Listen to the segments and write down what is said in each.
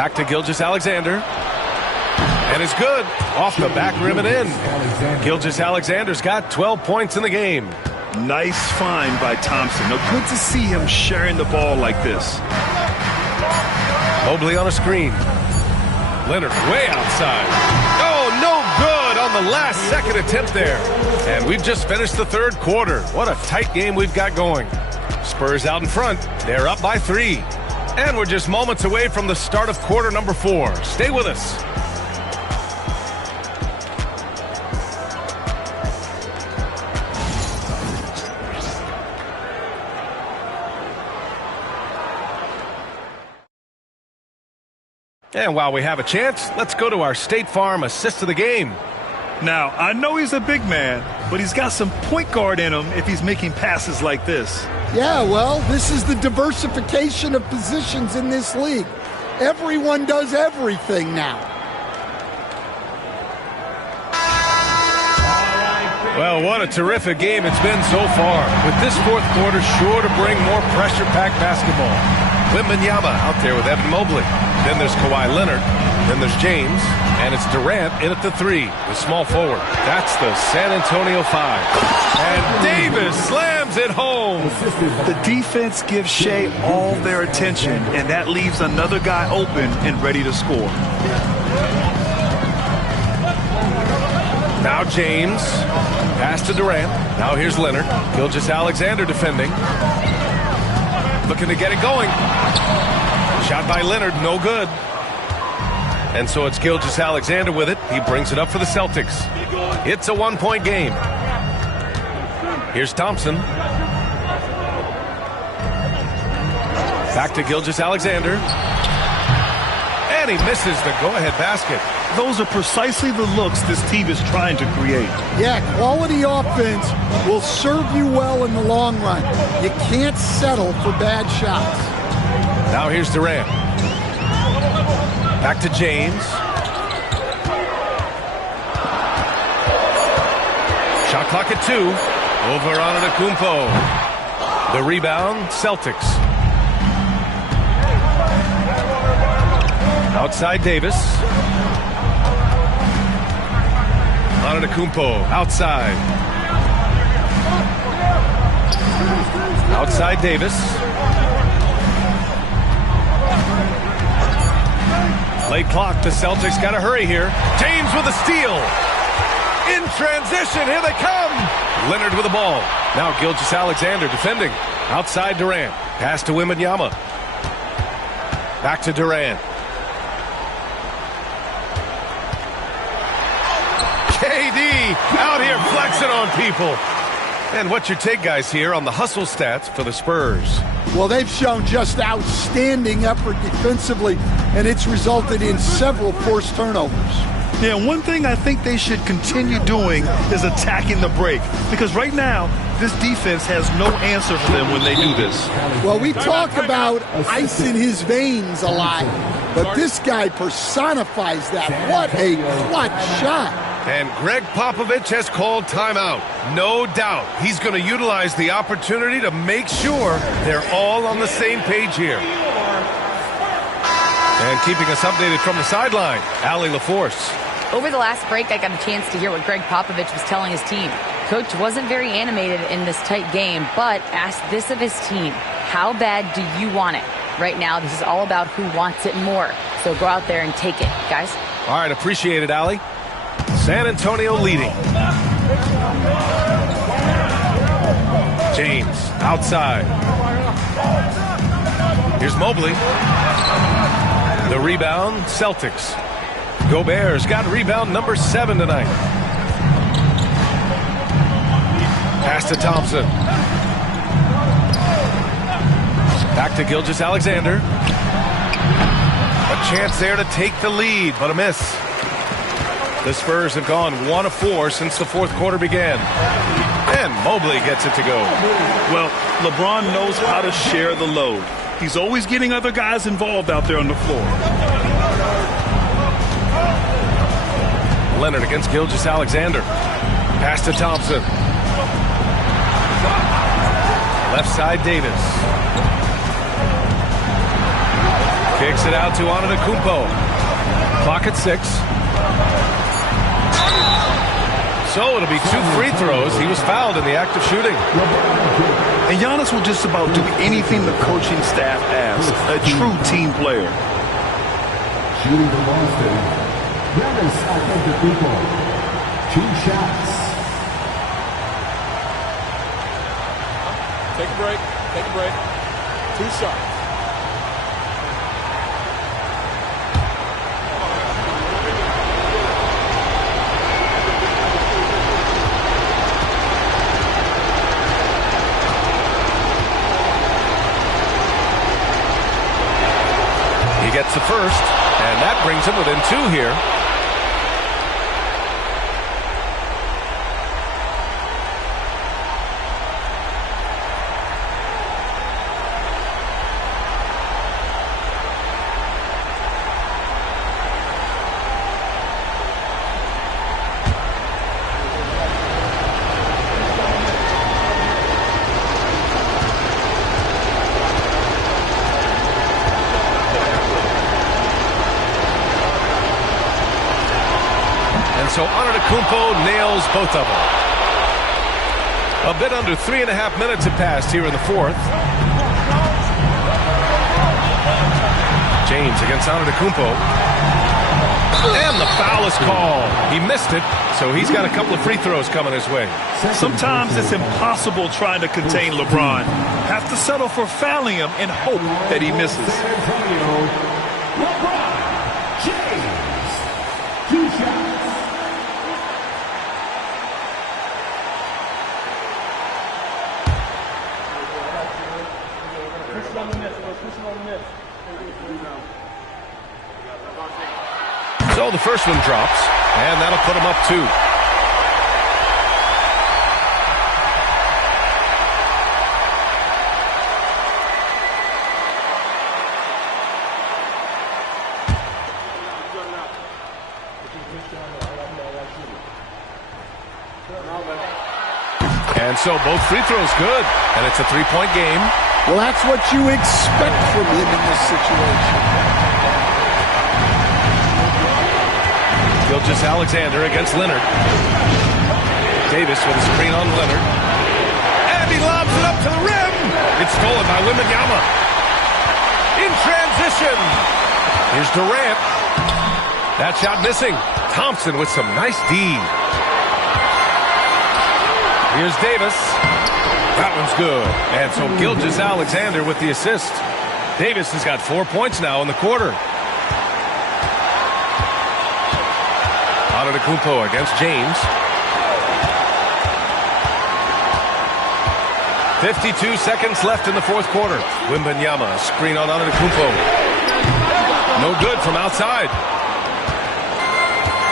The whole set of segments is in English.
Back to Gilgeous-Alexander. And it's good. Off the back rim and in. Gilgeous-Alexander's got 12 points in the game. Nice find by Thompson. Now, good to see him sharing the ball like this. Mobley on a screen. Leonard way outside. Oh, no good on the last second attempt there. And we've just finished the third quarter. What a tight game we've got going. Spurs out in front. They're up by 3. And we're just moments away from the start of quarter number 4. Stay with us. And while we have a chance, let's go to our State Farm assist of the game. Now, I know he's a big man, but he's got some point guard in him if he's making passes like this. Yeah, well, this is the diversification of positions in this league. Everyone does everything now. Well, what a terrific game it's been so far. With this fourth quarter sure to bring more pressure-packed basketball. Wembanyama out there with Evan Mobley. Then there's Kawhi Leonard. Then there's James. And it's Durant in at the 3, the small forward. That's the San Antonio 5. And Davis slams it home. The defense gives Shea all their attention, and that leaves another guy open and ready to score. Now James. Pass to Durant. Now here's Leonard. Gilgeous-Alexander defending. Looking to get it going. Shot by Leonard, no good. And so it's Gilgeous-Alexander with it. He brings it up for the Celtics. It's a 1-point game. Here's Thompson. Back to Gilgeous-Alexander. And he misses the go-ahead basket. Those are precisely the looks this team is trying to create. Yeah, quality offense will serve you well in the long run. You can't settle for bad shots. Now here's Durant. Back to James. Shot clock at 2. Over on Antetokounmpo. The rebound, Celtics. Outside Davis. Antetokounmpo outside. Outside Davis. Late clock, the Celtics got to hurry here. James with a steal. In transition, here they come. Leonard with the ball. Now Gilgeous-Alexander defending. Outside Durant. Pass to Wembanyama. Back to Durant. KD out here flexing on people. And what's your take, guys, here on the hustle stats for the Spurs? Well, they've shown just outstanding effort defensively, and it's resulted in several forced turnovers. Yeah, one thing I think they should continue doing is attacking the break. Because right now, this defense has no answer for them when they do this. Well, we talk about ice in his veins a lot, but this guy personifies that. What a clutch shot. And Greg Popovich has called timeout. No doubt he's going to utilize the opportunity to make sure they're all on the same page here. And keeping us updated from the sideline, Allie LaForce. Over the last break, I got a chance to hear what Greg Popovich was telling his team. Coach wasn't very animated in this tight game, but asked this of his team. How bad do you want it? Right now, this is all about who wants it more. So go out there and take it, guys. All right, appreciate it, Allie. San Antonio leading. James outside. Here's Mobley. The rebound, Celtics. Gobert's got rebound number 7 tonight. Pass to Thompson. Back to Gilgeous-Alexander. A chance there to take the lead, but a miss. The Spurs have gone 1 of 4 since the fourth quarter began. And Mobley gets it to go. Well, LeBron knows how to share the load. He's always getting other guys involved out there on the floor. Leonard against Gilgeous-Alexander. Pass to Thompson. Left side Davis. Kicks it out to Antetokounmpo. Clock at 6. So it'll be 2 free throws. He was fouled in the act of shooting. And Giannis will just about do anything the coaching staff asks. A true team player. Shooting for Boston, Giannis Antetokounmpo. 2 shots. Take a break. Take a break. 2 shots. He gets the first, and that brings him within 2 here. So Antetokounmpo nails both of them. A bit under 3.5 minutes have passed here in the 4th. James against Antetokounmpo. And the foul is called. He missed it, so he's got a couple of free throws coming his way. Sometimes it's impossible trying to contain LeBron. Have to settle for fouling him and hope that he misses. LeBron James. 2 shots. So the first one drops, and that'll put him up 2. And so both free throws good, and it's a 3-point game. Well, that's what you expect from him in this situation. Gilgeous-Alexander against Leonard. Davis with a screen on Leonard. And he lobs it up to the rim. It's stolen by Wembanyama. In transition. Here's Durant. That shot missing. Thompson with some nice D. Here's Davis. That one's good. And so Gilgeous-Alexander with the assist. Davis has got 4 points now in the quarter. Antetokounmpo against James. 52 seconds left in the 4th quarter. Wembanyama, screen on Antetokounmpo. No good from outside.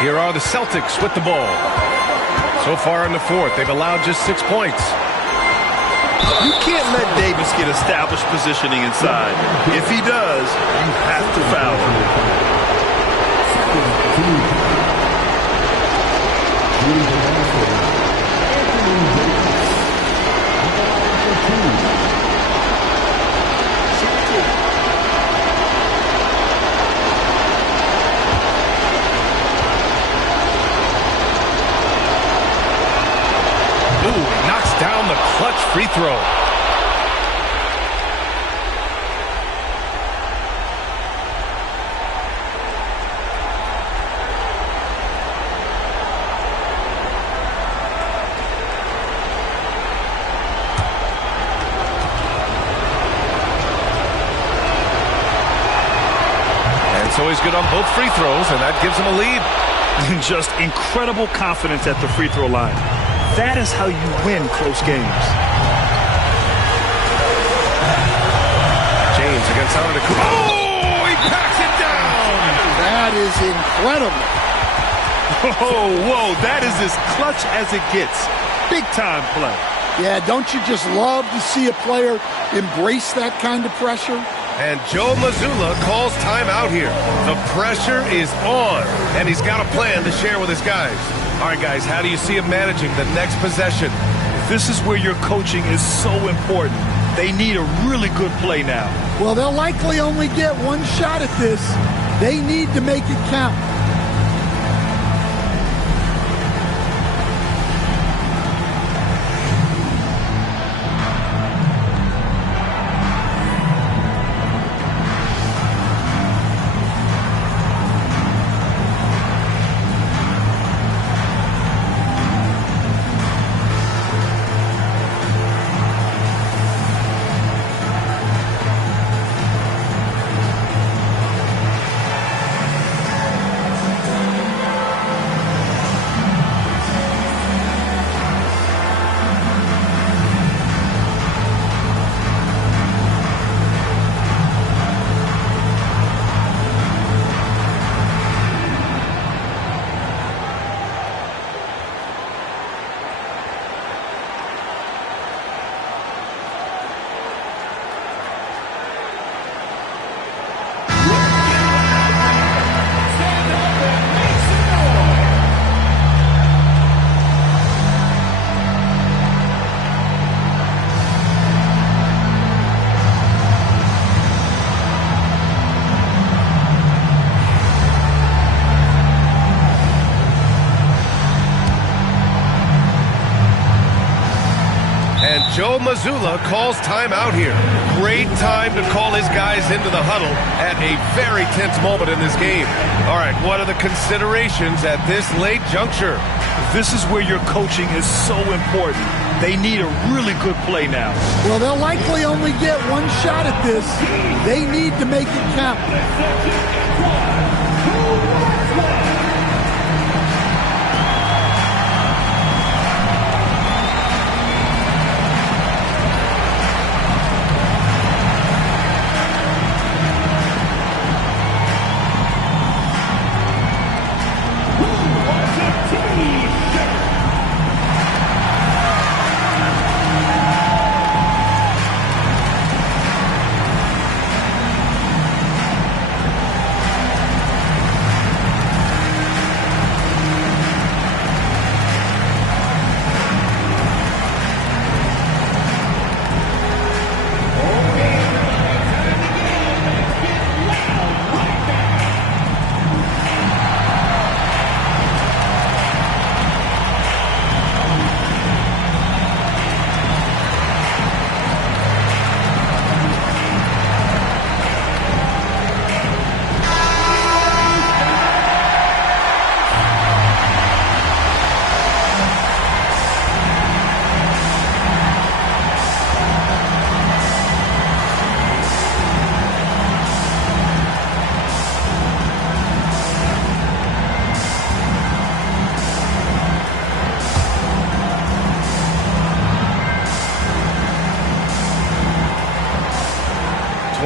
Here are the Celtics with the ball. So far in the 4th, they've allowed just 6 points. You can't let Davis get established positioning inside. If he does, you have to foul him. Knocks down the clutch free throw. And so he's good on both free throws, and that gives him a lead. Just incredible confidence at the free throw line. That is how you win close games. James against Antetokounmpo. Oh, he packs it down. That is incredible. Oh, whoa, that is as clutch as it gets. Big time play. Yeah, don't you just love to see a player embrace that kind of pressure? And Joe Mazzulla calls timeout here. The pressure is on, and he's got a plan to share with his guys. All right, guys, how do you see him managing the next possession? This is where your coaching is so important. They need a really good play now. Well, they'll likely only get one shot at this. They need to make it count. And Joe Mazzulla calls timeout here. Great time to call his guys into the huddle at a very tense moment in this game. All right, what are the considerations at this late juncture? This is where your coaching is so important. They need a really good play now. Well, they'll likely only get one shot at this. They need to make it count.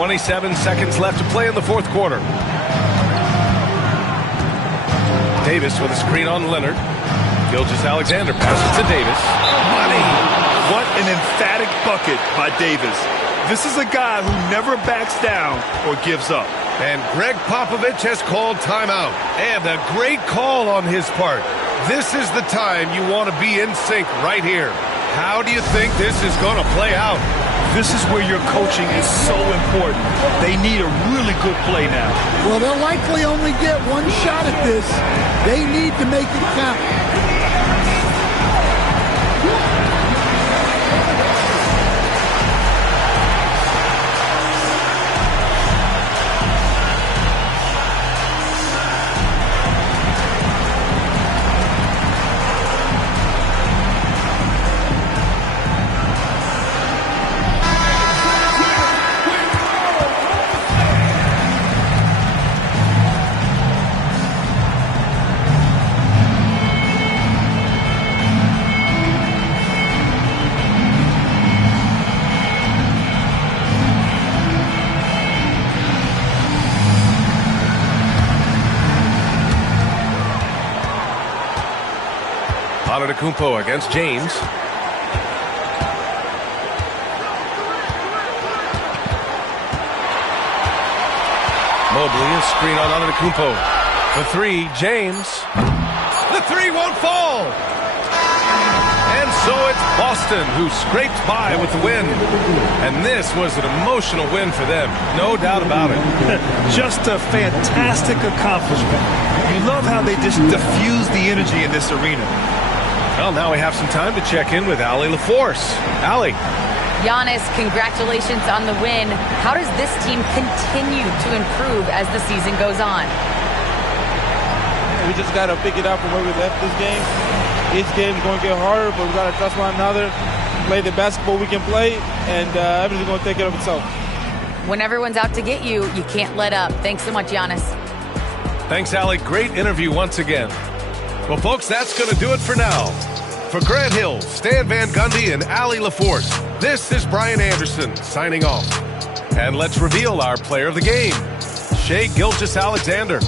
.27 seconds left to play in the fourth quarter. Davis with a screen on Leonard. Gilgeous-Alexander passes to Davis. Money! What an emphatic bucket by Davis. This is a guy who never backs down or gives up. And Greg Popovich has called timeout. And a great call on his part. This is the time you want to be in sync right here. How do you think this is going to play out? This is where your coaching is so important. They need a really good play now. Well, they'll likely only get one shot at this. They need to make it count. Antetokounmpo against James. Mobley, a screen on Antetokounmpo. The three, James. The three won't fall. And so it's Boston who scraped by with the win. And this was an emotional win for them, no doubt about it. Just a fantastic accomplishment. You love how they just diffuse the energy in this arena. Well, now we have some time to check in with Allie LaForce. Allie. Giannis, congratulations on the win. How does this team continue to improve as the season goes on? We just got to pick it up from where we left this game. Each game is going to get harder, but we got to trust one another, play the basketball we can play, and everything's going to take care of itself. When everyone's out to get you, you can't let up. Thanks so much, Giannis. Thanks, Allie. Great interview once again. Well, folks, that's going to do it for now. For Grant Hill, Stan Van Gundy, and Allie LaForce, this is Brian Anderson signing off. And let's reveal our player of the game, Shai Gilgeous-Alexander.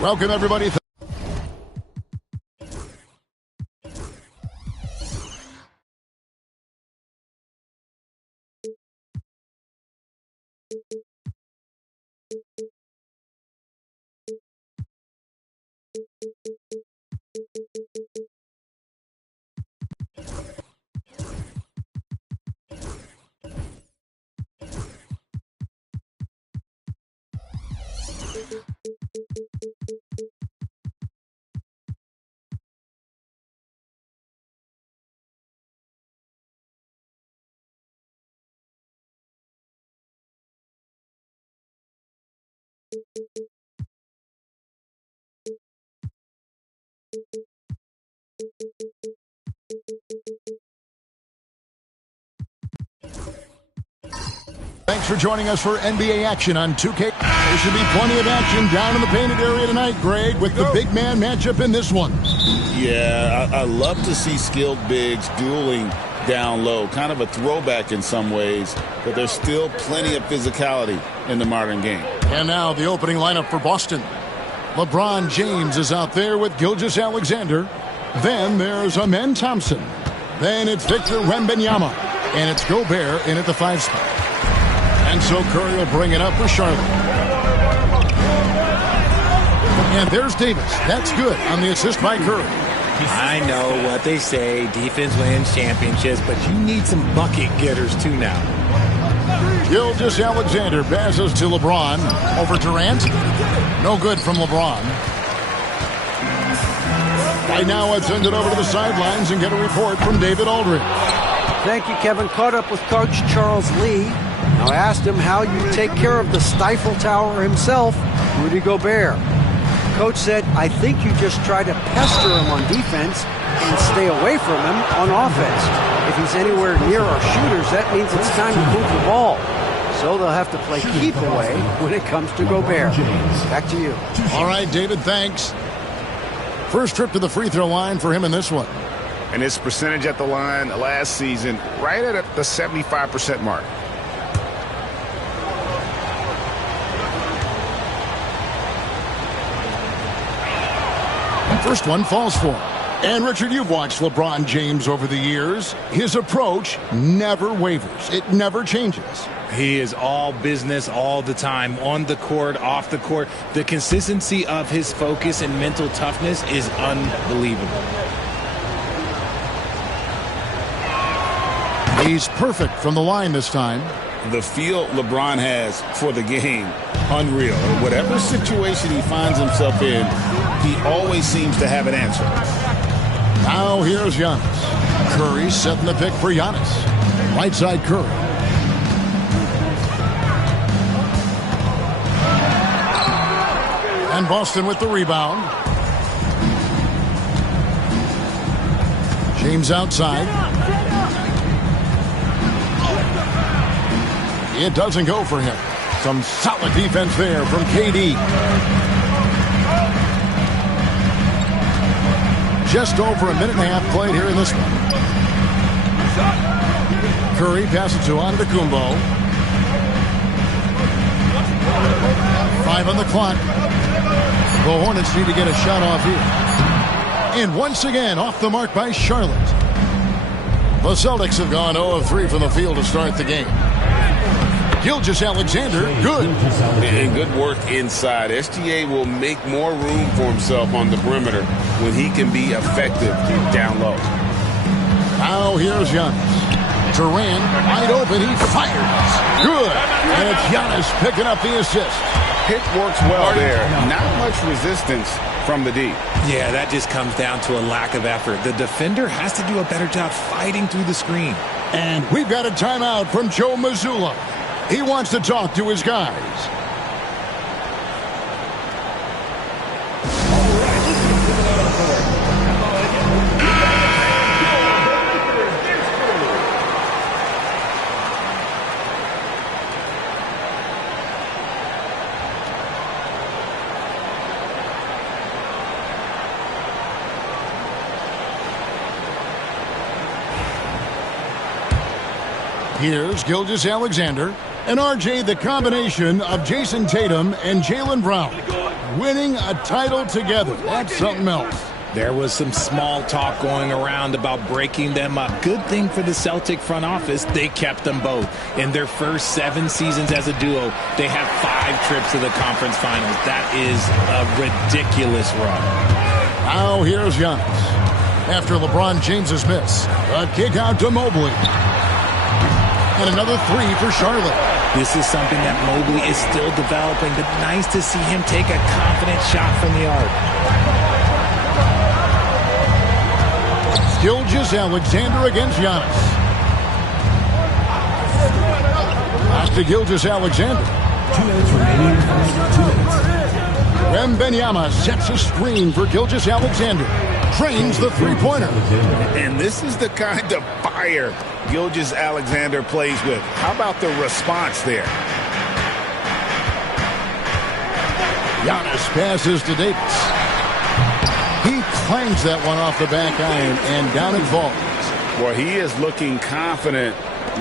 Welcome, everybody. Thanks for joining us for NBA action on 2K. There should be plenty of action down in the painted area tonight, Greg, with the big man matchup in this one. Yeah, I love to see skilled bigs dueling down low. Kind of a throwback in some ways, but there's still plenty of physicality in the modern game. And now the opening lineup for Boston. LeBron James is out there with Gilgeous-Alexander. Then there's Amen Thompson. Then it's Victor Wembanyama. And it's Gobert in at the 5 spot. And so Curry will bring it up for Charlotte. And there's Davis. That's good on the assist by Curry. I know what they say, defense wins championships, but you need some bucket getters too now. Gilgeous-Alexander passes to LeBron. Over Durant. No good from LeBron. Right now, let's send it over to the sidelines and get a report from David Aldridge. Thank you, Kevin. Caught up with Coach Charles Lee. Now, I asked him how you take care of the Stifle Tower himself, Rudy Gobert. coach said, I think you just try to pester him on defense and stay away from him on offense. If he's anywhere near our shooters, that means it's time to move the ball. So they'll have to play keep away when it comes to Gobert. Back to you. All right, David, thanks. First trip to the free throw line for him in this one. And his percentage at the line last season, right at the 75% mark. First one falls for him. And, Richard, you've watched LeBron James over the years. His approach never wavers. It never changes. He is all business all the time, on the court, off the court. The consistency of his focus and mental toughness is unbelievable. He's perfect from the line this time. The feel LeBron has for the game, unreal. Whatever situation he finds himself in, he always seems to have an answer. Now here's Giannis. Curry setting the pick for Giannis. Right side Curry. And Boston with the rebound. James outside. It doesn't go for him. Some solid defense there from KD. Just over a minute and a half played here in this one. Curry passes to Antetokounmpo. 5 on the clock. The Hornets need to get a shot off here. And once again, off the mark by Charlotte. The Celtics have gone 0 of 3 from the field to start the game. Gilgeous-Alexander, good. And good work inside. SGA will make more room for himself on the perimeter when he can be effective down low. Now here's Giannis. Durant, wide open, he fires. Good. And it's Giannis picking up the assist. Pick works well there. Not much resistance from the D. Yeah, that just comes down to a lack of effort. The defender has to do a better job fighting through the screen. And we've got a timeout from Joe Mazzulla. He wants to talk to his guys. Here's Gilgeous-Alexander. And RJ, the combination of Jason Tatum and Jaylen Brown winning a title together. That's something else. There was some small talk going around about breaking them up. Good thing for the Celtic front office, they kept them both. In their first 7 seasons as a duo, they have 5 trips to the conference finals. That is a ridiculous run. Now here's Giannis. After LeBron James's miss, a kick out to Mobley. And another 3 for Charlotte. This is something that Mobley is still developing, but nice to see him take a confident shot from the arc. Gilgeous-Alexander against Giannis. Pass to Gilgeous-Alexander. 2 minutes remaining. 2 minutes. Wembanyama sets a screen for Gilgeous-Alexander. Trains the three-pointer. And this is the kind of fire Gilgeous-Alexander plays with. How about the response there? Giannis passes to Davis. He clangs that one off the back iron and down it falls. Well, he is looking confident.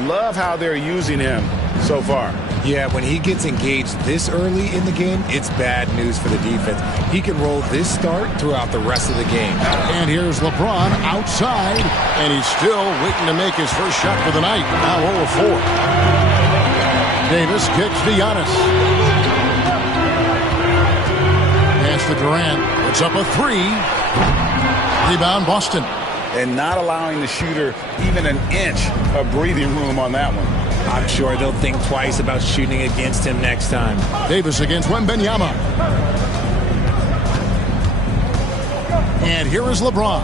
Love how they're using him so far. Yeah, when he gets engaged this early in the game, it's bad news for the defense. He can roll this start throughout the rest of the game. And here's LeBron outside, and he's still waiting to make his first shot for the night. Now 0 of 4. Davis kicks to Giannis. Pass to Durant. Puts up a 3. Rebound Boston. And not allowing the shooter even an inch of breathing room on that one. I'm sure they'll think twice about shooting against him next time. Davis against Wembanyama. And here is LeBron.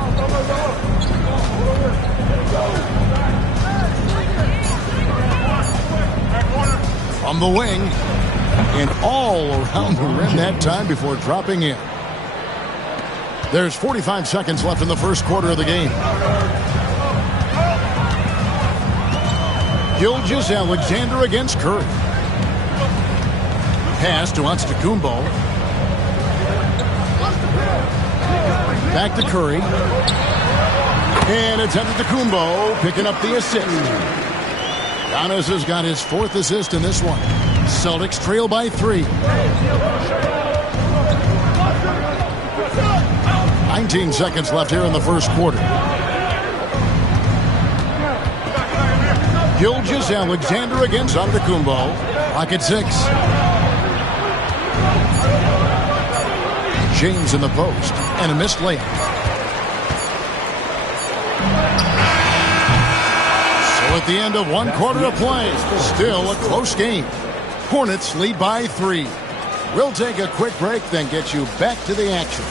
From the wing. And all around the rim that time before dropping in. There's 45 seconds left in the first quarter of the game. Gilgeous-Alexander against Curry. Pass to Antetokounmpo. Back to Curry. And it's Antetokounmpo picking up the assist. Giannis has got his 4th assist in this one. Celtics trail by 3. 19 seconds left here in the first quarter. Gilgeous-Alexander against Antetokounmpo. Pocket 6. James in the post. And a missed layup. So at the end of 1 quarter of play, still a close game. Hornets lead by 3. We'll take a quick break, then get you back to the action.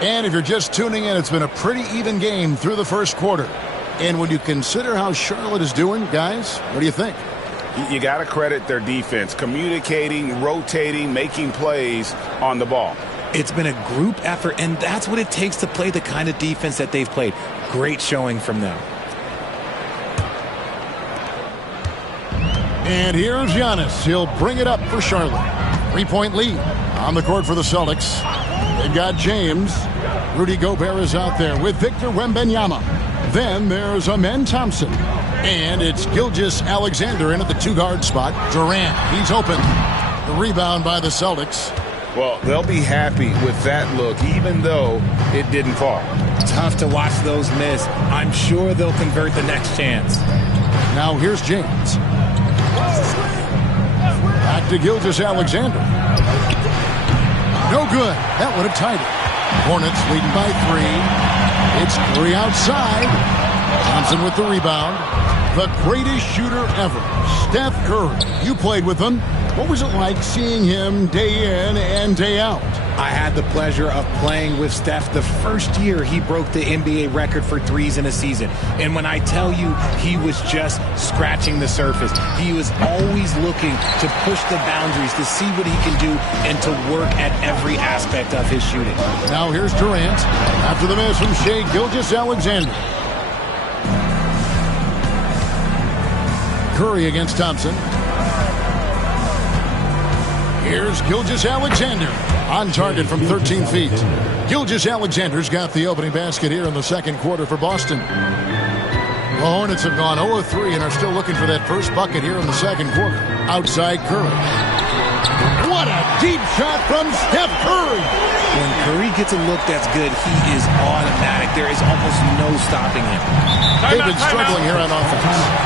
And if you're just tuning in, it's been a pretty even game through the first quarter. And when you consider how Charlotte is doing, guys, what do you think? You got to credit their defense, communicating, rotating, making plays on the ball. It's been a group effort, and that's what it takes to play the kind of defense that they've played. Great showing from them. And here's Giannis. He'll bring it up for Charlotte. 3-point lead on the court for the Celtics. They've got James. Rudy Gobert is out there with Victor Wembanyama. Then there's Amen Thompson. And it's Gilgeous-Alexander in at the 2-guard spot. Durant, he's open. The rebound by the Celtics. Well, they'll be happy with that look, even though it didn't fall. Tough to watch those miss. I'm sure they'll convert the next chance. Now here's James. Back to Gilgeous-Alexander. No good. That would have tied it. Hornets leading by 3. It's Curry outside. Thompson with the rebound. The greatest shooter ever, Steph Curry. You played with him. What was it like seeing him day in and day out? I had the pleasure of playing with Steph the first year he broke the NBA record for threes in a season. And when I tell you he was just scratching the surface, he was always looking to push the boundaries, to see what he can do, and to work at every aspect of his shooting. Now here's Durant after the miss from Shai Gilgeous-Alexander. Curry against Thompson. Here's Gilgeous-Alexander on target from 13 feet. Gilgeous-Alexander's got the opening basket here in the second quarter for Boston. The Hornets have gone 0-3 and are still looking for that first bucket here in the second quarter. Outside Curry. What a deep shot from Steph Curry. When Curry gets a look that's good, he is automatic. There is almost no stopping him. David struggling here on offense.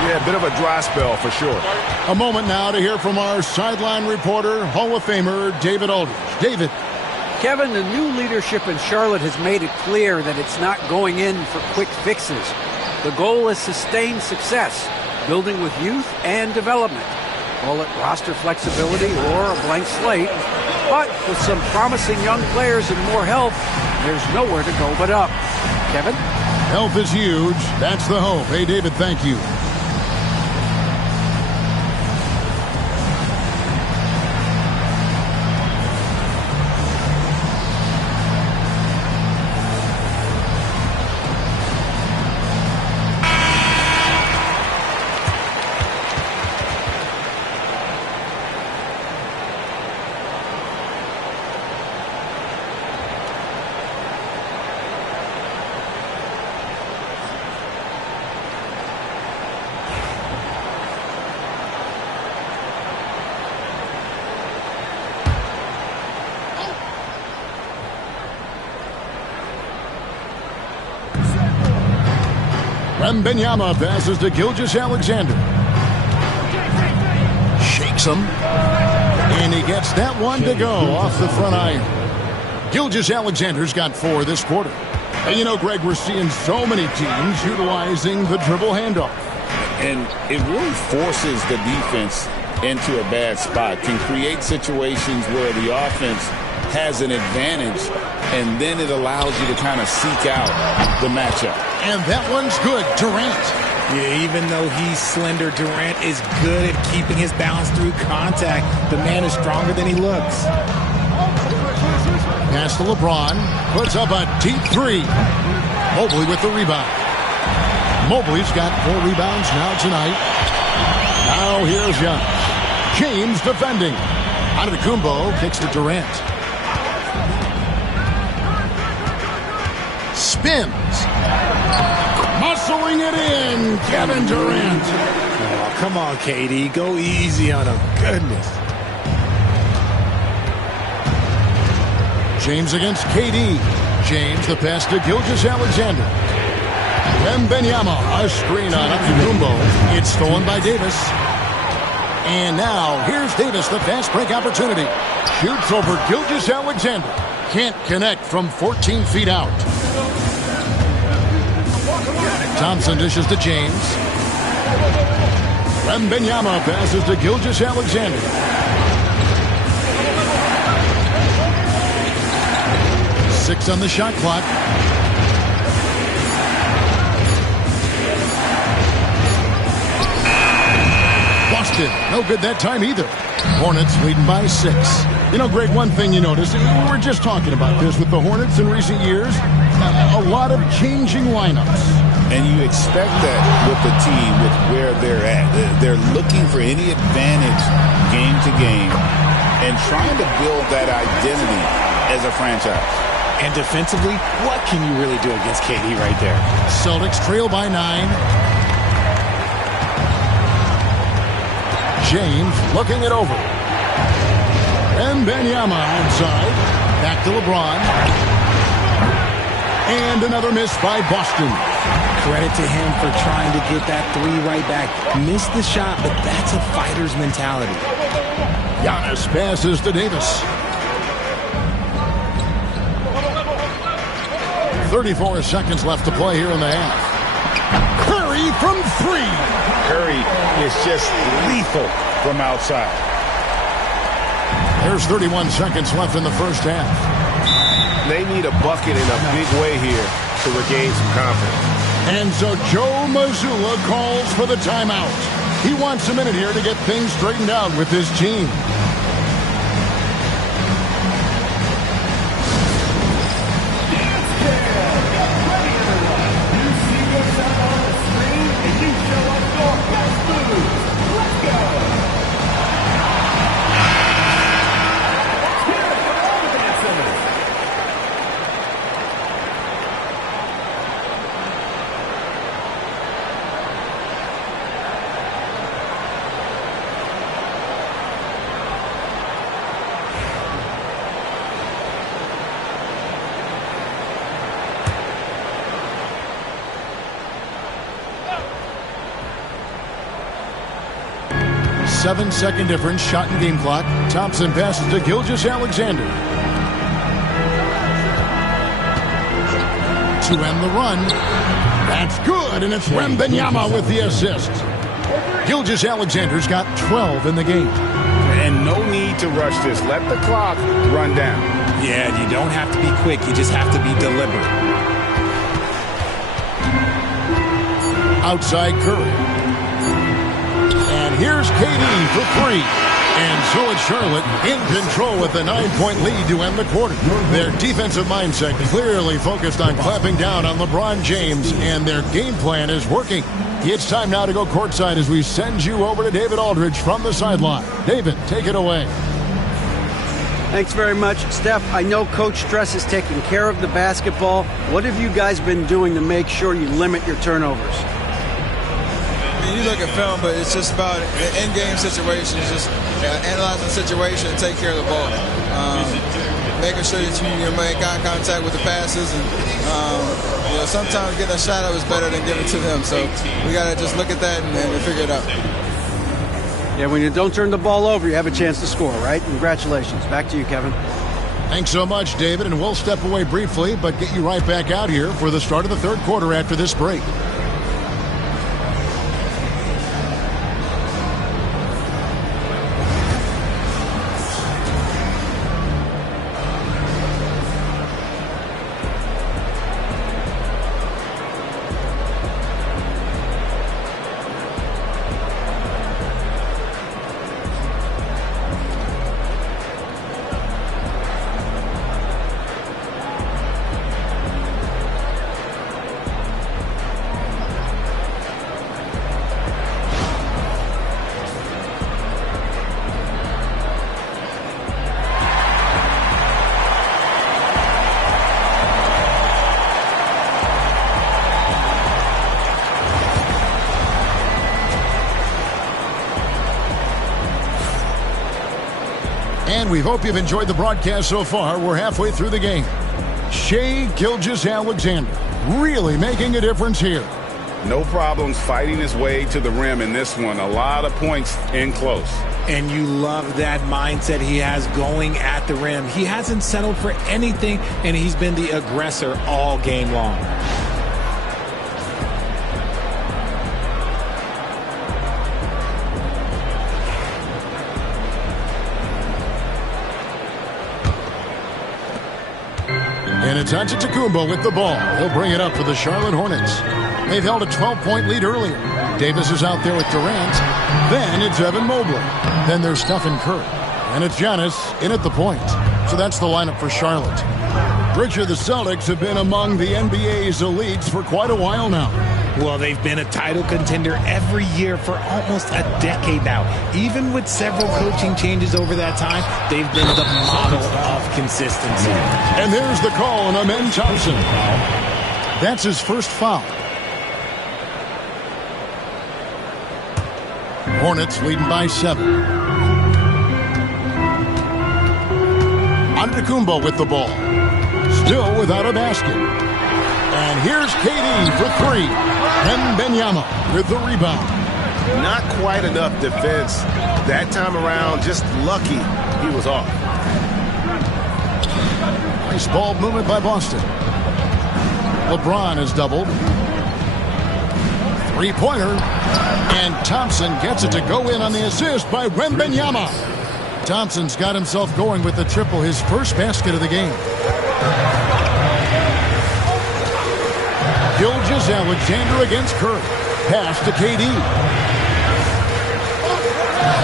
Yeah, a bit of a dry spell for sure. A moment now to hear from our sideline reporter, Hall of Famer David Aldridge. David. Kevin, the new leadership in Charlotte has made it clear that it's not going in for quick fixes. The goal is sustained success, building with youth and development. Call it roster flexibility or a blank slate. But with some promising young players and more help, there's nowhere to go but up. Kevin? Health is huge. That's the hope. Hey, David, thank you. Wembanyama passes to Gilgeous-Alexander. Shakes him. And he gets that one to go off the front iron. Gilgeous-Alexander's got 4 this quarter. And you know, Greg, we're seeing so many teams utilizing the dribble handoff. And it really forces the defense into a bad spot, can create situations where the offense has an advantage, and then it allows you to kind of seek out the matchup. And that one's good. Durant. Yeah, even though he's slender, Durant is good at keeping his balance through contact. The man is stronger than he looks. Pass to LeBron. Puts up a deep three. Mobley with the rebound. Mobley's got 4 rebounds now tonight. Now here's Young. James defending. Antetokounmpo kicks to Durant. Spins. Muscling it in. Kevin Durant. Oh, come on, KD. Go easy on him. Goodness. James against KD. James the pass to Gilgeous-Alexander. Wembanyama, a screen on Antetokounmpo. It's stolen by Davis. And now here's Davis, the fast break opportunity. Shoots over Gilgeous-Alexander. Can't connect from 14 feet out. Thompson dishes to James. Wembanyama passes to Gilgeous-Alexander. Six on the shot clock. Boston, no good that time either. Hornets leading by 6. You know, Greg, one thing you notice, we were just talking about this with the Hornets in recent years, a lot of changing lineups. And you expect that with the team, with where they're at. They're looking for any advantage game to game and trying to build that identity as a franchise. And defensively, what can you really do against KD right there? Celtics trail by 9. James looking it over. Wembanyama outside. Back to LeBron. And another miss by Boston. Credit to him for trying to get that 3 right back. Missed the shot, but that's a fighter's mentality. Giannis passes to Davis. 34 seconds left to play here in the half. Curry from 3. Curry is just lethal from outside. There's 31 seconds left in the first half. They need a bucket in a big way here to regain some confidence. And so Joe Mazzulla calls for the timeout. He wants a minute here to get things straightened out with his team. Seven-second difference, shot and game clock. Thompson passes to Gilgeous-Alexander. To end the run. That's good, and it's Wembanyama with the assist. Gilgeous-Alexander's got 12 in the game. And no need to rush this. Let the clock run down. Yeah, you don't have to be quick. You just have to be deliberate. Outside Curry. And here's KD for 3. And so it's Charlotte in control with a 9-point lead to end the quarter. Their defensive mindset clearly focused on clamping down on LeBron James, and their game plan is working. It's time now to go courtside as we send you over to David Aldridge from the sideline. David, take it away. Thanks very much. Steph, I know Coach Stress is taking care of the basketball. What have you guys been doing to make sure you limit your turnovers? You look at film, but it's just about in-game situations, just analyzing the situation and take care of the ball. Making sure that you make eye contact with the passes, and sometimes getting a shot up is better than giving it to them. So we got to just look at that and figure it out. Yeah, when you don't turn the ball over, you have a chance to score, right? Congratulations. Back to you, Kevin. Thanks so much, David, and we'll step away briefly, but get you right back out here for the start of the third quarter after this break. And we hope you've enjoyed the broadcast so far. We're halfway through the game. Shai Gilgeous-Alexander really making a difference here. No problems fighting his way to the rim in this one. A lot of points in close. And you love that mindset he has going at the rim. He hasn't settled for anything, and he's been the aggressor all game long. And it's Antetokounmpo with the ball. He'll bring it up for the Charlotte Hornets. They've held a 12-point lead earlier. Davis is out there with Durant. Then it's Evan Mobley. Then there's Stephen Curry. And it's Giannis in at the point. So that's the lineup for Charlotte. Richard, the Celtics have been among the NBA's elites for quite a while now. Well, they've been a title contender every year for almost a decade now. Even with several coaching changes over that time, they've been the model of consistency. And there's the call on Amen Thompson. That's his first foul. Hornets leading by 7. Antetokounmpo with the ball. Still without a basket. And here's KD for 3. And Wembanyama with the rebound. Not quite enough defense that time around. Just lucky he was off. Nice ball movement by Boston. LeBron is doubled. Three-pointer. And Thompson gets it to go in on the assist by Wembanyama. Thompson's got himself going with the triple, his first basket of the game. Gilgeous-Alexander against Curry. Pass to KD.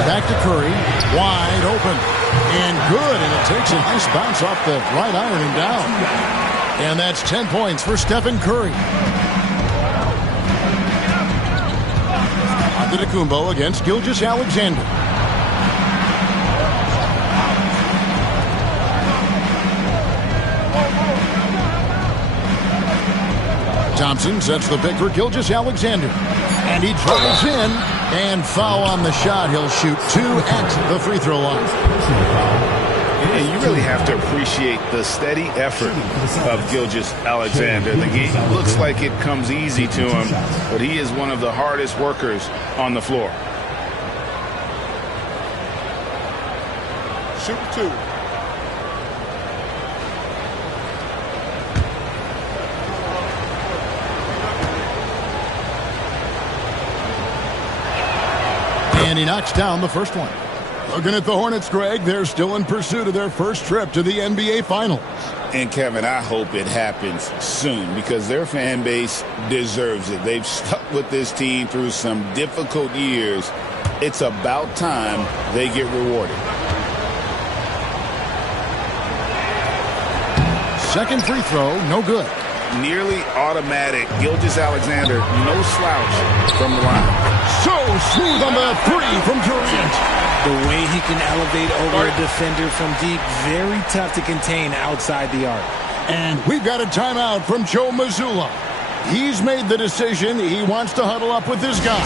Back to Curry. Wide open. And good. And it takes a nice bounce off the right iron and down. And that's 10 points for Stephen Curry. Antetokounmpo against Gilgeous-Alexander. Thompson sets the pick for Gilgeous-Alexander. And he drives in. And foul on the shot. He'll shoot 2 at the free throw line. And you really have to appreciate the steady effort of Gilgeous-Alexander. The game looks like it comes easy to him, but he is one of the hardest workers on the floor. Shoot 2. And he knocks down the first one. Looking at the Hornets, Greg, they're still in pursuit of their first trip to the NBA Finals. And, Kevin, I hope it happens soon because their fan base deserves it. They've stuck with this team through some difficult years. It's about time they get rewarded. Second free throw, no good. Nearly automatic. Gilgeous-Alexander, no slouch from the line. So smooth on the 3 from Durant. The way he can elevate over a defender from deep, very tough to contain outside the arc. And we've got a timeout from Joe Mazzulla. He's made the decision. He wants to huddle up with this guy.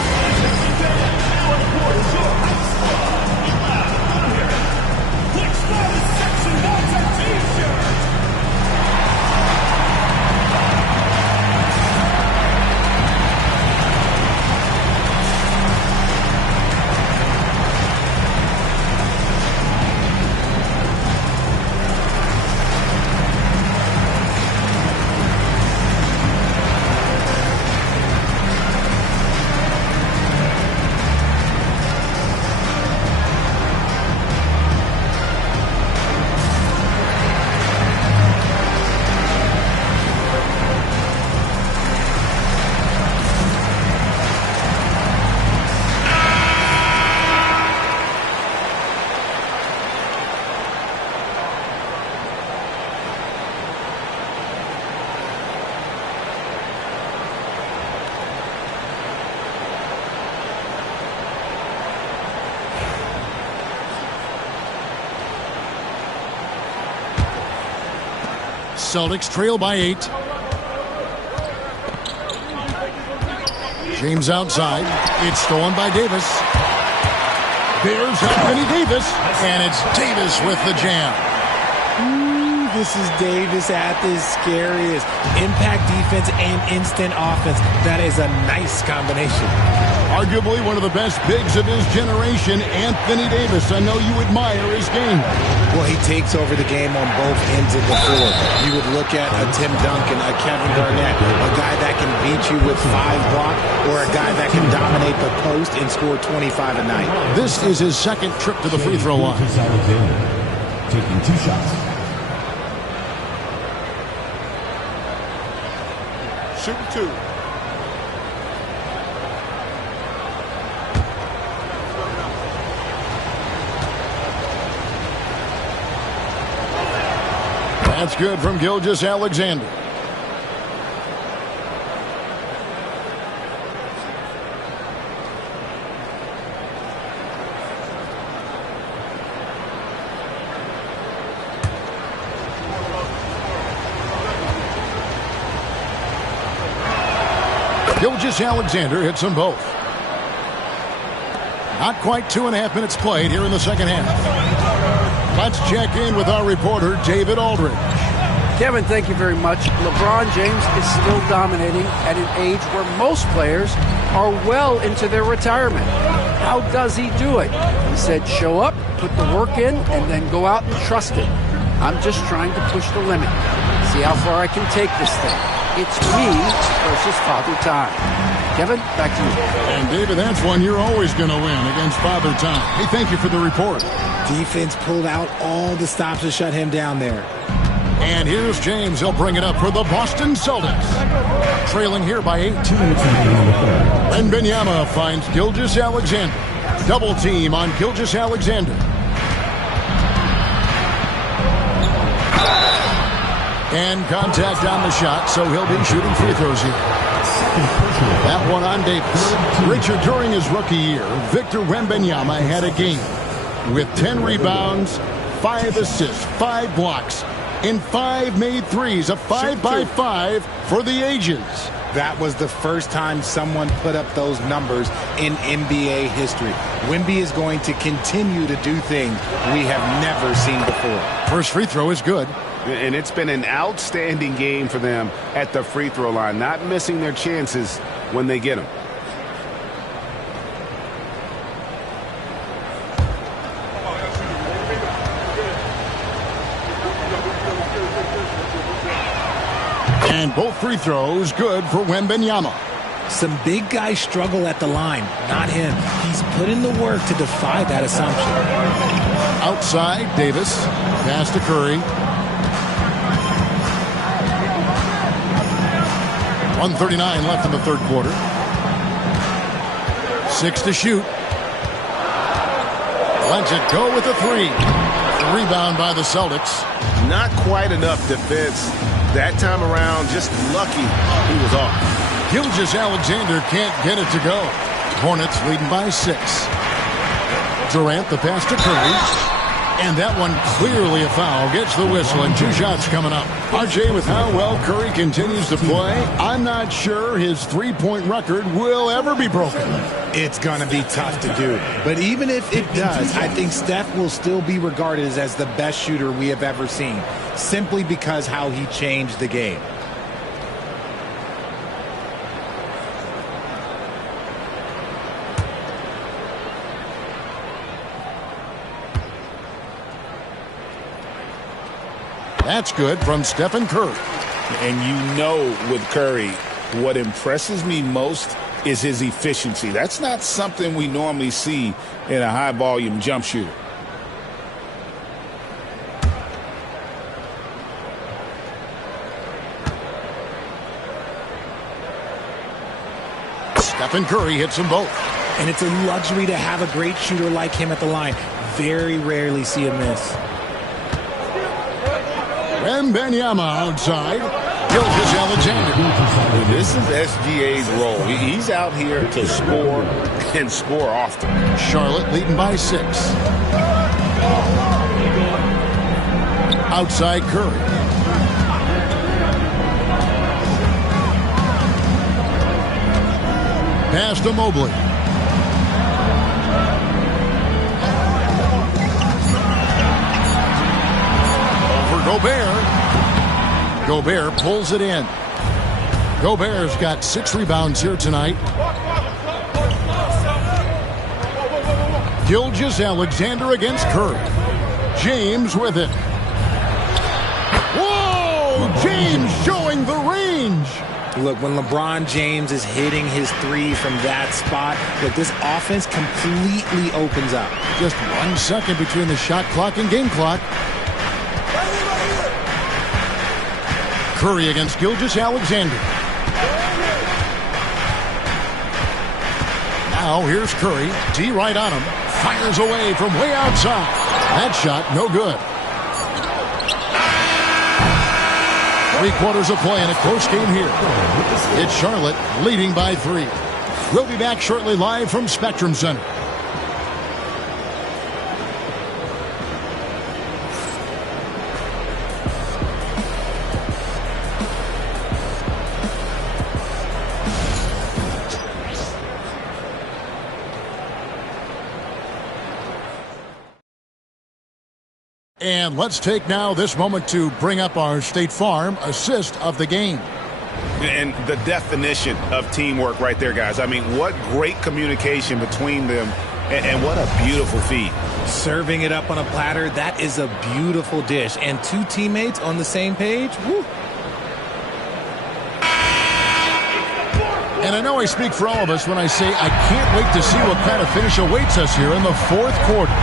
Celtics trail by 8. James outside. It's stolen by Davis. There's Anthony Davis, and it's Davis with the jam. Ooh, this is Davis at his scariest. Impact defense and instant offense. That is a nice combination. Arguably one of the best bigs of his generation, Anthony Davis. I know you admire his game. Well, he takes over the game on both ends of the floor. You would look at a Tim Duncan, a Kevin Garnett, a guy that can beat you with 5 blocks, or a guy that can dominate the post and score 25 a night. This is his second trip to the free throw line. Taking 2 shots. Shooting 2. That's good from Gilgeous-Alexander. Gilgeous-Alexander hits them both. Not quite 2.5 minutes played here in the second half. Let's check in with our reporter, David Aldridge. Kevin, thank you very much. LeBron James is still dominating at an age where most players are well into their retirement. How does he do it? He said, show up, put the work in, and then go out and trust it. I'm just trying to push the limit. See how far I can take this thing. It's me versus Father Time. Kevin, back to you. And David, that's one you're always going to win against Father Time. Hey, thank you for the report. Defense pulled out all the stops to shut him down there. And here's James. He'll bring it up for the Boston Celtics. Trailing here by 8. Wembanyama finds Gilgeous-Alexander. Double team on Gilgeous-Alexander. And contact on the shot, so he'll be shooting free throws here. That one on Davis. Richard, during his rookie year, Victor Wembanyama had a game with 10 rebounds, 5 assists, 5 blocks, and 5 made threes, a 5-by-5 for the ages. That was the first time someone put up those numbers in NBA history. Wemby is going to continue to do things we have never seen before. First free throw is good. And it's been an outstanding game for them at the free throw line, not missing their chances when they get them. And both free throws good for Wembanyama. Some big guys struggle at the line, not him. He's put in the work to defy that assumption. Outside, Davis. Pass to Curry. 1:39 left in the third quarter. 6 to shoot. Lets it go with a 3. The rebound by the Celtics. Not quite enough defense that time around. Just lucky he was off. Gilgeous-Alexander can't get it to go. Hornets leading by 6. Durant the pass to Curry. And that one clearly a foul. Gets the whistle and 2 shots coming up. RJ, with how well Curry continues to play, I'm not sure his three-point record will ever be broken. It's going to be tough to do. But even if it does, I think Steph will still be regarded as the best shooter we have ever seen, simply because how he changed the game. That's good from Stephen Curry. And you know with Curry, what impresses me most is his efficiency. That's not something we normally see in a high-volume jump shooter. Stephen Curry hits them both. And it's a luxury to have a great shooter like him at the line. Very rarely see a miss. Wembanyama outside. Gilgeous-Alexander. This is SGA's role. He's out here to score and score often. Charlotte leading by 6. Outside Curry. Pass to Mobley. Gobert pulls it in. Gobert's got 6 rebounds here tonight. Gilgeous-Alexander against Curry. James with it. Whoa! James showing the range. Look, when LeBron James is hitting his three from that spot, look, this offense completely opens up. Just 1 second between the shot clock and game clock. Curry against Gilgeous-Alexander. Now here's Curry. D right on him. Fires away from way outside. That shot no good. 3/4 of play in a close game here. It's Charlotte leading by 3. We'll be back shortly live from Spectrum Center. And let's take now this moment to bring up our State Farm assist of the game. And the definition of teamwork right there, guys. I mean, what great communication between them, and what a beautiful feed. Serving it up on a platter, that is a beautiful dish. And 2 teammates on the same page, woo. And I know I speak for all of us when I say I can't wait to see what kind of finish awaits us here in the 4th quarter.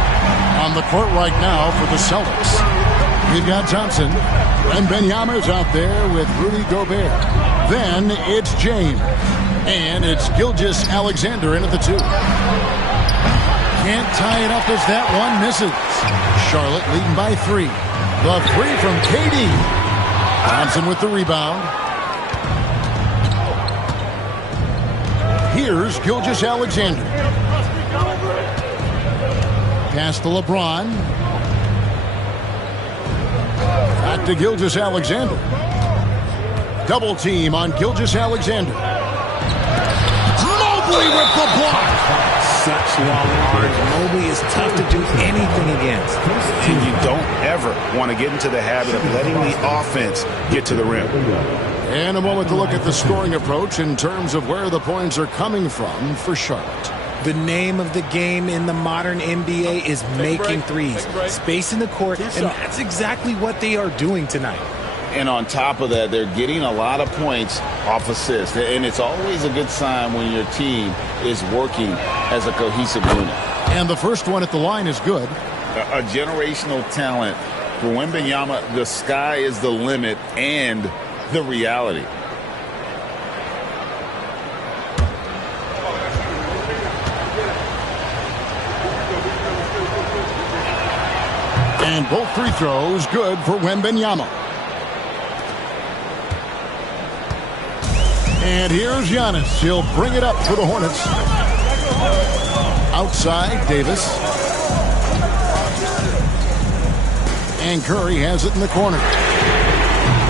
On the court right now for the Celtics, we've got Thompson. And Wembanyama's out there with Rudy Gobert. Then it's James. And it's Gilgeous-Alexander in at the 2. Can't tie it up as that one misses. Charlotte leading by 3. The 3 from KD. Thompson with the rebound. Here's Gilgeous-Alexander. Pass to LeBron. Back to Gilgeous-Alexander. Double team on Gilgeous-Alexander. Mobley with the block. Such long arms. Mobley is tough to do anything against. And you don't ever want to get into the habit of letting the offense get to the rim. And a moment to look at the scoring approach in terms of where the points are coming from for Charlotte. The name of the game in the modern NBA is making threes. Space in the court, and that's exactly what they are doing tonight. And on top of that, they're getting a lot of points off assists. And it's always a good sign when your team is working as a cohesive unit. And the first one at the line is good. A generational talent. For Wembanyama, the sky is the limit and the reality. And both free throws good for Wembanyama. And here's Giannis. He'll bring it up for the Hornets. Outside, Davis. And Curry has it in the corner.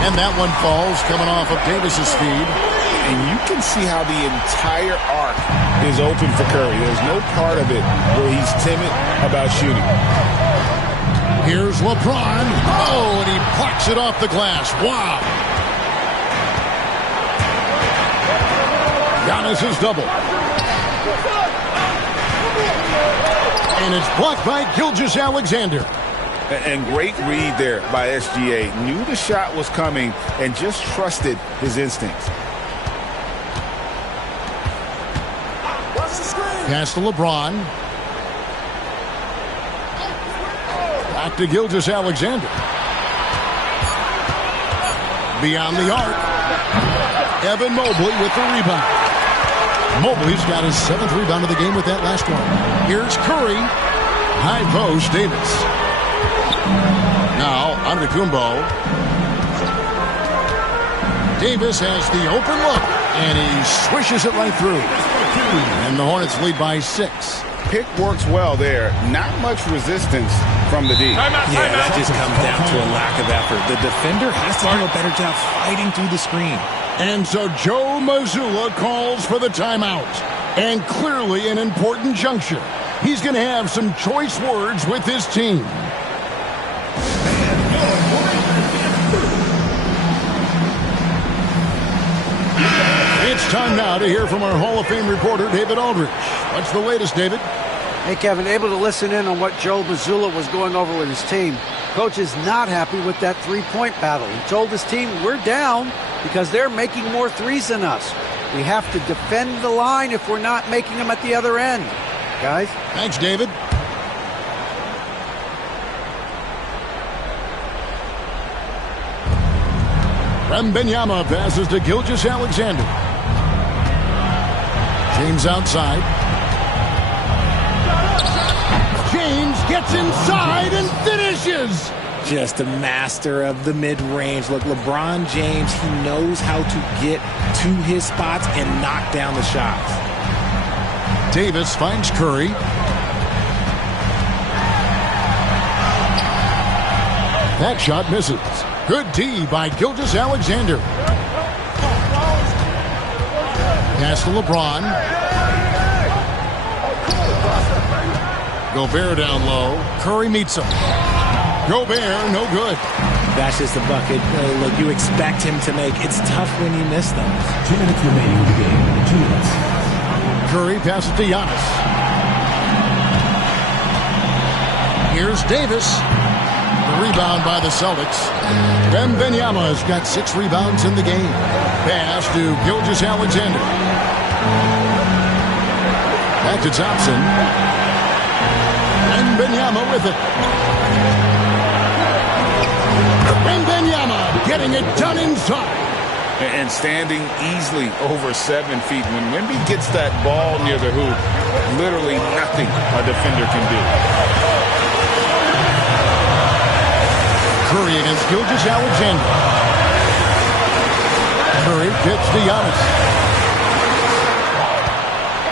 And that one falls coming off of Davis's feed. And you can see how the entire arc is open for Curry. There's no part of it where he's timid about shooting. Here's LeBron. Oh, and he plucks it off the glass. Wow. Giannis is double. And it's blocked by Gilgeous-Alexander. And great read there by SGA. Knew the shot was coming and just trusted his instincts. Pass to LeBron. Back to Gilgeous-Alexander. Beyond the arc. Evan Mobley with the rebound. Mobley's got his 7th rebound of the game with that last one. Here's Curry. High post, Davis. Now, Antetokounmpo. Davis has the open look, and he swishes it right through. And the Hornets lead by 6. Pick works well there. Not much resistance from the D. Yeah, that just comes down to a lack of effort. The defender has to do a better job fighting through the screen. And so Joe Mazzulla calls for the timeout. And clearly an important juncture. He's going to have some choice words with his team. It's time now to hear from our Hall of Fame reporter, David Aldridge. What's the latest, David? Hey, Kevin, able to listen in on what Joe Mazzulla was going over with his team. Coach is not happy with that three-point battle. He told his team, we're down because they're making more threes than us. We have to defend the line if we're not making them at the other end. Guys? Thanks, David. Wembanyama passes to Gilgeous-Alexander. James outside. James gets inside and finishes. Just a master of the mid-range. Look, LeBron James, he knows how to get to his spots and knock down the shots. Davis finds Curry. That shot misses. Good D by Gilgeous-Alexander. Pass to LeBron. Gobert down low. Curry meets him. Gobert, no good. That's just a bucket. Look, you expect him to make. It's tough when you miss them. 2 minutes remaining in the game. 2 minutes. Curry passes to Giannis. Here's Davis. The rebound by the Celtics. Wembanyama has got 6 rebounds in the game. Pass to Gilgeous-Alexander. Back to Thompson. Wembanyama with it. Wembanyama getting it done inside. And standing easily over 7 feet. When Wemby gets that ball near the hoop, literally nothing a defender can do. Curry against Gilgeous-Alexander. Curry gets to Giannis.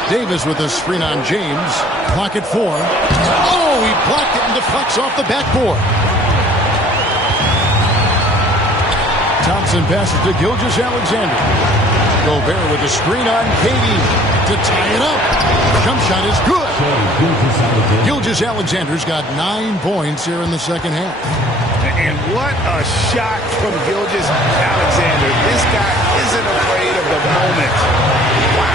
Davis with a screen on James. Clock at 4. Oh, he blocked it and deflects off the backboard. Thompson passes to Gilgeous-Alexander. Gobert with a screen on Katie to tie it up. Jump shot is good. Gilgeous-Alexander's got 9 points here in the second half. And what a shot from Gilgeous-Alexander. This guy isn't afraid of the moment. Wow.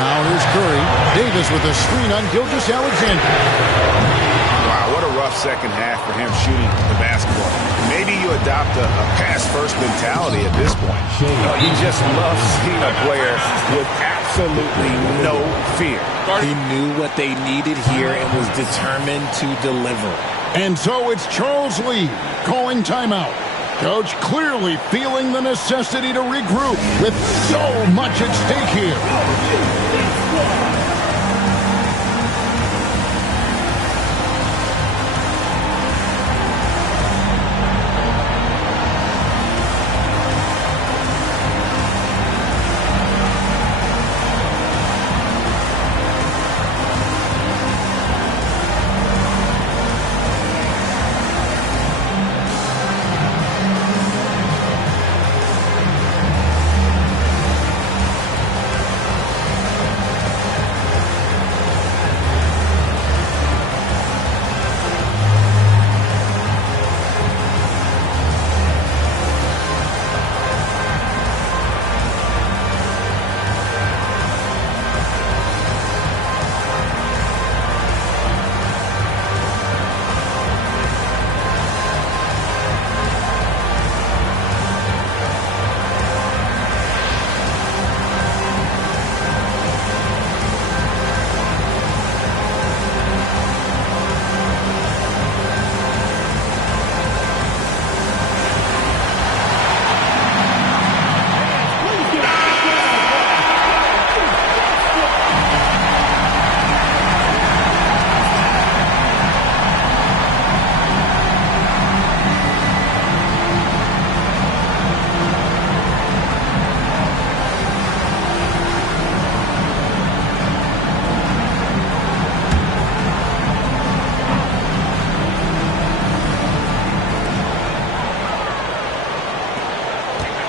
Now here's Curry. Davis with a screen on Gilgeous-Alexander. Wow, what a rough second half for him shooting the basketball. Maybe you adopt a pass-first mentality at this point. You just love seeing a player with absolutely no fear. He knew what they needed here and was determined to deliver. And so it's Charles Lee calling timeout. Coach clearly feeling the necessity to regroup with so much at stake here.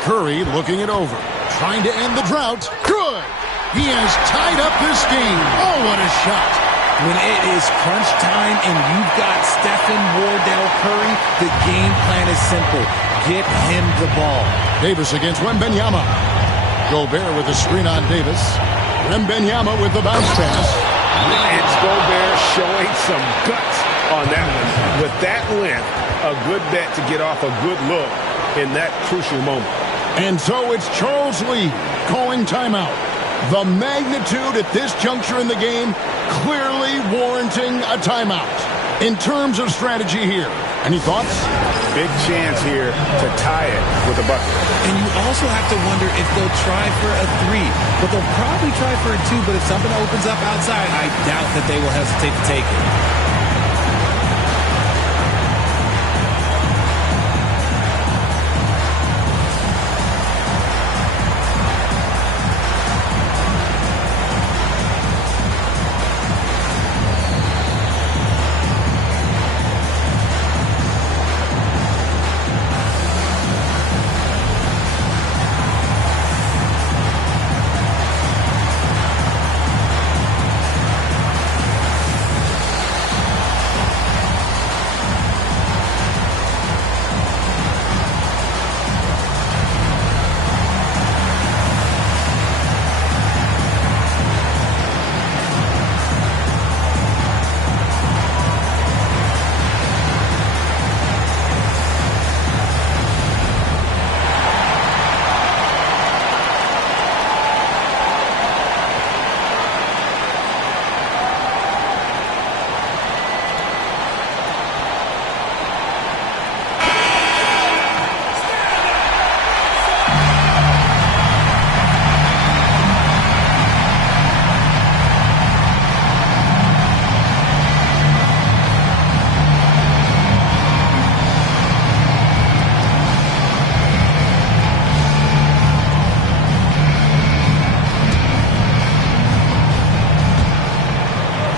Curry looking it over. Trying to end the drought. Good! He has tied up this game. Oh, what a shot. When it is crunch time and you've got Stephen Wardell Curry, the game plan is simple. Get him the ball. Davis against Wembanyama. Gobert with the screen on Davis. Wembanyama with the bounce pass. It's Gobert showing some guts on that one. With that length, a good bet to get off a good look in that crucial moment. And so it's Charles Lee calling timeout. The magnitude at this juncture in the game clearly warranting a timeout. In terms of strategy here, any thoughts? Big chance here to tie it with a bucket. And you also have to wonder if they'll try for a 3. But they'll probably try for a 2. But if something opens up outside, I doubt that they will hesitate to take it.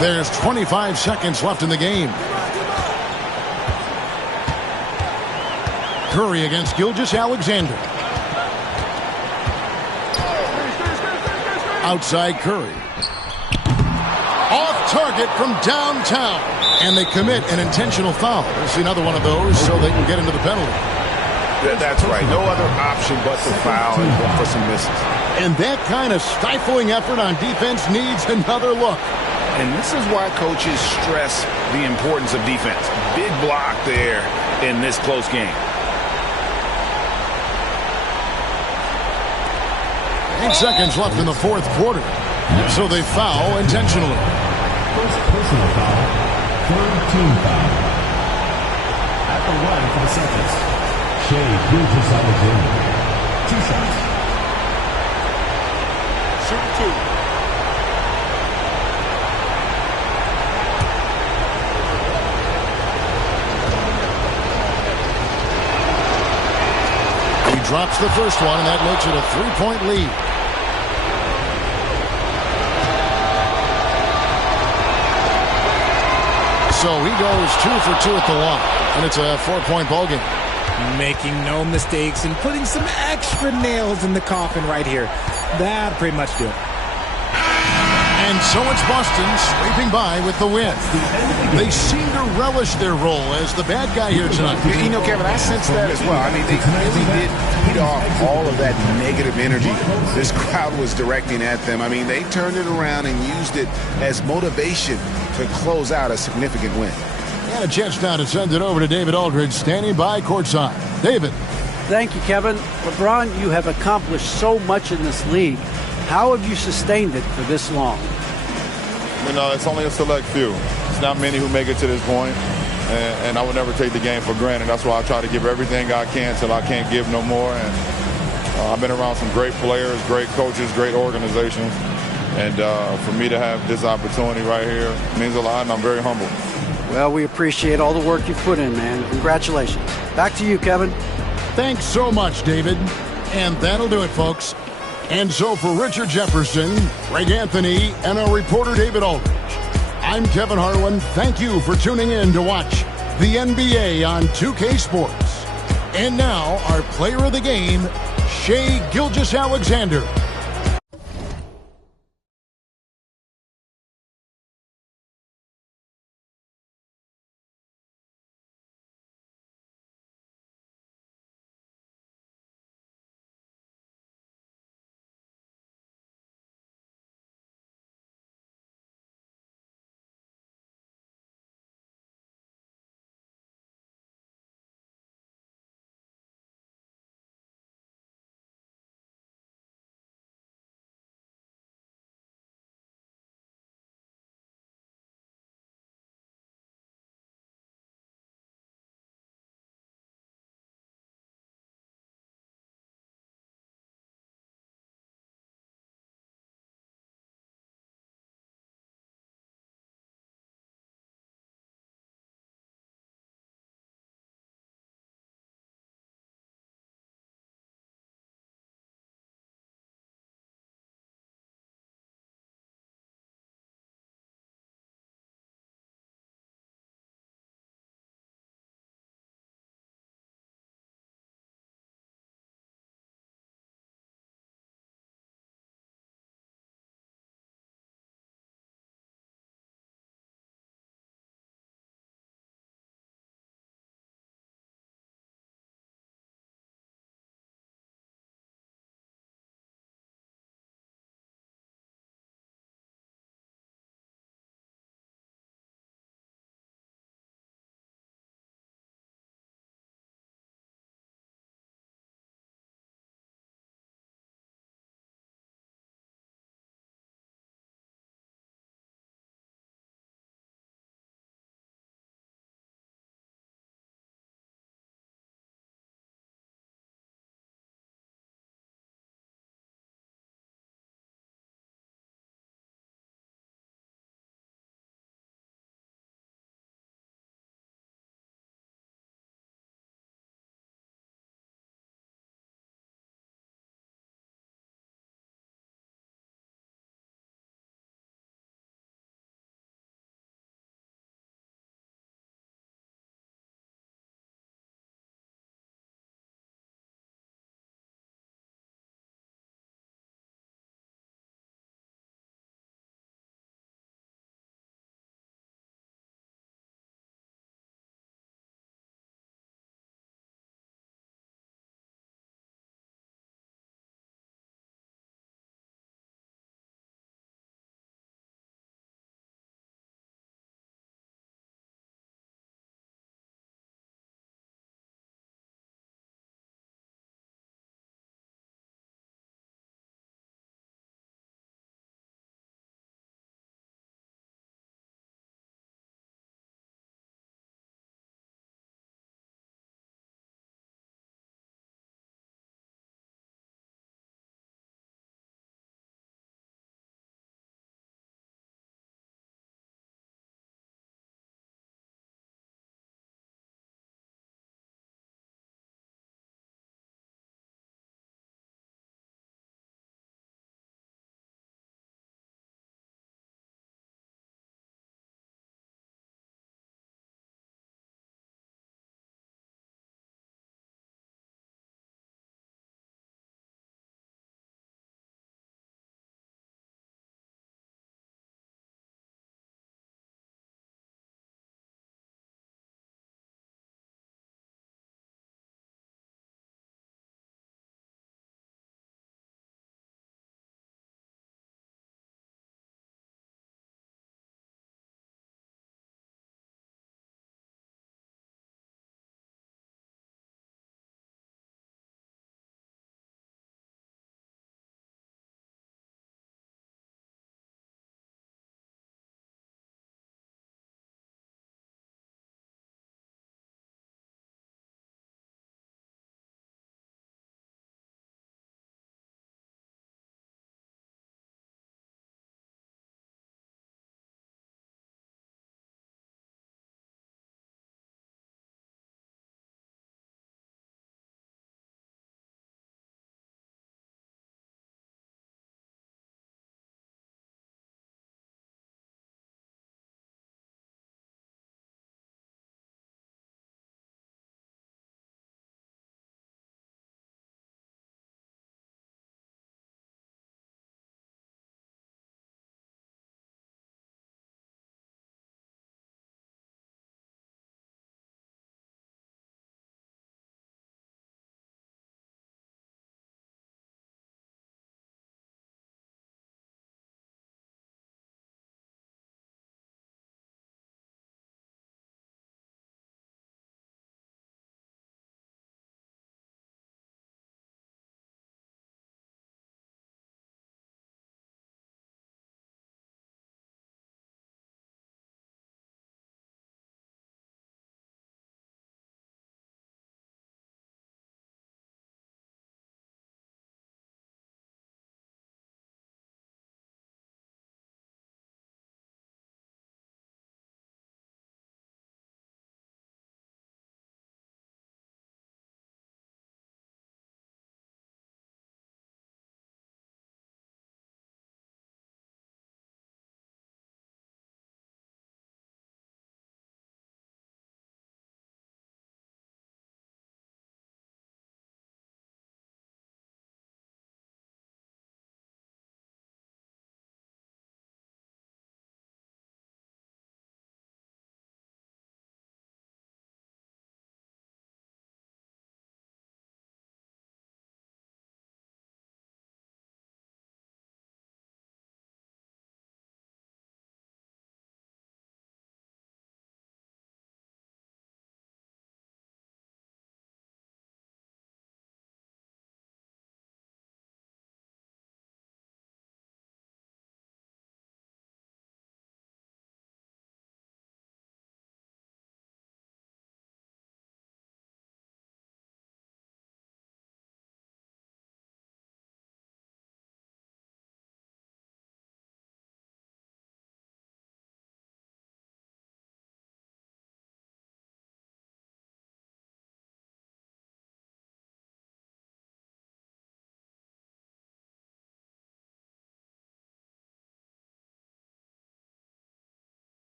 There's 25 seconds left in the game. Curry against Gilgeous-Alexander. Outside Curry. Off target from downtown. And they commit an intentional foul. We'll see another one of those so they can get into the penalty. That's right. No other option but to foul and look for some misses. And that kind of stifling effort on defense needs another look. And this is why coaches stress the importance of defense. Big block there in this close game. 8 seconds left in the fourth quarter. So they foul intentionally. First personal foul, third team foul. At the line for the Celtics, Shai Gilgeous-Alexander. 2 shots. Shoot 2. Drops the first one, and that makes it a 3-point lead. So he goes 2 for 2 at the line, and it's a 4-point ball game. Making no mistakes and putting some extra nails in the coffin right here. That pretty much do it. And so it's Boston sweeping by with the win. They seem to relish their role as the bad guy here tonight. You know, Kevin, I sense that as well. I mean, they really did beat off all of that negative energy this crowd was directing at them. I mean, they turned it around and used it as motivation to close out a significant win. And a chance now to send it over to David Aldridge, standing by courtside. David. Thank you, Kevin. LeBron, you have accomplished so much in this league. How have you sustained it for this long? You know, it's only a select few. It's not many who make it to this point, and I would never take the game for granted. That's why I try to give everything I can till I can't give no more. And I've been around some great players, great coaches, great organizations, and for me to have this opportunity right here means a lot, and I'm very humbled. Well, we appreciate all the work you've put in, man. Congratulations. Back to you, Kevin. Thanks so much, David. And that'll do it, folks. And so for Richard Jefferson, Greg Anthony, and our reporter David Aldridge, I'm Kevin Harlan. Thank you for tuning in to watch the NBA on 2K Sports. And now, our player of the game, Shai Gilgeous-Alexander.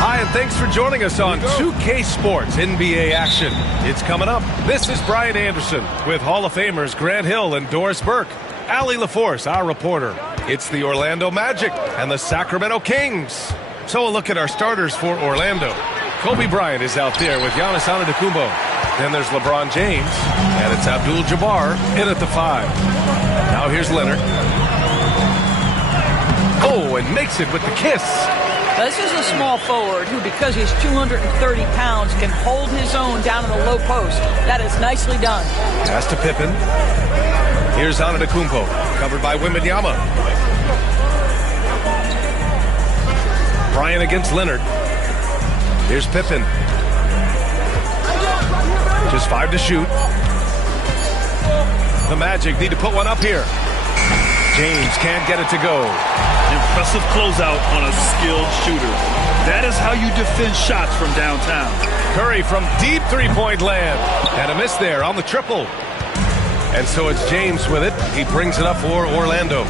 Hi, and thanks for joining us on 2K Sports NBA action. It's coming up. This is Brian Anderson with Hall of Famers Grant Hill and Doris Burke. Allie LaForce, our reporter. It's the Orlando Magic and the Sacramento Kings. So a look at our starters for Orlando. Kobe Bryant is out there with Giannis Antetokounmpo. Then there's LeBron James, and it's Abdul-Jabbar in at the 5. Now here's Leonard. Oh, and makes it with the kiss. This is a small forward who, because he's 230 pounds, can hold his own down in the low post. That is nicely done. Pass to Pippen. Here's Antetokounmpo, covered by Wembanyama. Bryant against Leonard. Here's Pippen. Just 5 to shoot. The Magic need to put one up here. James can't get it to go. Impressive closeout on a skilled shooter. That is how you defend shots from downtown. Curry from deep three-point land. And a miss there on the triple. And so it's James with it. He brings it up for Orlando.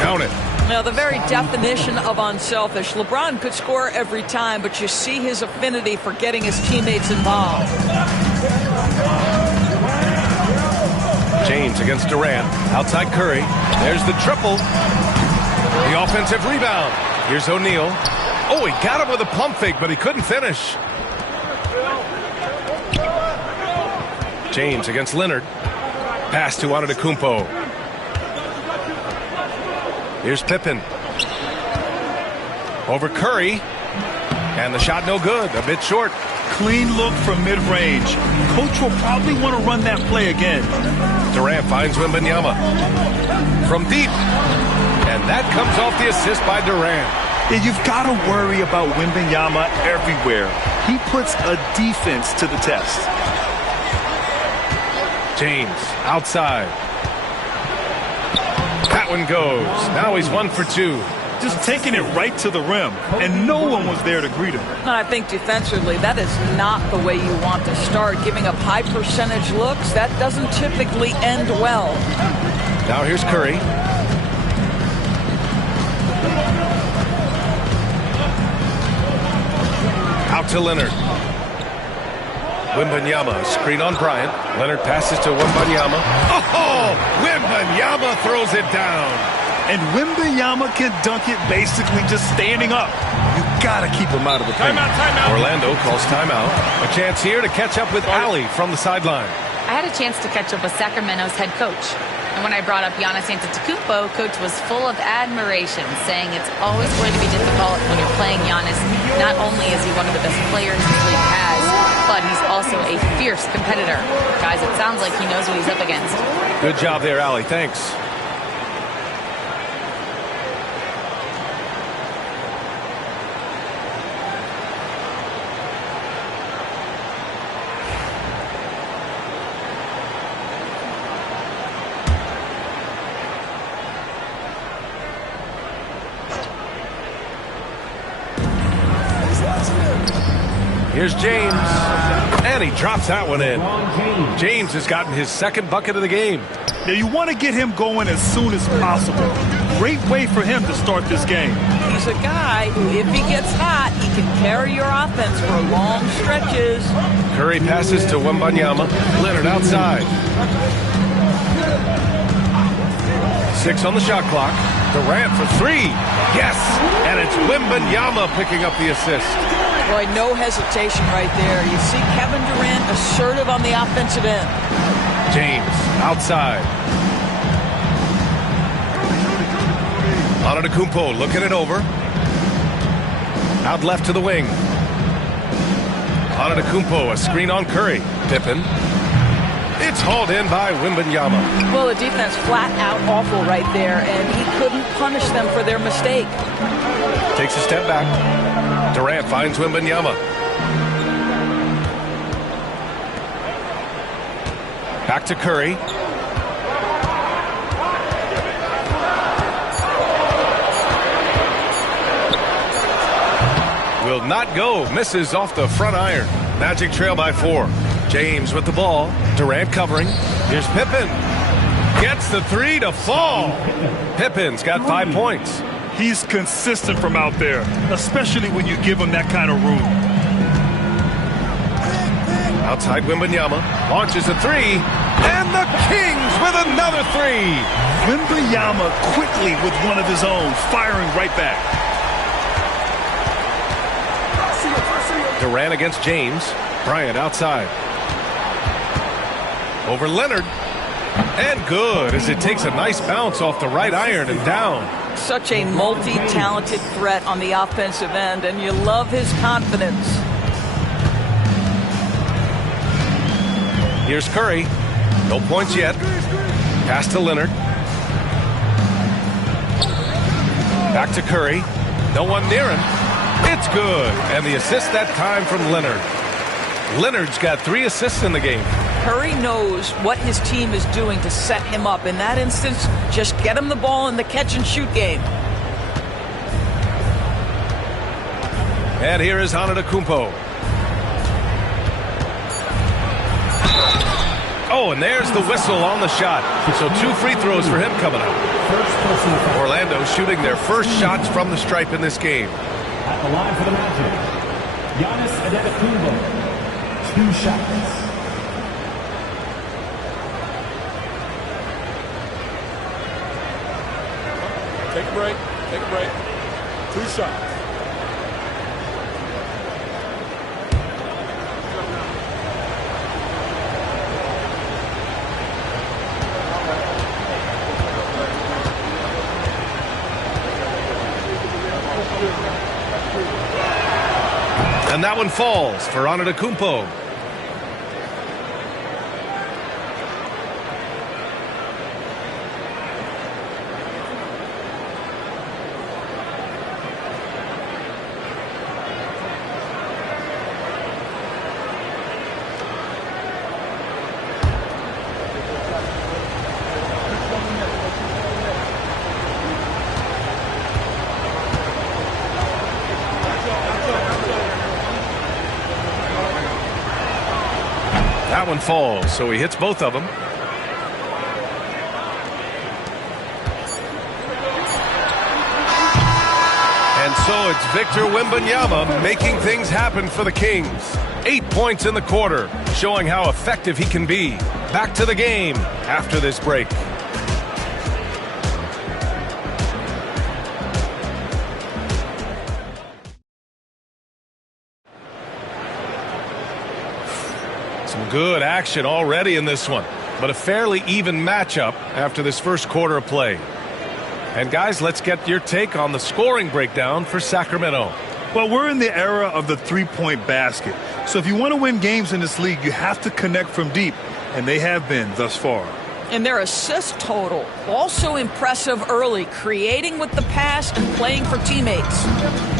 Count it. Now, the very definition of unselfish. LeBron could score every time, but you see his affinity for getting his teammates involved. James against Durant. Outside Curry. There's the triple. The offensive rebound. Here's O'Neal. Oh, he got him with a pump fake, but he couldn't finish. James against Leonard. Pass to Antetokounmpo. Here's Pippen. Over Curry. And the shot no good. A bit short. Clean look from mid-range. Coach will probably want to run that play again. Durant finds Wembanyama. From deep. And that comes off the assist by Durant. Yeah, you've got to worry about Wembanyama everywhere. He puts a defense to the test. James outside. That one goes. Now he's 1 for 2. Just taking it right to the rim, and no one was there to greet him. I think defensively, that is not the way you want to start. Giving up high percentage looks, that doesn't typically end well. Now here's Curry. Out to Leonard. Wembanyama, screen on Bryant. Leonard passes to Wembanyama. Oh, Wembanyama throws it down. And Wembanyama can dunk it basically just standing up. You got to keep him out of the paint. Timeout. Orlando calls timeout. A chance here to catch up with Allie from the sideline. I had a chance to catch up with Sacramento's head coach. And when I brought up Giannis Antetokounmpo, Coach was full of admiration, saying it's always going to be difficult when you're playing Giannis. Not only is he one of the best players this league has, but he's also a fierce competitor. Guys, it sounds like he knows what he's up against. Good job there, Allie. Thanks. Here's James, and he drops that one in. James has gotten his second bucket of the game. Now you want to get him going as soon as possible. Great way for him to start this game. He's a guy who, if he gets hot, he can carry your offense for long stretches. Curry passes to Wembanyama. Leonard outside. 6 on the shot clock. Durant for 3. Yes, and it's Wembanyama picking up the assist. Boy, no hesitation right there. You see Kevin Durant assertive on the offensive end. James outside. Antetokounmpo looking it over. Out left to the wing. Antetokounmpo, a screen on Curry. Pippen. It's hauled in by Wembanyama. Well, the defense flat out awful right there, and he couldn't punish them for their mistake. Takes a step back. Durant finds Wembanyama. Back to Curry. Will not go. Misses off the front iron. Magic trail by 4. James with the ball. Durant covering. Here's Pippen. Gets the 3 to fall. Pippen's got 5 points. He's consistent from out there, especially when you give him that kind of room. Outside Wembanyama. Launches a 3. And the Kings with another 3. Wembanyama quickly with one of his own, firing right back. Durant against James. Bryant outside. Over Leonard. And good as it takes a nice bounce off the right iron and down. Such a multi-talented threat on the offensive end, and you love his confidence. Here's Curry. No points yet. Pass to Leonard. Back to Curry. No one near him. It's good. And the assist that time from Leonard. Leonard's got 3 assists in the game. Curry knows what his team is doing to set him up. In that instance, just get him the ball in the catch-and-shoot game. And here is Antetokounmpo. Oh, and there's the whistle on the shot. So 2 free throws for him coming up. Orlando shooting their first shots from the stripe in this game. At the line for the Magic, Giannis Antetokounmpo, 2 shots. Take a break. Take a break. 2 shots. And that one falls for Antetokounmpo. That one falls, so he hits both of them. And so it's Victor Wembanyama making things happen for the Kings. 8 points in the quarter, showing how effective he can be. Back to the game after this break. Some good action already in this one, but a fairly even matchup after this first quarter of play. And guys, let's get your take on the scoring breakdown for Sacramento. Well, we're in the era of the three-point basket. So if you want to win games in this league, you have to connect from deep, and they have been thus far. And their assist total, also impressive early, creating with the pass and playing for teammates.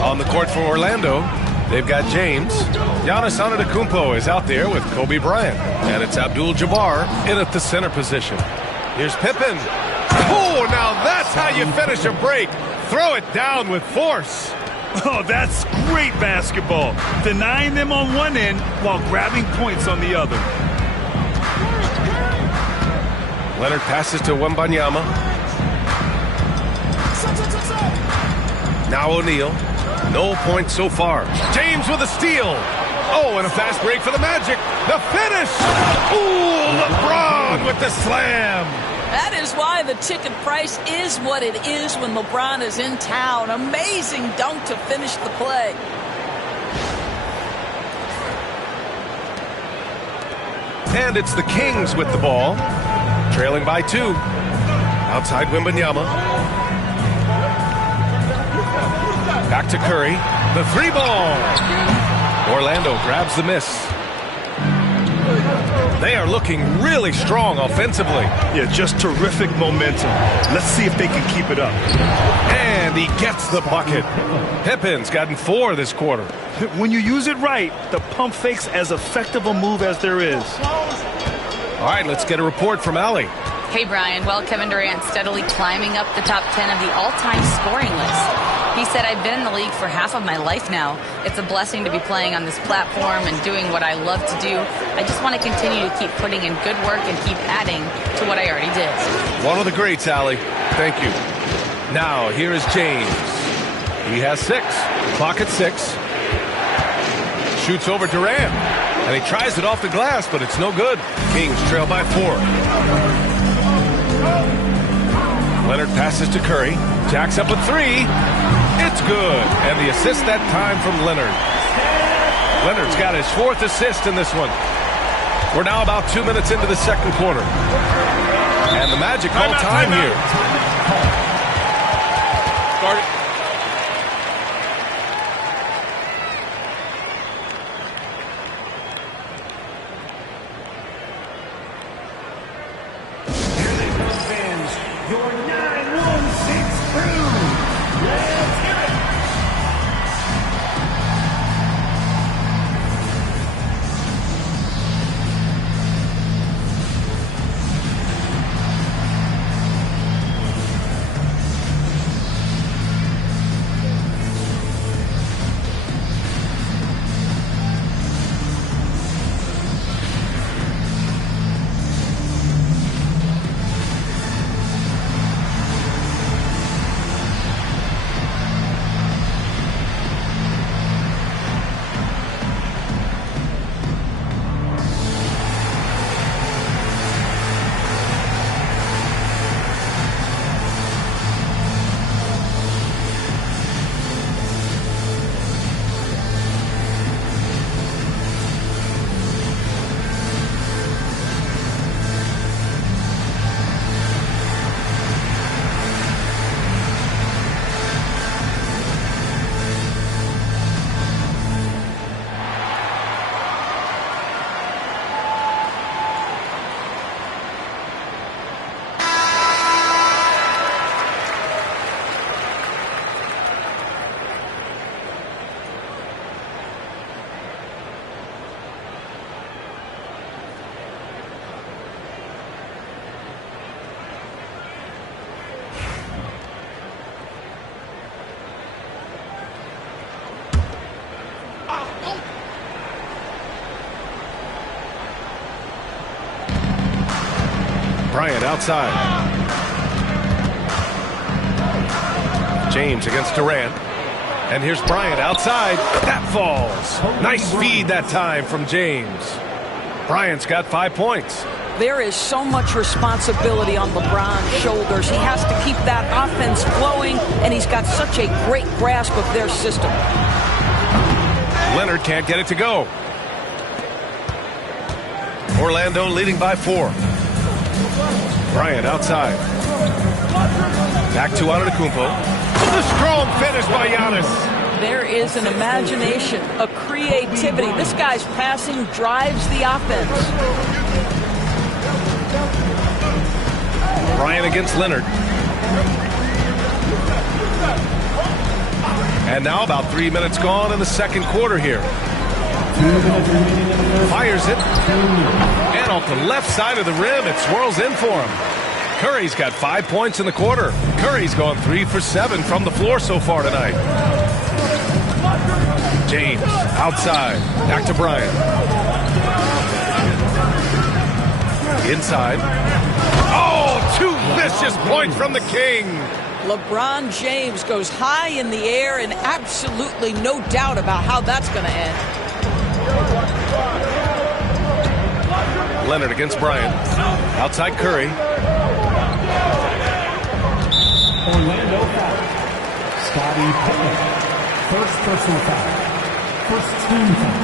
On the court for Orlando, they've got James. Giannis Antetokounmpo is out there with Kobe Bryant. And it's Abdul-Jabbar in at the center position. Here's Pippen. Oh, now that's how you finish a break. Throw it down with force. Oh, that's great basketball. Denying them on one end while grabbing points on the other. Leonard passes to Wembanyama. Now O'Neal. No points so far. James with a steal. Oh, and a fast break for the Magic. The finish. Ooh, LeBron with the slam. That is why the ticket price is what it is when LeBron is in town. Amazing dunk to finish the play. And it's the Kings with the ball. Trailing by 2. Outside Wembanyama. Back to Curry. The 3 ball. Orlando grabs the miss. They are looking really strong offensively. Yeah, just terrific momentum. Let's see if they can keep it up. And he gets the bucket. Pippin's gotten 4 this quarter. When you use it right, the pump fake's as effective a move as there is. All right, let's get a report from Allie. Hey, Brian. Well, Kevin Durant steadily climbing up the top 10 of the all-time scoring list. He said, I've been in the league for half of my life now. It's a blessing to be playing on this platform and doing what I love to do. I just want to continue to keep putting in good work and keep adding to what I already did. One of the greats, Allie. Thank you. Now, here is James. He has 6. Clock at 6. Shoots over Durant. And he tries it off the glass, but it's no good. Kings trail by 4. Leonard passes to Curry. Jacks up a 3. It's good. And the assist that time from Leonard. Leonard's got his 4th assist in this one. We're now about 2 minutes into the second quarter. And the Magic call time here. Start it. Your 916 crew. Let's hear it. Bryant outside. James against Durant. And here's Bryant outside. That falls. Nice feed that time from James. Bryant's got 5 points. There is so much responsibility on LeBron's shoulders. He has to keep that offense flowing, and he's got such a great grasp of their system. Leonard can't get it to go. Orlando leading by 4. Bryant outside. Back to Antetokounmpo. The strong finish by Giannis. There is an imagination, a creativity. This guy's passing drives the offense. Bryant against Leonard. And now about 3 minutes gone in the second quarter here. Fires it. And off the left side of the rim, it swirls in for him. Curry's got 5 points in the quarter. Curry's gone 3 for 7 from the floor so far tonight. James outside. Back to Bryant. Inside. Oh, 2 vicious points from the King. LeBron James goes high in the air, and absolutely no doubt about how that's going to end. Leonard against Bryant. Outside Curry. Orlando foul. Scottie Pippen. First personal foul. First team foul.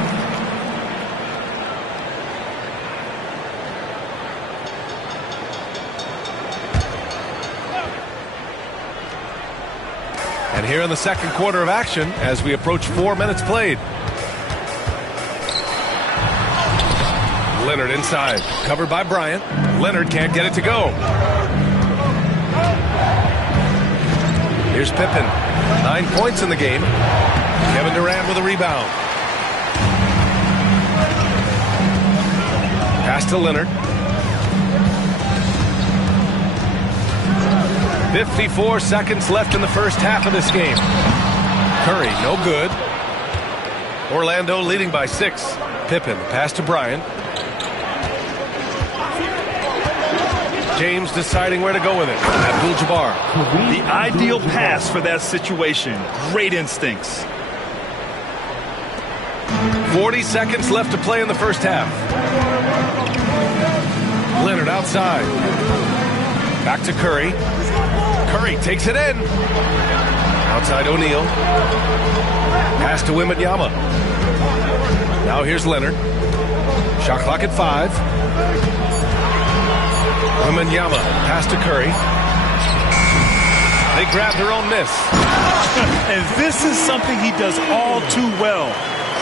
And here in the second quarter of action, as we approach 4 minutes played. Leonard inside. Covered by Bryant. Leonard can't get it to go. Here's Pippen. 9 points in the game. Kevin Durant with a rebound. Pass to Leonard. 54 seconds left in the first half of this game. Curry, no good. Orlando leading by 6. Pippen, pass to Bryant. James deciding where to go with it. Abdul-Jabbar. The ideal pass for that situation. Great instincts. 40 seconds left to play in the first half. Leonard outside. Back to Curry. Curry takes it in. Outside O'Neal. Pass to Wembanyama. Now here's Leonard. Shot clock at 5. Wembanyama. Pass to Curry. They grab their own miss. And this is something he does all too well.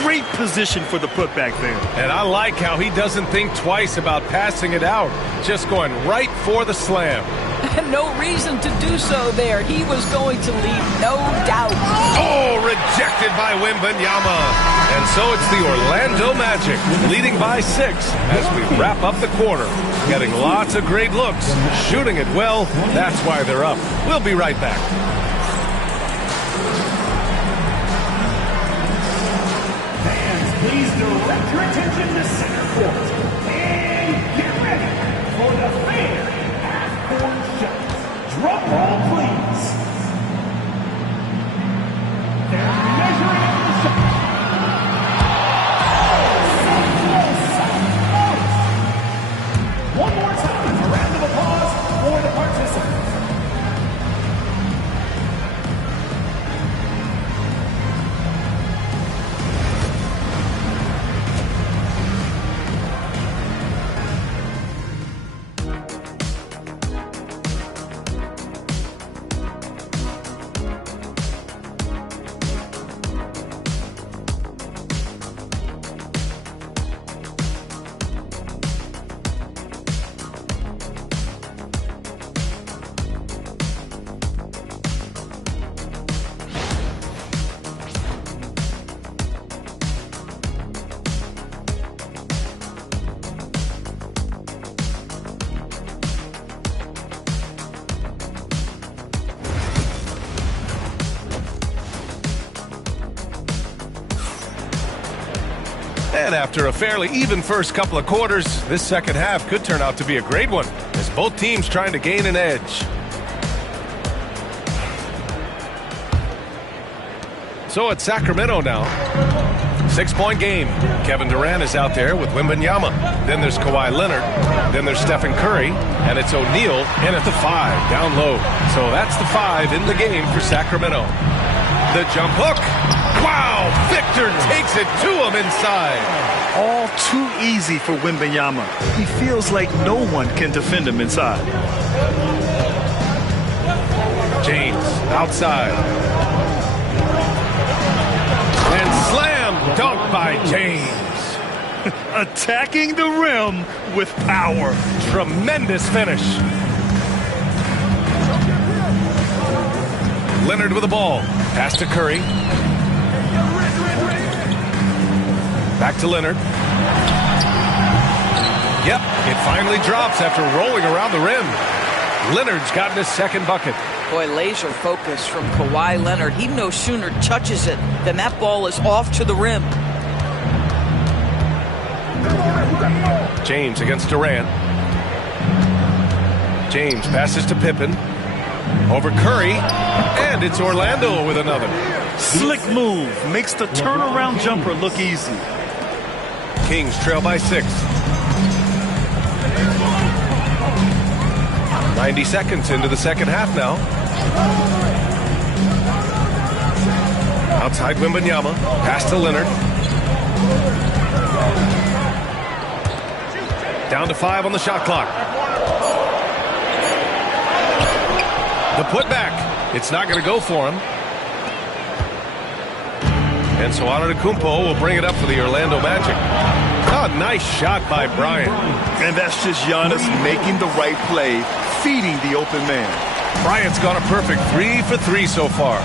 Great position for the putback there. And I like how he doesn't think twice about passing it out. Just going right for the slam. No reason to do so there. He was going to leave, no doubt. Oh, rejected by Wembanyama. And so it's the Orlando Magic leading by 6 as we wrap up the quarter. Getting lots of great looks, shooting it well. That's why they're up. We'll be right back. Please direct your attention to center court and get ready for the fair half-court shot. Drum roll, please. They're measuring up the shot. One more time, a round of applause for the participants. And after a fairly even first couple of quarters, this second half could turn out to be a great one as both teams trying to gain an edge. So it's Sacramento now. 6-point game. Kevin Durant is out there with Wembanyama. Then there's Kawhi Leonard. Then there's Stephen Curry. And it's O'Neal in at the 5, down low. So that's the 5 in the game for Sacramento. The jump hook. Wow! Victor takes it to him inside. All too easy for Wembanyama. He feels like no one can defend him inside. James outside. And slam dunk by James. Attacking the rim with power. Tremendous finish. Leonard with the ball. Pass to Curry. Back to Leonard. Yep, it finally drops after rolling around the rim. Leonard's gotten his second bucket. Boy, laser focus from Kawhi Leonard. He no sooner touches it than that ball is off to the rim. James against Durant. James passes to Pippen. Over Curry. And it's Orlando with another. Slick move. Makes the turnaround jumper look easy. Kings trail by 6. 90 seconds into the second half now. Outside Wembanyama. Pass to Leonard. Down to 5 on the shot clock. The putback. It's not going to go for him. And so Antetokounmpo will bring it up for the Orlando Magic. Oh, nice shot by Bryant. And that's just Giannis making the right play, feeding the open man. Bryant's gone a perfect 3 for 3 so far.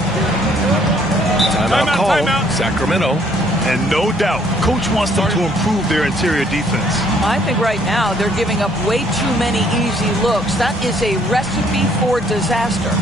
Timeout call, Sacramento. And no doubt, Coach wants them to improve their interior defense. I think right now they're giving up way too many easy looks. That is a recipe for disaster.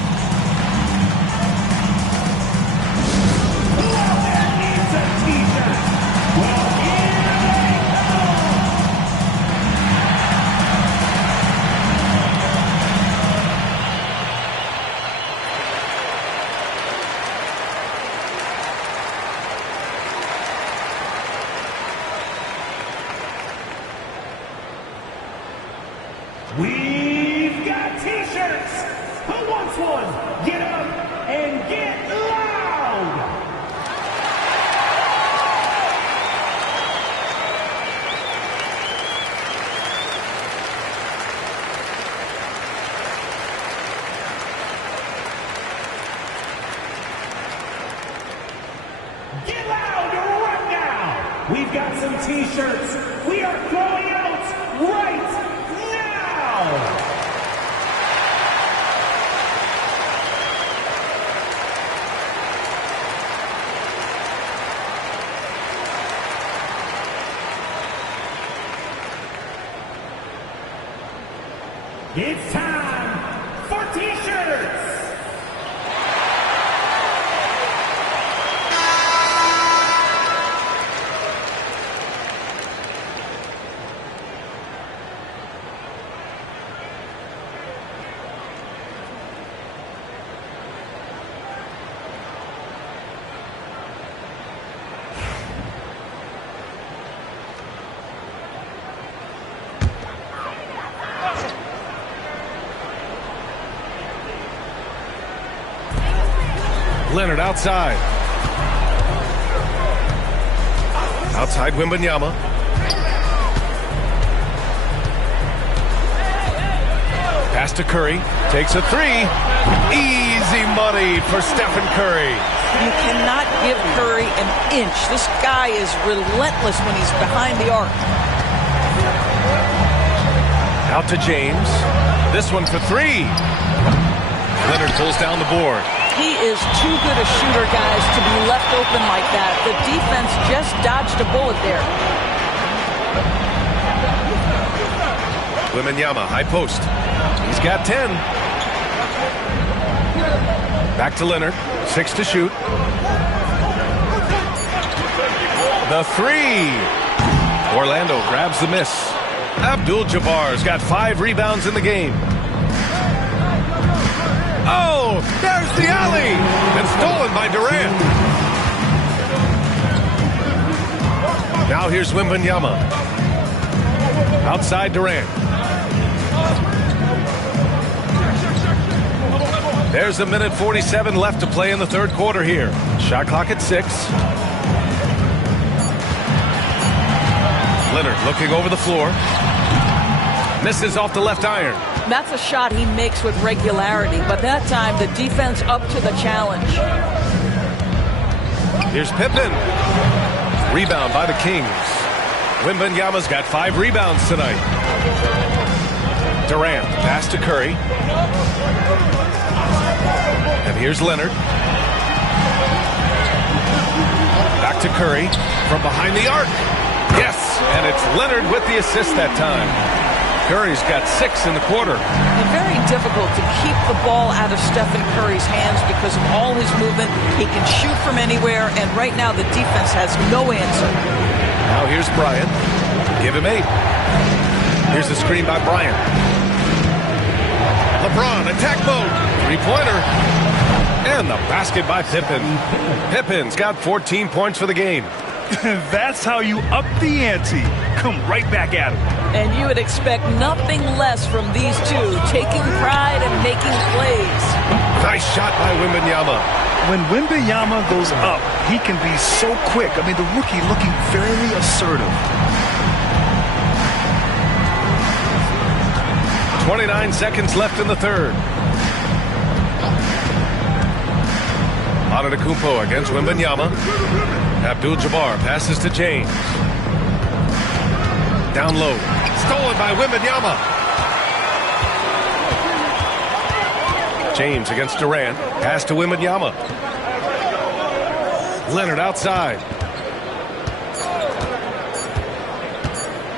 We've got T-shirts. Who wants one? Get up and get loud. Get loud right now. We've got some T-shirts. We are going out right now. It's time for T-shirts. Leonard outside. Outside Wembanyama. Pass to Curry. Takes a 3. Easy money for Stephen Curry. You cannot give Curry an inch. This guy is relentless when he's behind the arc. Out to James. This one for 3. Leonard pulls down the board. He is too good a shooter, guys, to be left open like that. The defense just dodged a bullet there. Wembanyama, high post. He's got 10. Back to Leonard. 6 to shoot. The 3. Orlando grabs the miss. Abdul-Jabbar's got 5 rebounds in the game. Oh, there's the alley. And stolen by Durant. Now here's Wembanyama. Outside Durant. There's 1:47 left to play in the third quarter here. Shot clock at 6. Leonard looking over the floor. Misses off the left iron. That's a shot he makes with regularity, but that time the defense up to the challenge. Here's Pippen. Rebound by the Kings. Wembanyama's got 5 rebounds tonight. Durant, pass to Curry. And here's Leonard. Back to Curry from behind the arc. Yes, and it's Leonard with the assist that time. Curry's got 6 in the quarter. And very difficult to keep the ball out of Stephen Curry's hands because of all his movement. He can shoot from anywhere, and right now the defense has no answer. Now here's Bryant. Give him 8. Here's the screen by Bryant. LeBron, attack mode. 3-pointer. And the basket by Pippen. Pippen's got 14 points for the game. That's how you up the ante. Come right back at him. And you would expect nothing less from these two, taking pride and making plays. Nice shot by Wembanyama. When Wembanyama goes up, he can be so quick. I mean, the rookie looking very assertive. 29 seconds left in the third. Antetokounmpo against Wembanyama. Abdul-Jabbar passes to James. Down low. Stolen by Wembanyama. James against Durant. Pass to Wembanyama. Leonard outside.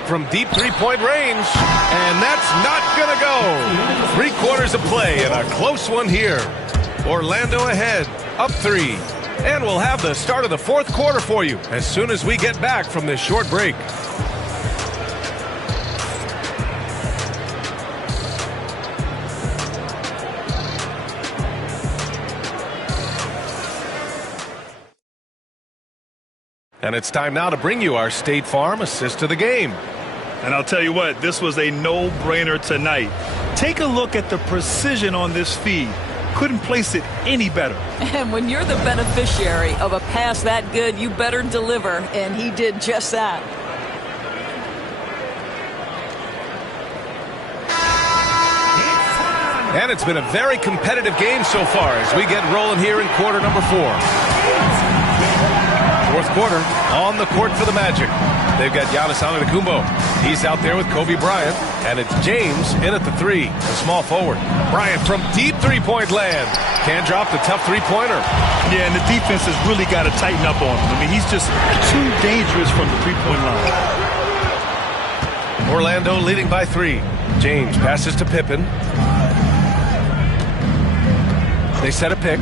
From deep three-point range. And that's not going to go. 3 quarters of play and a close one here. Orlando ahead, up 3. And we'll have the start of the 4th quarter for you as soon as we get back from this short break. And it's time now to bring you our State Farm assist of the game. And I'll tell you what, this was a no-brainer tonight. Take a look at the precision on this feed. Couldn't place it any better. And when you're the beneficiary of a pass that good, you better deliver, and he did just that. And it's been a very competitive game so far as we get rolling here in quarter number 4. 4th quarter on the court for the Magic. They've got Giannis Antetokounmpo. He's out there with Kobe Bryant, and it's James in at the 3, a small forward. Bryant from deep three-point land. Can't drop the tough three-pointer. Yeah, and the defense has really got to tighten up on him. I mean, he's just too dangerous from the three-point line. Orlando leading by 3. James passes to Pippen. They set a pick.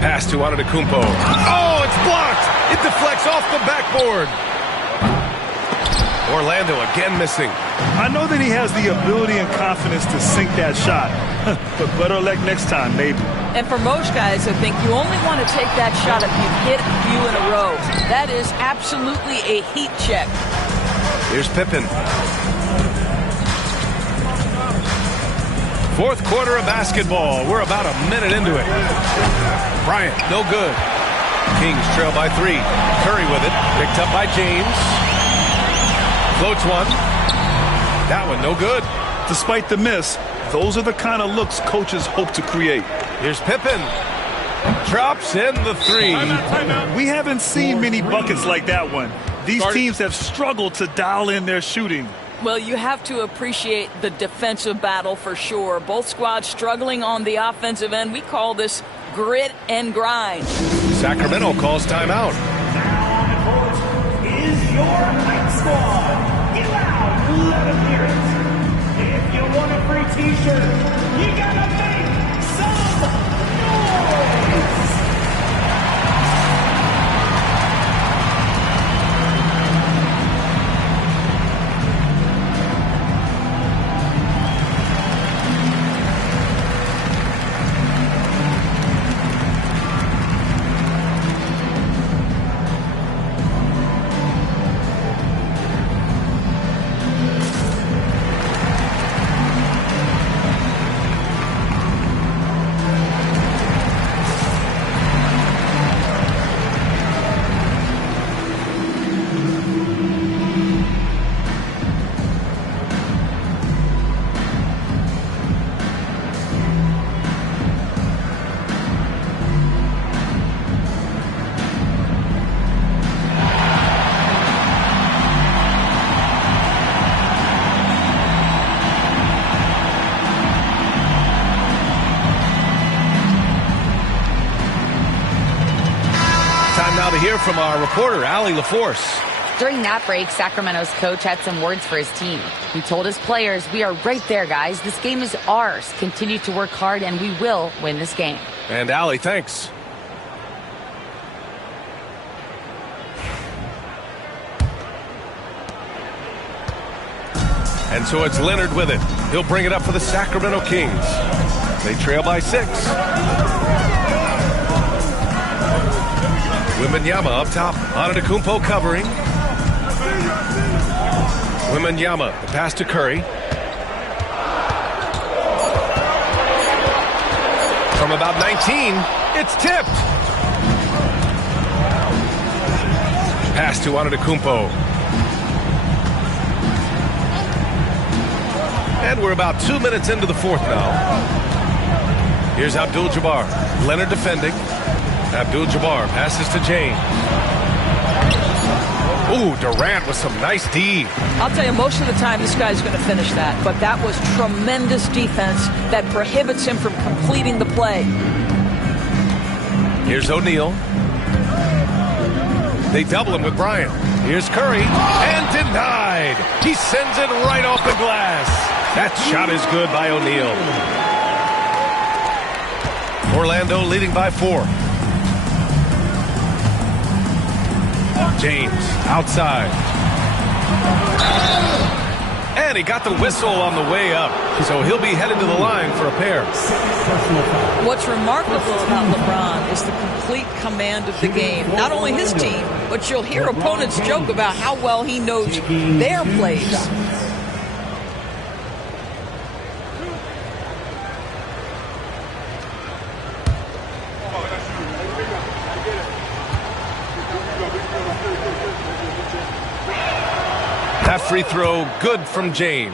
Pass to Antetokounmpo. Oh, it's blocked! It deflects off the backboard. Orlando again missing. I know that he has the ability and confidence to sink that shot, but better luck next time, maybe. And for most guys, I think you only want to take that shot if you've hit a few in a row. That is absolutely a heat check. Here's Pippen. 4th quarter of basketball. We're about a minute into it. Bryant, no good. Kings trail by 3. Curry with it. Picked up by James. Floats one. That one no good. Despite the miss, those are the kind of looks coaches hope to create. Here's Pippen. Drops in the 3. We haven't seen many buckets like that one. These teams have struggled to dial in their shooting. Well, you have to appreciate the defensive battle for sure. Both squads struggling on the offensive end. We call this grit and grind. Sacramento calls timeout. Now on the court is your Night Squad. Get out, let them hear it. If you want a free t-shirt, you gotta make some noise. Time now to hear from our reporter, Allie LaForce. During that break, Sacramento's coach had some words for his team. He told his players, "We are right there, guys. This game is ours. Continue to work hard, and we will win this game." And Allie, thanks. And so it's Leonard with it. He'll bring it up for the Sacramento Kings. They trail by 6. Wembanyama up top. Antetokounmpo covering. Wembanyama, the pass to Curry. From about 19, it's tipped. Pass to Antetokounmpo. And we're about 2 minutes into the 4th now. Here's Abdul-Jabbar. Leonard defending. Abdul-Jabbar passes to James. Ooh, Durant with some nice D. I'll tell you, most of the time this guy's going to finish that. But that was tremendous defense that prohibits him from completing the play. Here's O'Neal. They double him with Bryant. Here's Curry. And denied. He sends it right off the glass. That shot is good by O'Neal. Orlando leading by 4. James outside. And he got the whistle on the way up. So he'll be headed to the line for a pair. What's remarkable about LeBron is the complete command of the game. Not only his team, but you'll hear opponents joke about how well he knows their plays. That free throw good from James.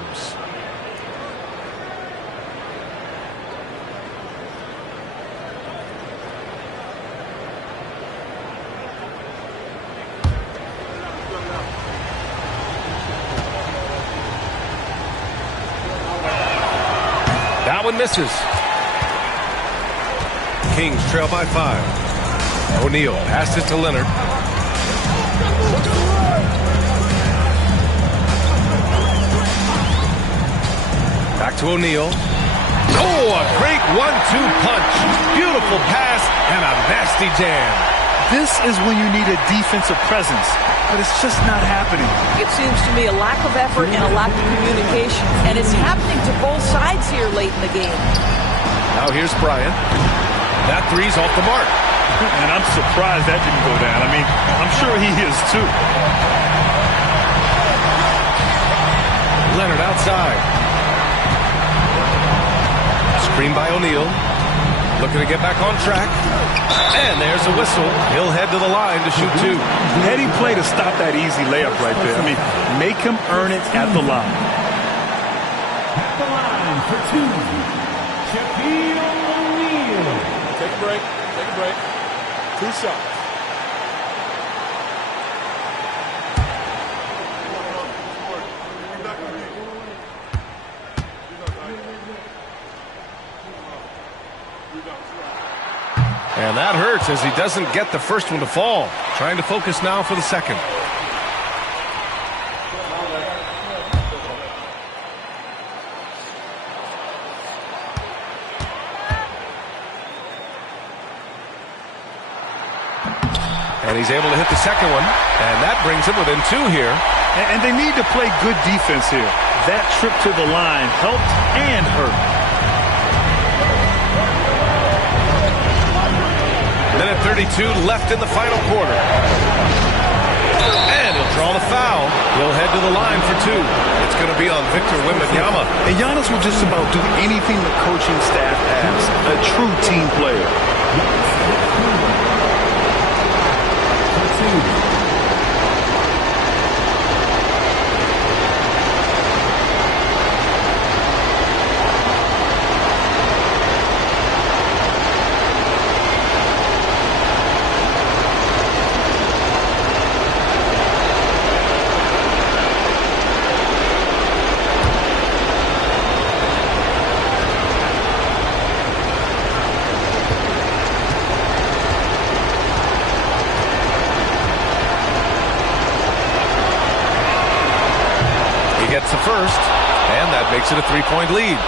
That one misses. Kings trail by 5. O'Neal passes to Leonard. Back to O'Neal. Oh, a great 1-2 punch. Beautiful pass and a nasty jam. This is when you need a defensive presence, but it's just not happening. It seems to me a lack of effort and a lack of communication, and it's happening to both sides here late in the game. Now here's Bryant. That three's off the mark. And I'm surprised that didn't go down. I mean, I'm sure he is too. Leonard outside. Screen by O'Neal. Looking to get back on track. And there's a whistle. He'll head to the line to shoot 2. Heady play to stop that easy layup right there. I mean, make him earn it at the line. At the line for 2, Shaquille O'Neal. Take a break. Take a break. 2 shots. And that hurts as he doesn't get the first one to fall. Trying to focus now for the second. And he's able to hit the second one. And that brings him within 2 here. And they need to play good defense here. That trip to the line helped and hurt. Minute 32 left in the final quarter. And he'll draw the foul. He'll head to the line for 2. It's going to be on Victor Wembanyama. And Giannis will just about do anything the coaching staff asks. A true team player. Gets the first, and that makes it a 3-point lead.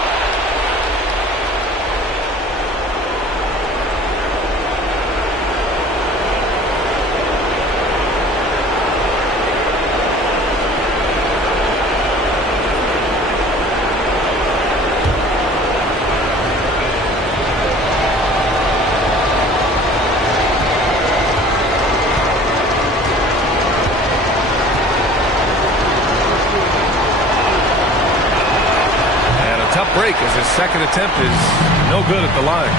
Break as his second attempt is no good at the line.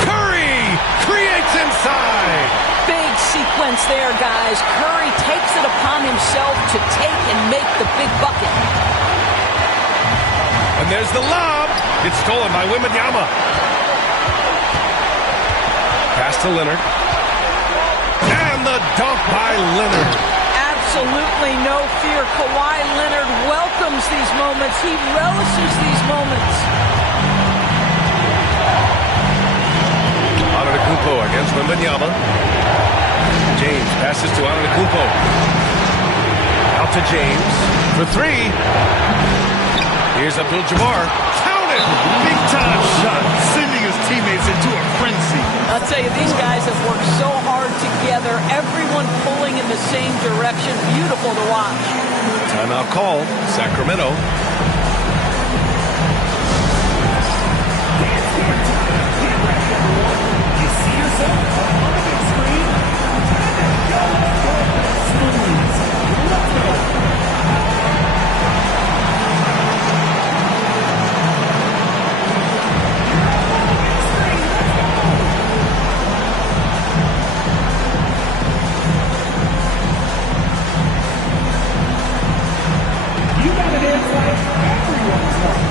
Curry creates inside. Big sequence there, guys. Curry takes it upon himself to take and make the big bucket. And there's the lob. It's stolen by Wembanyama. Pass to Leonard. And dunk by Leonard. Absolutely no fear. Kawhi Leonard welcomes these moments. He relishes these moments. Antetokounmpo against Wembanyama. James passes to Antetokounmpo. Out to James for three. Here's Abdul-Jabbar. Count it! Big time shot, sending his teammates into a frenzy. I'll tell you, these guys have worked so hard together. Everyone pulling in the same direction. Beautiful to watch. Timeout call, Sacramento. You see yourself on the big screen? Let's go. You gotta dance like everyone's like.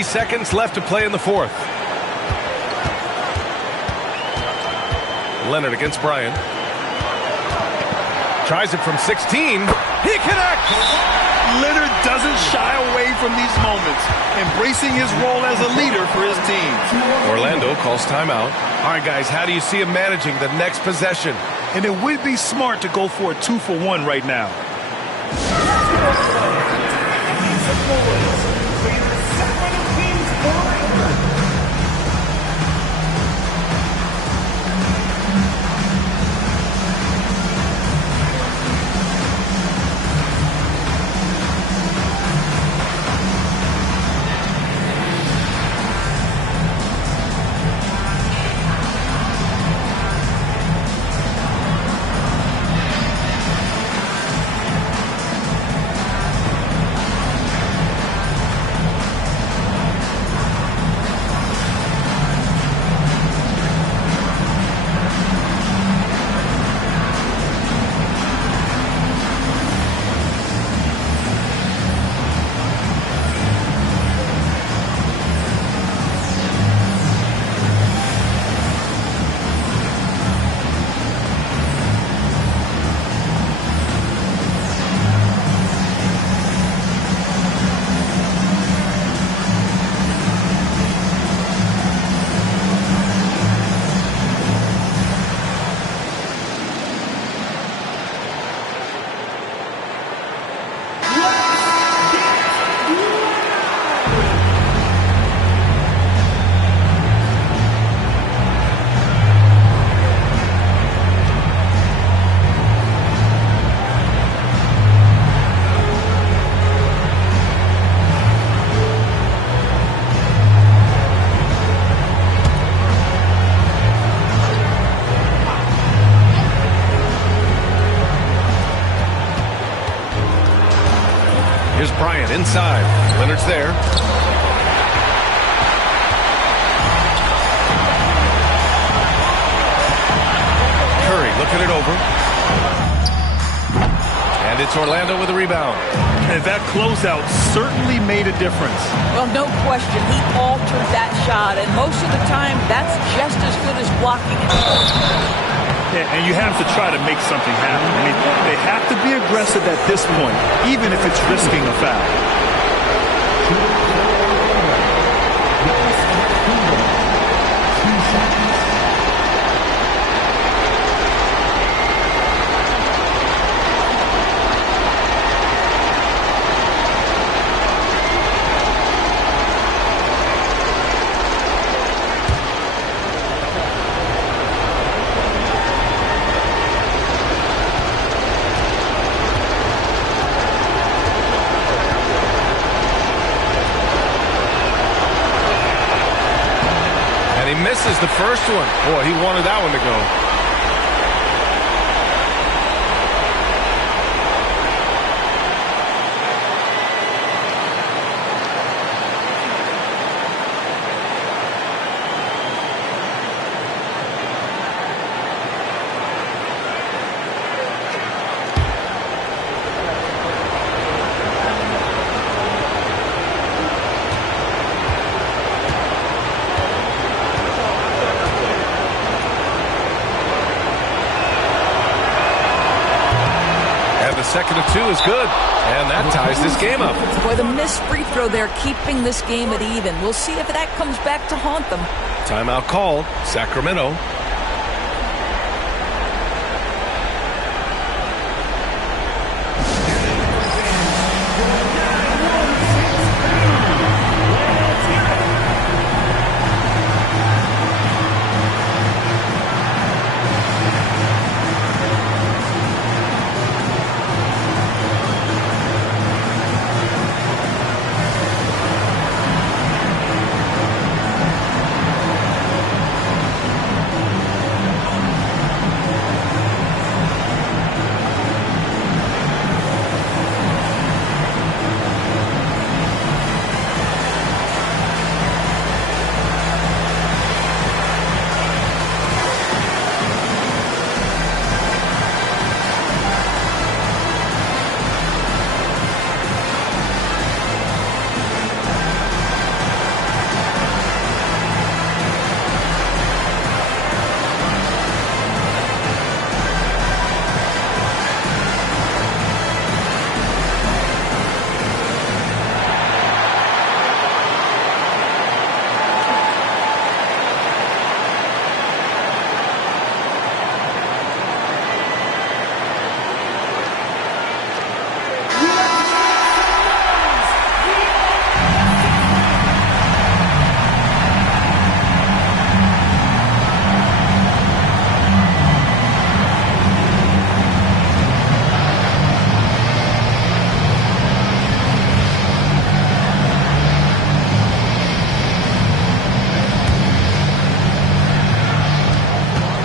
Seconds left to play in the fourth. Leonard against Bryant. Tries it from 16. He connects! Leonard doesn't shy away from these moments, embracing his role as a leader for his team. Orlando calls timeout. All right, guys, how do you see him managing the next possession? And it would be smart to go for a 2-for-1 right now. Here's Bryant inside. Leonard's there. Curry looking it over. And it's Orlando with a rebound. And that closeout certainly made a difference. Well, no question. He altered that shot, and most of the time, that's just as good as blocking it. Yeah, and you have to try to make something happen. I mean, they have to be aggressive at this point, even if it's risking a foul. Misses the first one. Boy, he wanted that one to go. Second and 2 is good, and that ties this game up. Boy, the missed free throw there, keeping this game at even. We'll see if that comes back to haunt them. Timeout called, Sacramento.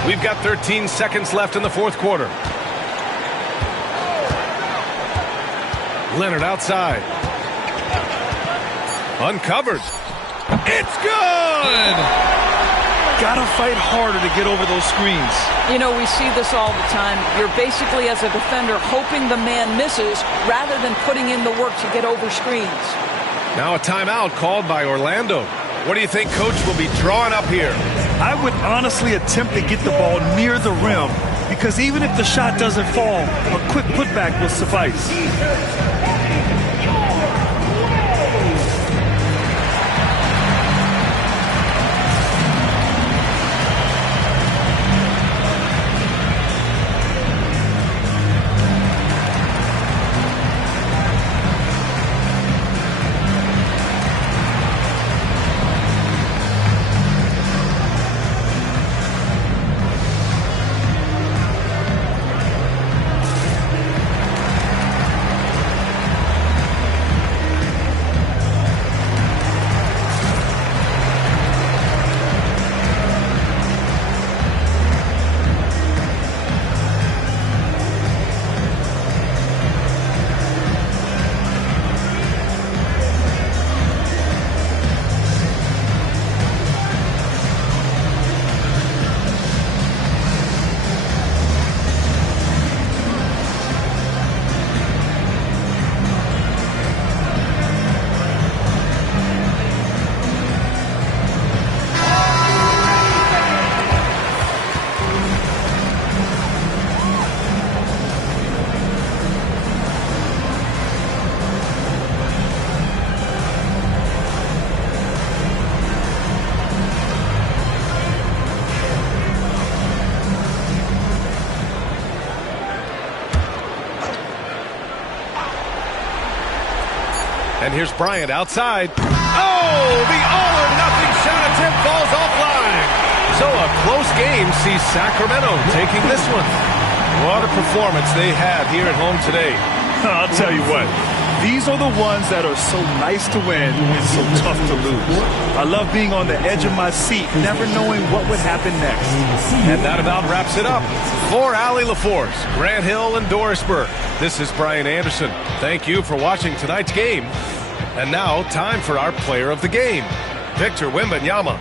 We've got 13 seconds left in the fourth quarter. Leonard outside. Uncovered. It's good! Gotta fight harder to get over those screens. You know, we see this all the time. You're basically, as a defender, hoping the man misses rather than putting in the work to get over screens. Now a timeout called by Orlando. What do you think Coach will be drawing up here? I would honestly attempt to get the ball near the rim, because even if the shot doesn't fall, a quick putback will suffice. And here's Bryant outside. Oh, the all-or-nothing shot attempt falls offline. So a close game sees Sacramento taking this one. What a performance they had here at home today. I'll tell you what. These are the ones that are so nice to win and so tough to lose. I love being on the edge of my seat, never knowing what would happen next. And that about wraps it up. For Allie LaForce, Grant Hill, and Doris Burke, this is Brian Anderson. Thank you for watching tonight's game. And now, time for our player of the game, Victor Wembanyama.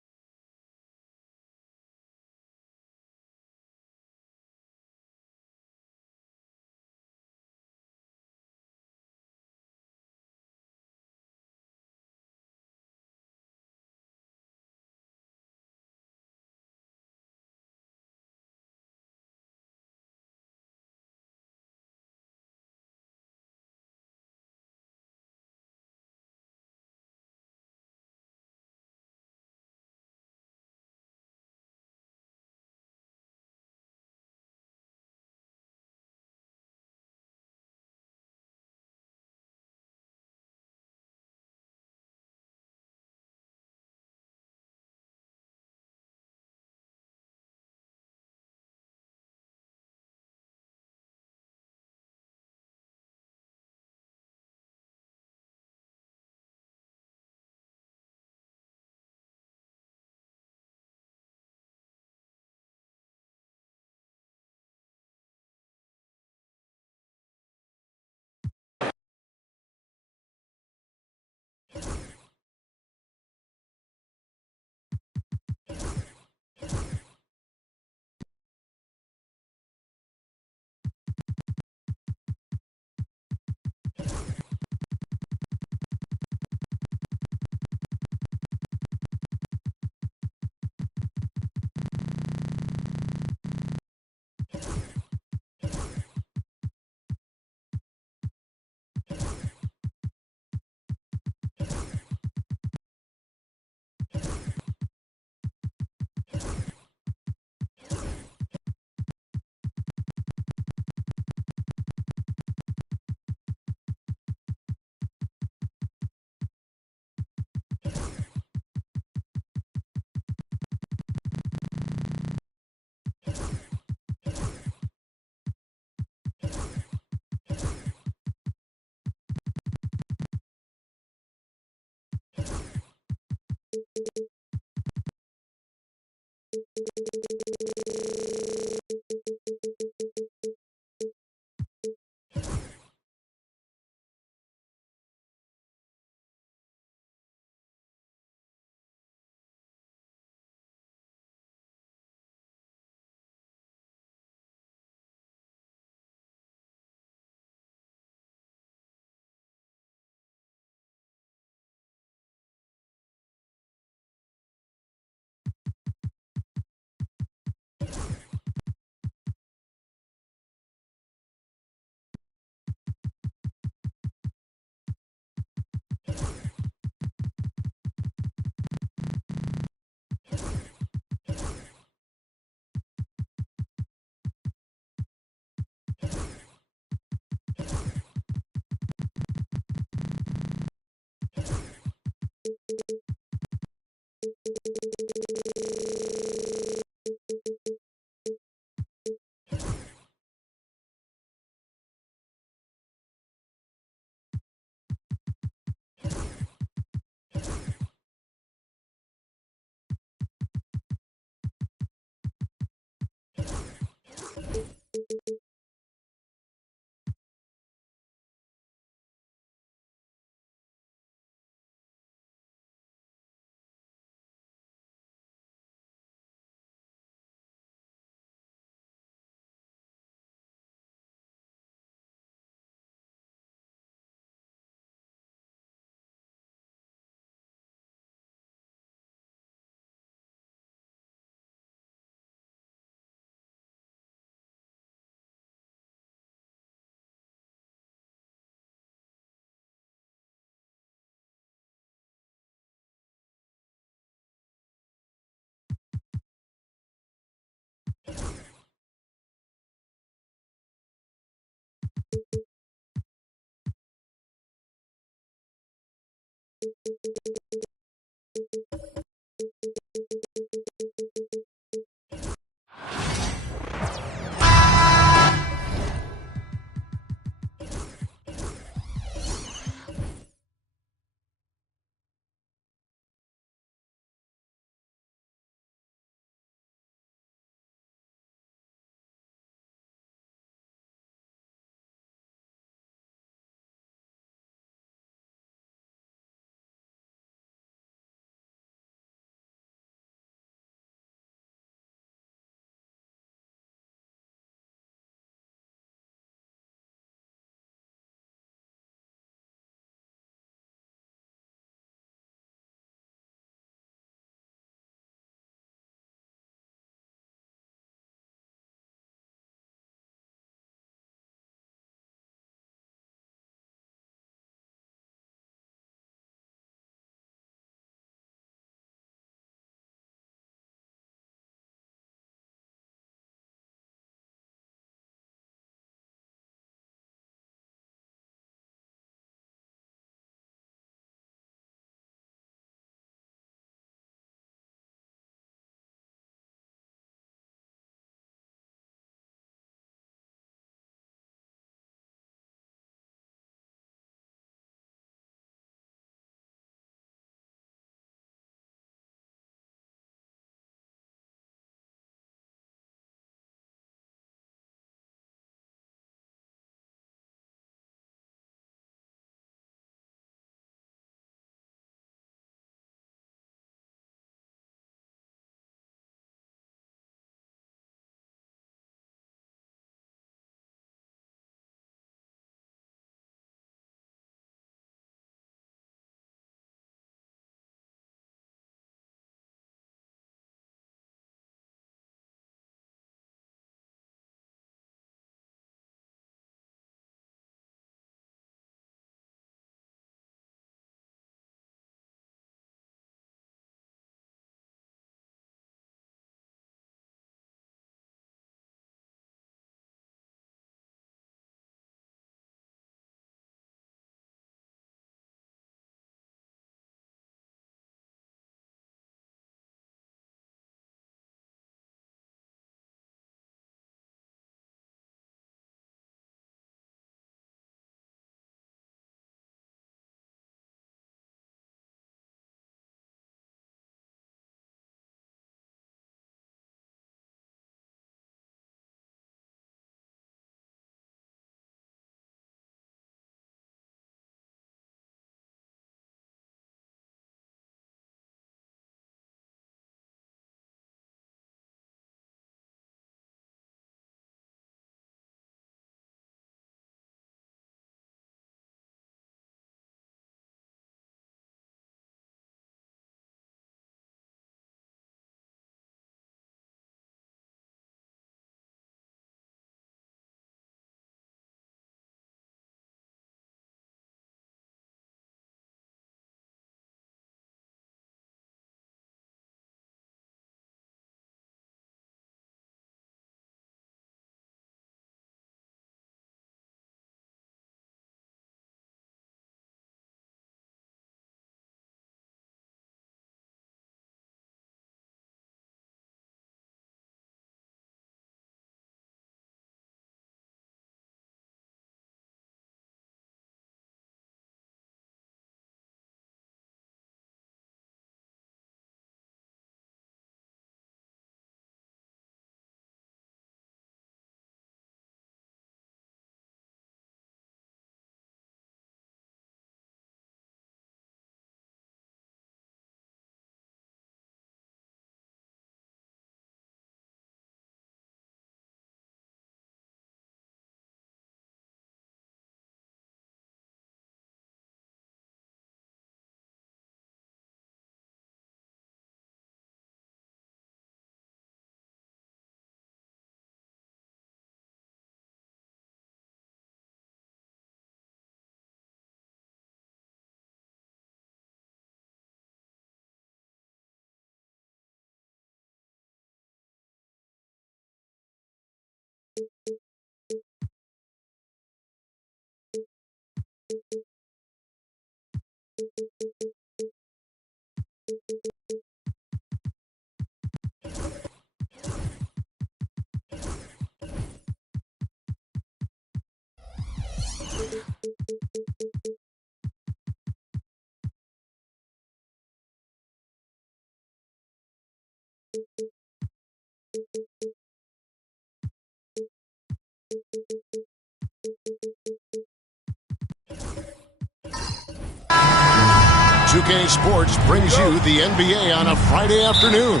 2K Sports brings you the NBA on a Friday afternoon.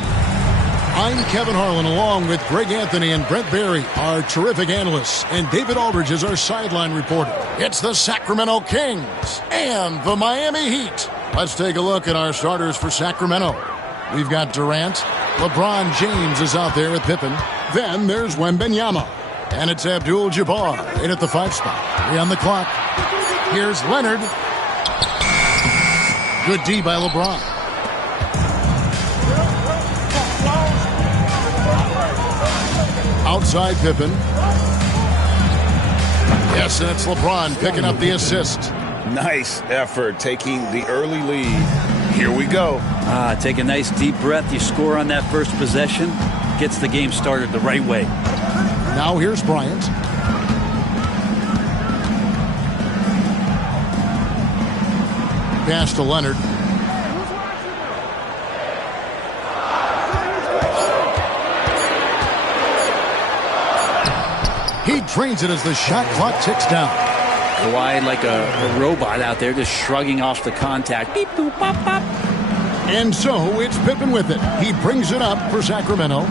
I'm Kevin Harlan, along with Greg Anthony and Brent Barry, our terrific analysts, and David Aldridge is our sideline reporter. It's the Sacramento Kings and the Miami Heat. Let's take a look at our starters for Sacramento. We've got Durant. LeBron James is out there with Pippen. Then there's Wembanyama. And it's Abdul-Jabbar in at the 5 spot. 3 on the clock. Here's Leonard. Good D by LeBron. Outside Pippen. Yes, and it's LeBron picking up the assist. Nice effort taking the early lead. Here we go. Take a nice deep breath. You score on that first possession. Gets the game started the right way. Now here's Bryant. Pass to Leonard. He drains it as the shot clock ticks down. Kawhi like a robot out there just shrugging off the contact. Beep, boop, pop, pop. And so it's Pippen with it. He brings it up for Sacramento.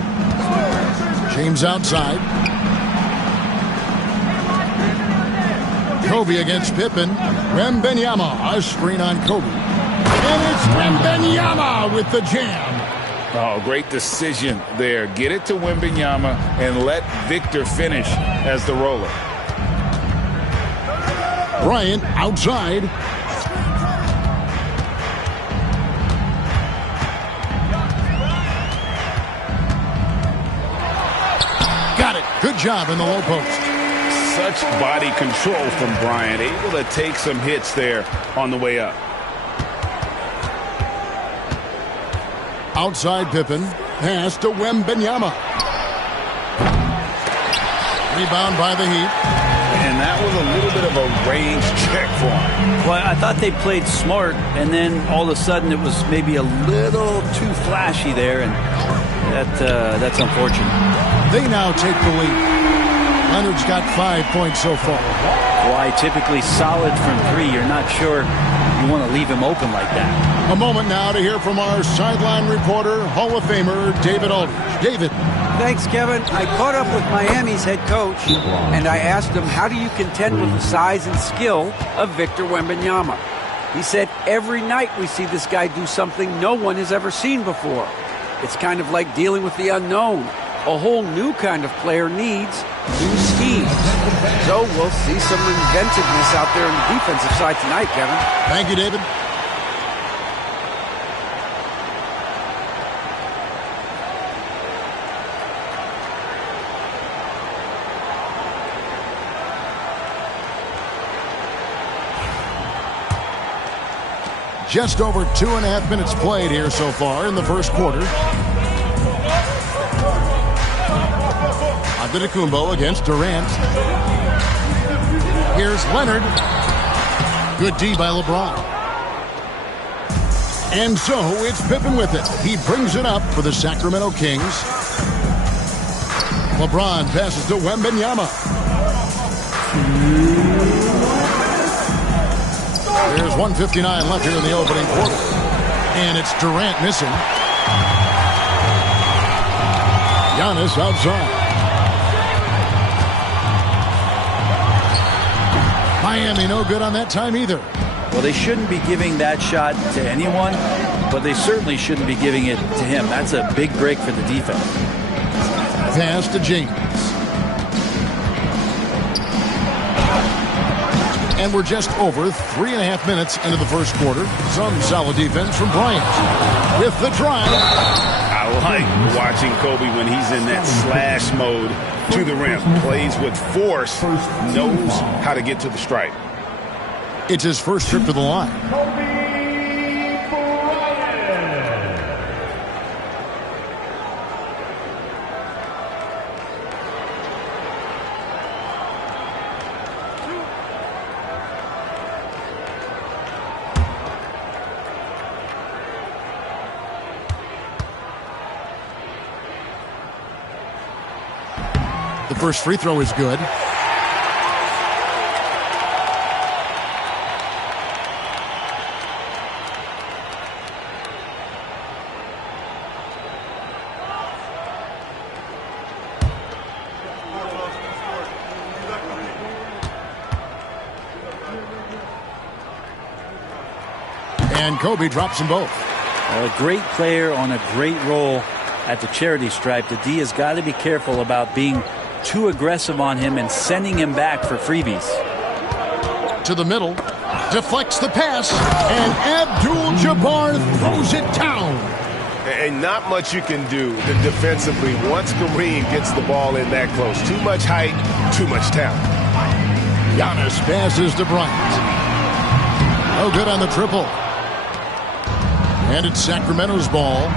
James outside. Kobe against Pippen. Wembanyama, a screen on Kobe. And it's Wembanyama with the jam. Oh, great decision there. Get it to Wembanyama and let Victor finish as the roller. Bryant outside. Got it. Good job in the low post. Such body control from Bryant. Able to take some hits there on the way up. Outside Pippen. Pass to Wembanyama. Rebound by the Heat. And that was a little bit of a range check for him. Well, I thought they played smart, and then all of a sudden it was maybe a little too flashy there, and that's unfortunate. They now take the lead. Leonard's got 5 points so far. Why, typically solid from 3. You're not sure you want to leave him open like that. A moment now to hear from our sideline reporter, Hall of Famer David Aldridge. David. Thanks, Kevin. I caught up with Miami's head coach, and I asked him, how do you contend with the size and skill of Victor Wembanyama? He said, every night we see this guy do something no one has ever seen before. It's kind of like dealing with the unknown. A whole new kind of player needs new schemes. So we'll see some inventiveness out there on the defensive side tonight, Kevin. Thank you, David. Just over 2.5 minutes played here so far in the first quarter. Antetokounmpo against Durant. Here's Leonard. Good D by LeBron. And so it's Pippen with it. He brings it up for the Sacramento Kings. LeBron passes to Wembanyama. There's 1:59 left here in the opening quarter. And it's Durant missing. Giannis outside. Miami no good on that time either. Well, they shouldn't be giving that shot to anyone, but they certainly shouldn't be giving it to him. That's a big break for the defense. Pass to James. And we're just over 3.5 minutes into the first quarter. Some solid defense from Bryant. With the drive. I like watching Kobe when he's in that slash mode to the rim. Plays with force, knows how to get to the stripe. It's his first trip to the line. The first free throw is good. And Kobe drops them both. A great player on a great role at the charity stripe. The D has got to be careful about being too aggressive on him and sending him back for freebies. To the middle, deflects the pass, and Abdul-Jabbar throws it down. And not much you can do defensively once Kareem gets the ball in that close. Too much height, too much talent. Giannis passes to Bryant. No good on the triple. And it's Sacramento's ball.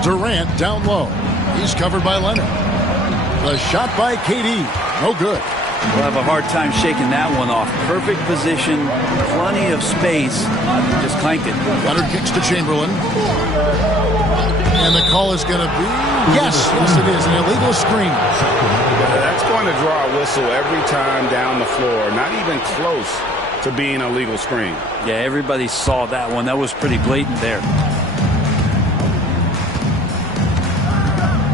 Durant down low. He's covered by Leonard. The shot by KD. No good. We'll have a hard time shaking that one off. Perfect position, plenty of space. Just clanked it. Leonard kicks to Chamberlain. And the call is going to be, yes, it is, an illegal screen. That's going to draw a whistle every time down the floor. Not even close to being a legal screen. Yeah, everybody saw that one. That was pretty blatant there.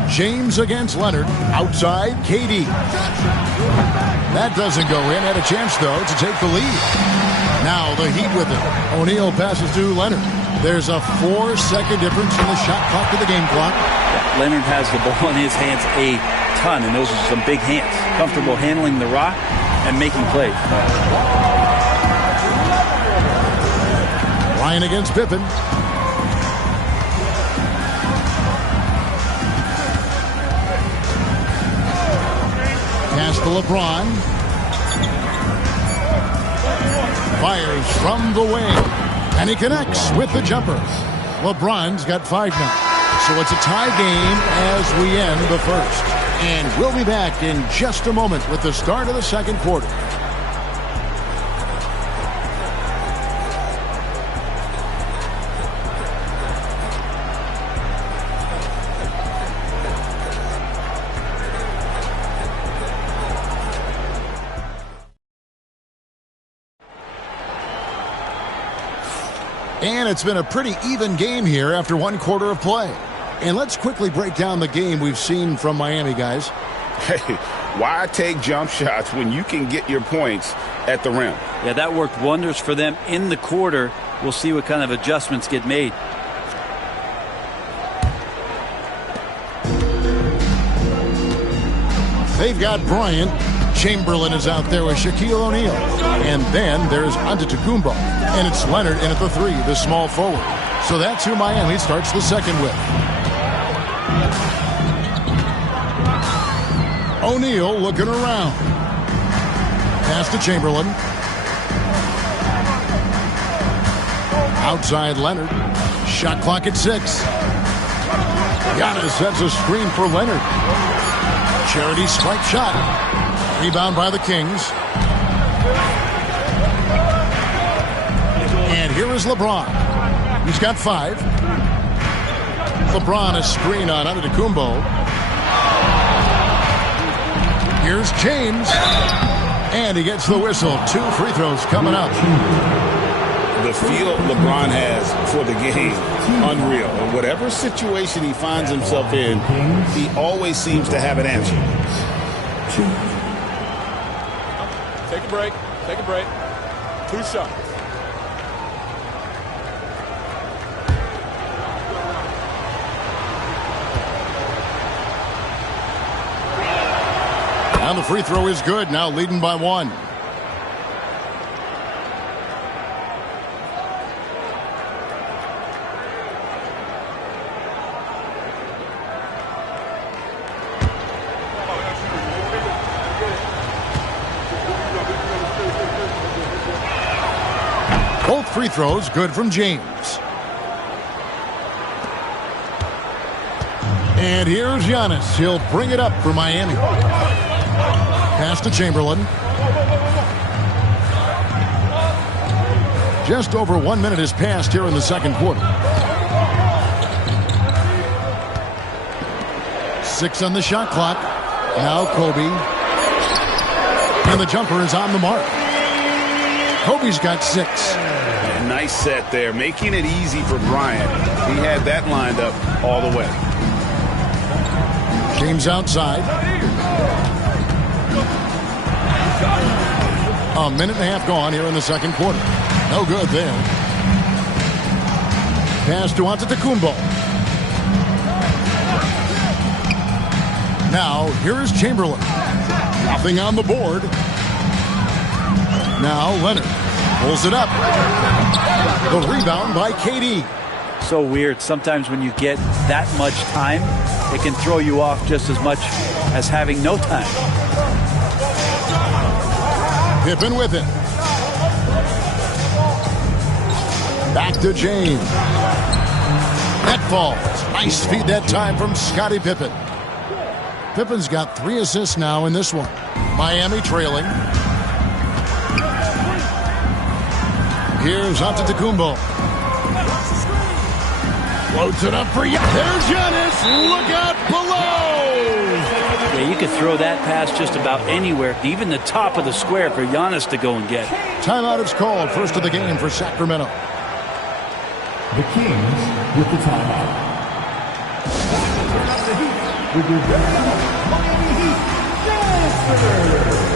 James against Leonard. Outside, KD. That doesn't go in. Had a chance, though, to take the lead. Now the Heat with it. O'Neal passes to Leonard. There's a 4-second difference from the shot clock to the game clock. Yeah, Leonard has the ball in his hands a ton, and those are some big hands. Comfortable handling the rock and making plays. Ryan against Pippen. Pass to LeBron. Fires from the wing. And he connects with the jumper. LeBron's got 5 now. So it's a tie game as we end the first. And we'll be back in just a moment with the start of the second quarter. And it's been a pretty even game here after 1 quarter of play. And let's quickly break down the game we've seen from Miami, guys. Hey, why take jump shots when you can get your points at the rim? Yeah, that worked wonders for them in the quarter. We'll see what kind of adjustments get made. They've got Bryant. Chamberlain is out there with Shaquille O'Neal. And then there's Antetokounmpo. And it's Leonard in at the 3, the small forward. So that's who Miami starts the second with. O'Neal looking around. Pass to Chamberlain. Outside Leonard. Shot clock at 6. Giannis sets a screen for Leonard. Charity stripe shot. Rebound by the Kings. And here is LeBron. He's got 5. LeBron a screen on Antetokounmpo. Here's James. And he gets the whistle. 2 free throws coming up. The feel LeBron has for the game, unreal. In whatever situation he finds himself in, he always seems to have an answer. Take a break. Take a break. 2 shots. And the free throw is good. Now leading by 1. free throws, good from James. And here's Giannis. He'll bring it up for Miami. Pass to Chamberlain. Just over 1 minute has passed here in the second quarter. 6 on the shot clock. Now Kobe. And the jumper is on the mark. Kobe's got 6. A nice set there, making it easy for Bryant. He had that lined up all the way. James outside. A minute and a half gone here in the second quarter. No good there. Pass to Antetokounmpo. Now, here is Chamberlain. Nothing on the board. Now, Leonard pulls it up. The rebound by KD. So weird. Sometimes when you get that much time, it can throw you off just as much as having no time. Pippen with it. Back to James. That falls. Nice feed that time from Scottie Pippen. Pippen's got 3 assists now in this one. Miami trailing. Here's Antetokounmpo. Floats it up for Giannis. There's Giannis. Look out below. Yeah, you could throw that pass just about anywhere, even the top of the square for Giannis to go and get. Timeout is called. First of the game for Sacramento. The Kings with the timeout. With your Miami Heat, Dennis.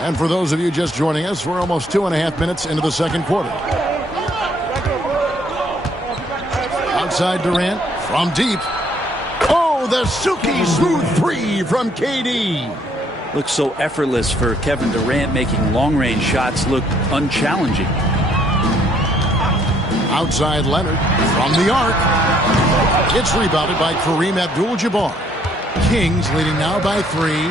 And for those of you just joining us, we're almost 2.5 minutes into the second quarter. Outside Durant from deep. Oh, the silky smooth 3 from KD. Looks so effortless for Kevin Durant, making long-range shots look unchallenging. Outside Leonard from the arc. It's rebounded by Kareem Abdul-Jabbar. Kings leading now by 3.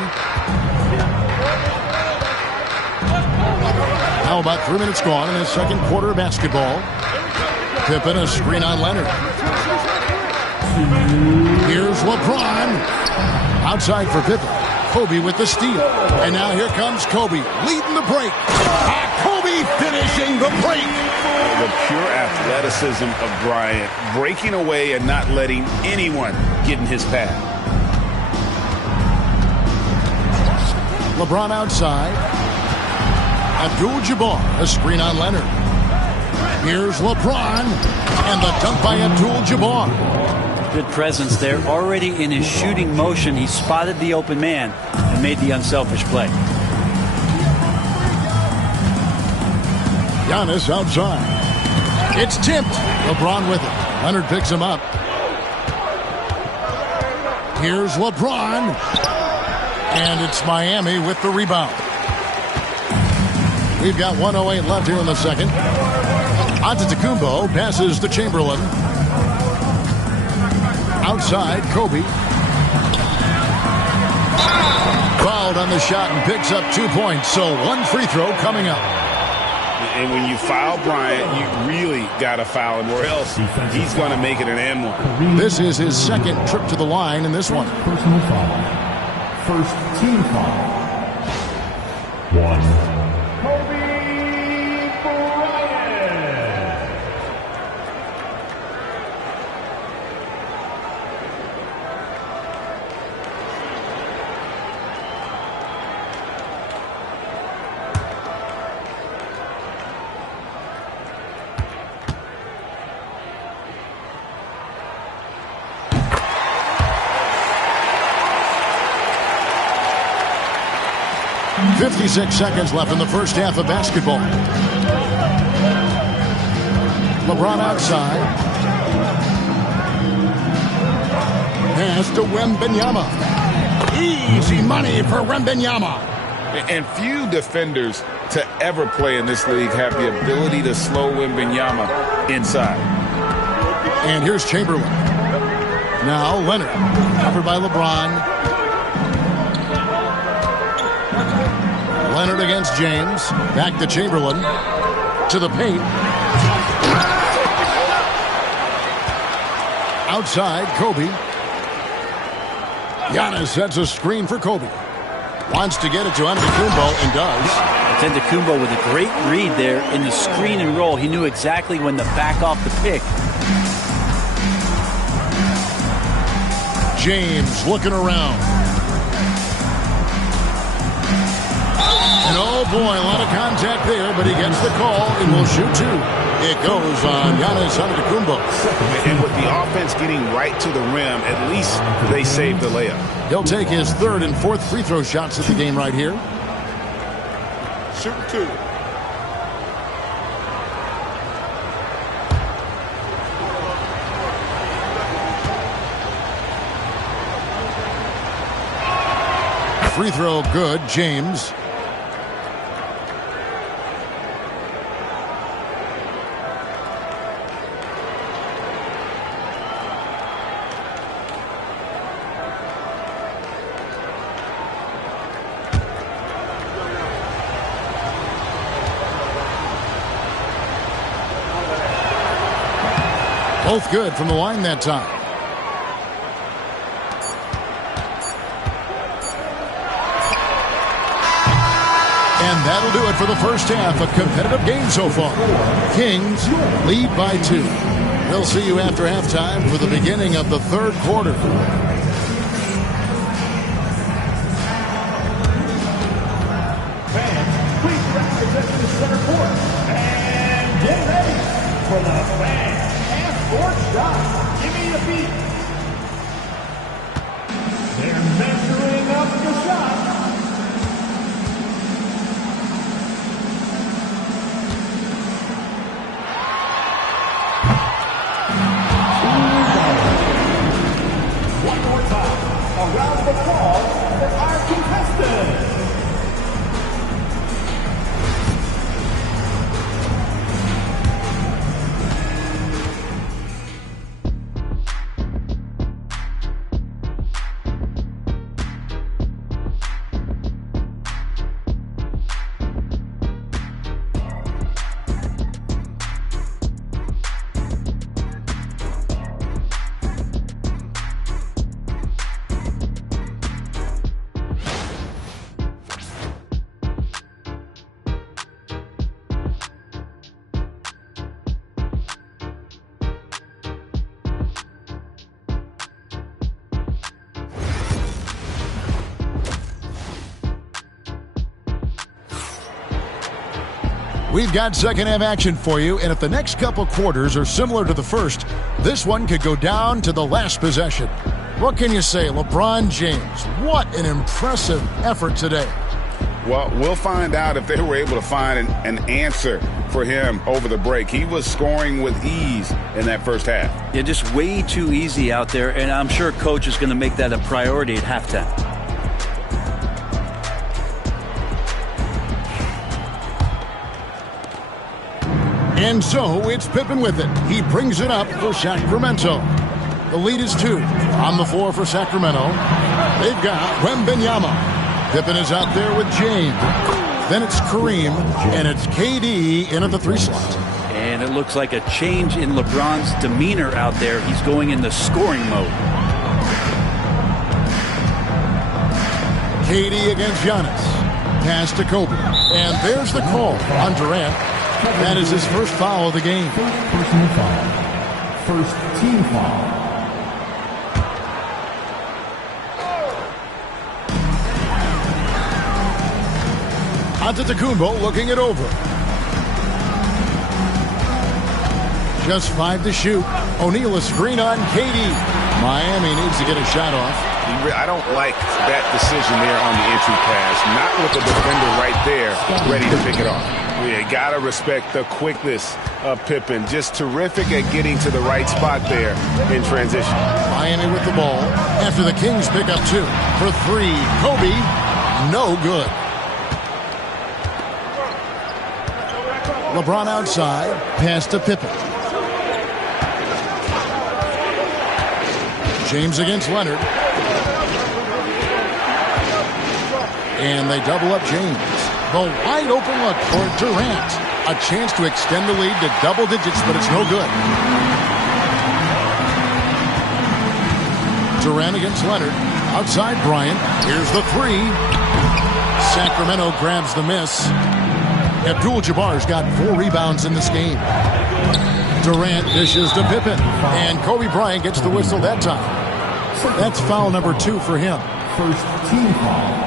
Now about 3 minutes gone in the second quarter of basketball. Pippen a screen on Leonard. Here's LeBron. Outside for Pippen. Kobe with the steal. And now here comes Kobe leading the break. Kobe finishing the break. The pure athleticism of Bryant, breaking away and not letting anyone get in his path. LeBron outside. Abdul-Jabbar, a screen on Leonard. Here's LeBron, and the dunk by Abdul-Jabbar. Good presence there. Already in his shooting motion, he spotted the open man and made the unselfish play. Giannis outside. It's tipped. LeBron with it. Leonard picks him up. Here's LeBron. And it's Miami with the rebound. We've got 1:08 left here in the second. Antetokounmpo passes to Chamberlain. Outside, Kobe. Fouled on the shot and picks up 2 points. So 1 free throw coming up. And when you foul Bryant, you really got to foul him, or else he's going to make it an and one. This is his second trip to the line in this one. Personal foul. First team foul. 1. .56 seconds left in the first half of basketball. LeBron outside. Pass to Wembanyama. Easy money for Wembanyama. And few defenders to ever play in this league have the ability to slow Wembanyama inside. And here's Chamberlain. Now Leonard, covered by LeBron. Leonard against James. Back to Chamberlain. To the paint. Outside, Kobe. Giannis sets a screen for Kobe. Wants to get it to Antetokounmpo and does. Antetokounmpo with a great read there in the screen and roll. He knew exactly when to back off the pick. James looking around. And oh boy, a lot of contact there, but he gets the call and will shoot 2. It goes on Giannis Antetokounmpo. And with the offense getting right to the rim, at least they saved the layup. He'll take his 3rd and 4th free throw shots of the game right here. Shoot 2. Free throw good, James. Both good from the line that time. And that'll do it for the first half. A competitive game so far. Kings lead by 2. We'll see you after halftime for the beginning of the 3rd quarter. Fans, please represent to the center court. And get ready for the fans. Half-court shot. Give me a beat. They're measuring up the shot. One more time. A round of applause for our contestants. We've got second half action for you, and if the next couple quarters are similar to the first, this one could go down to the last possession. What can you say, LeBron James? What an impressive effort today. Well, we'll find out if they were able to find an answer for him over the break. He was scoring with ease in that first half. Yeah, just way too easy out there, and I'm sure Coach is going to make that a priority at halftime. And so it's Pippen with it. He brings it up for Sacramento. The lead is 2. On the floor for Sacramento, they've got Wembanyama. Pippen is out there with James. Then it's Kareem, and it's KD in at the 3 slot. And it looks like a change in LeBron's demeanor out there. He's going into scoring mode. KD against Giannis. Pass to Kobe. And there's the call on Durant. That is his first foul of the game. Personal foul. First team foul. Antetokounmpo looking it over. Just 5 to shoot. O'Neal a screen on KD. Miami needs to get a shot off. I don't like that decision there on the entry pass. Not with the defender right there ready to pick it off. You got to respect the quickness of Pippen. Just terrific at getting to the right spot there in transition. Miami with the ball. After the Kings pick up 2. For 3, Kobe, no good. LeBron outside. Pass to Pippen. James against Leonard. And they double up James. The wide open look for Durant. A chance to extend the lead to double digits, but it's no good. Durant against Leonard. Outside Bryant. Here's the 3. Sacramento grabs the miss. Abdul-Jabbar's got 4 rebounds in this game. Durant dishes to Pippen. And Kobe Bryant gets the whistle that time. That's foul number 2 for him. First team foul.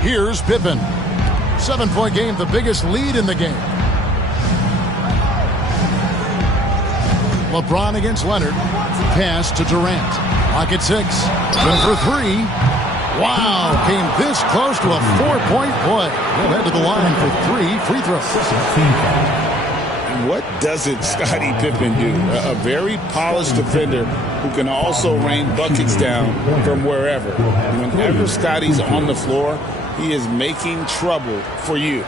Here's Pippen. 7-point game, the biggest lead in the game. LeBron against Leonard. Pass to Durant. Clock at 6. Then for 3. Wow, came this close to a 4-point play. He'll head to the line for 3 free throws. What doesn't Scottie Pippen do? A very polished defender who can also rain buckets down from wherever. Whenever Scottie's on the floor, he is making trouble for you.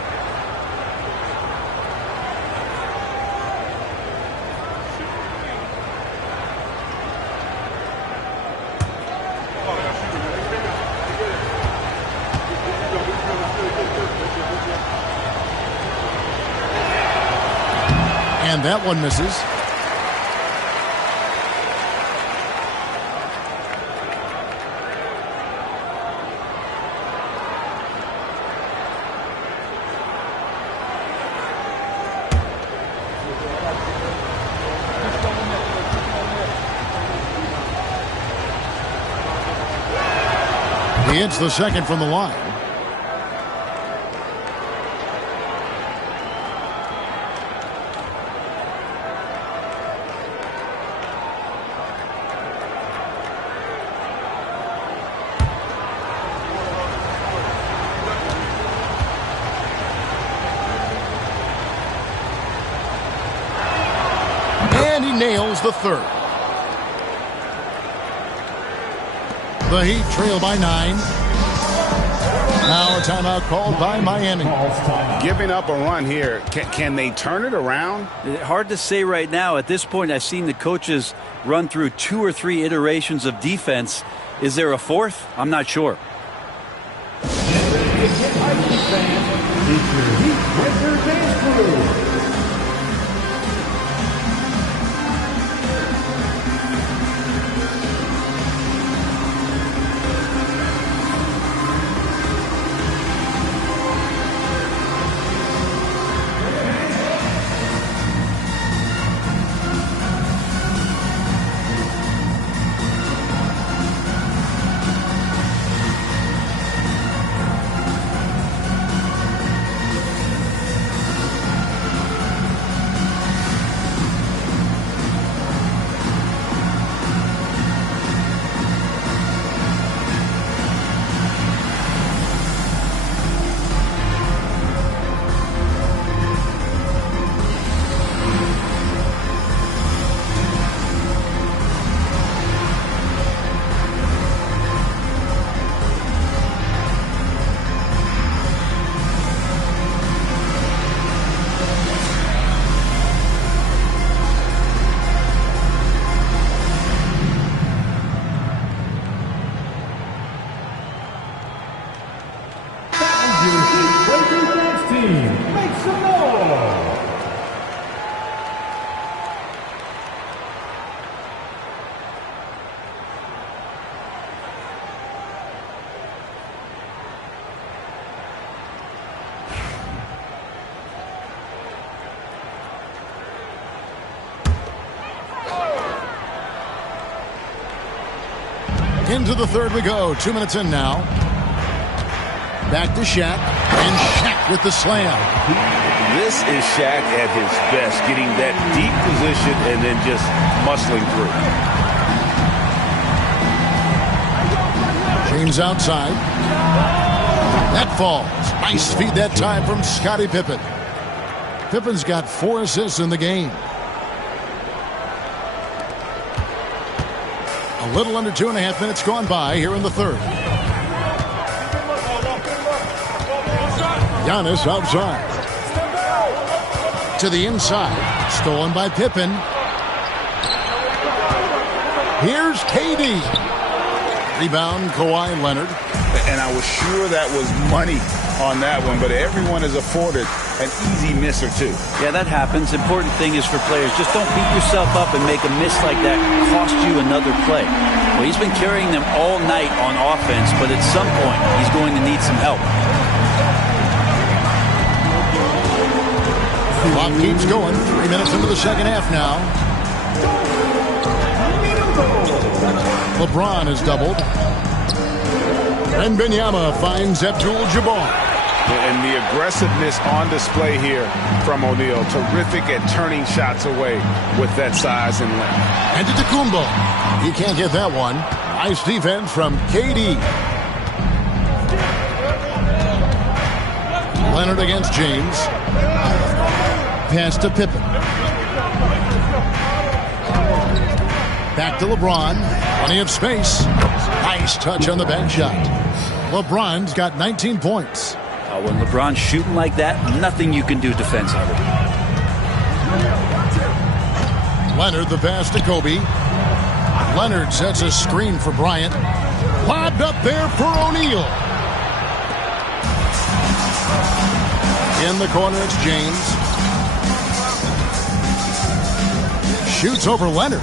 And that one misses. He hits the second from the line. And he nails the third. The Heat trail by 9. Now a timeout called by Miami. Giving up a run here. Can they turn it around? Hard to say right now. At this point, I've seen the coaches run through 2 or 3 iterations of defense. Is there a fourth? I'm not sure. Into the third we go. 2 minutes in now. Back to Shaq. And Shaq with the slam. This is Shaq at his best, getting that deep position and then just muscling through. James outside. That falls. Nice feed that time from Scottie Pippen. Pippen's got 4 assists in the game. A little under 2.5 minutes gone by here in the third. Giannis outside. To the inside. Stolen by Pippen. Here's KD. Rebound, Kawhi Leonard. And I was sure that was money on that one, but everyone is afforded an easy miss or two. Yeah, that happens. Important thing is for players, just don't beat yourself up and make a miss like that cost you another play. Well, he's been carrying them all night on offense, but at some point, he's going to need some help. Clock keeps going. 3 minutes into the second half now. LeBron is doubled. Wembanyama finds Abdul-Jabbar. And the aggressiveness on display here from O'Neal. Terrific at turning shots away with that size and length. And to Antetokounmpo. He can't get that one. Nice defense from KD. Leonard against James. Pass to Pippen. Back to LeBron. Plenty of space. Nice touch on the back shot. LeBron's got 19 points. When LeBron's shooting like that, nothing you can do defensively. Leonard the pass to Kobe. Leonard sets a screen for Bryant. Lobbed up there for O'Neal. In the corner, it's James. Shoots over Leonard.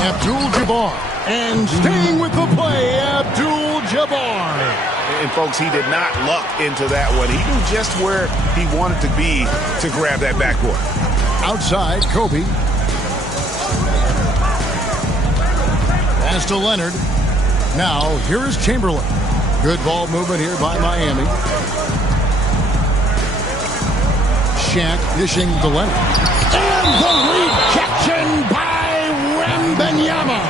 Abdul-Jabbar. And staying with the play, Abdul-Jabbar. And, folks, he did not luck into that one. He knew just where he wanted to be to grab that backboard. Outside, Kobe. Pass to Leonard. Now, here is Chamberlain. Good ball movement here by Miami. Shaq dishing to Leonard. And the rejection by Wembanyama.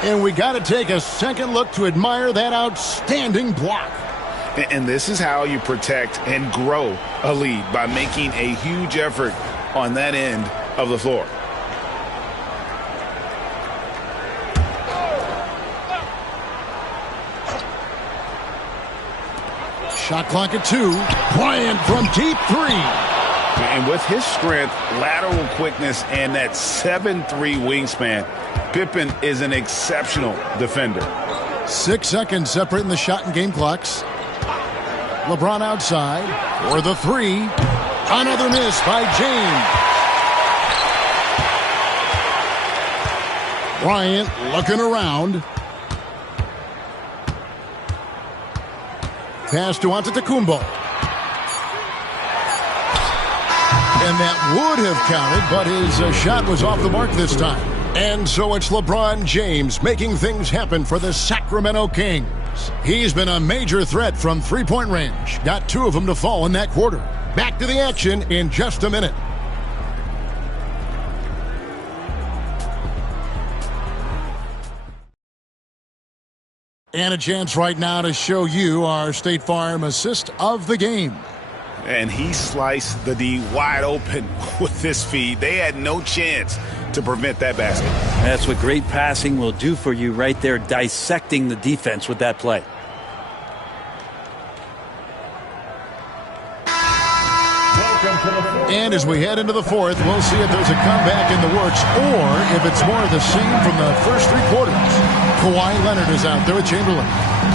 And we got to take a second look to admire that outstanding block. And this is how you protect and grow a lead, by making a huge effort on that end of the floor. Shot clock at 2. Bryant from deep 3. And with his strength, lateral quickness, and that 7'3" wingspan, Pippen is an exceptional defender. 6 seconds separating the shot and game clocks. LeBron outside for the 3. Another miss by James. Bryant looking around. Pass to Antetokounmpo. And that would have counted, but his shot was off the mark this time. And so it's LeBron James making things happen for the Sacramento Kings. He's been a major threat from three-point range. Got 2 of them to fall in that quarter. Back to the action in just a minute. And a chance right now to show you our State Farm assist of the game. And he sliced the D wide open with this feed. They had no chance to prevent that basket. That's what great passing will do for you right there, dissecting the defense with that play. And as we head into the fourth, we'll see if there's a comeback in the works or if it's more of the same from the first 3 quarters. Kawhi Leonard is out there with Chamberlain.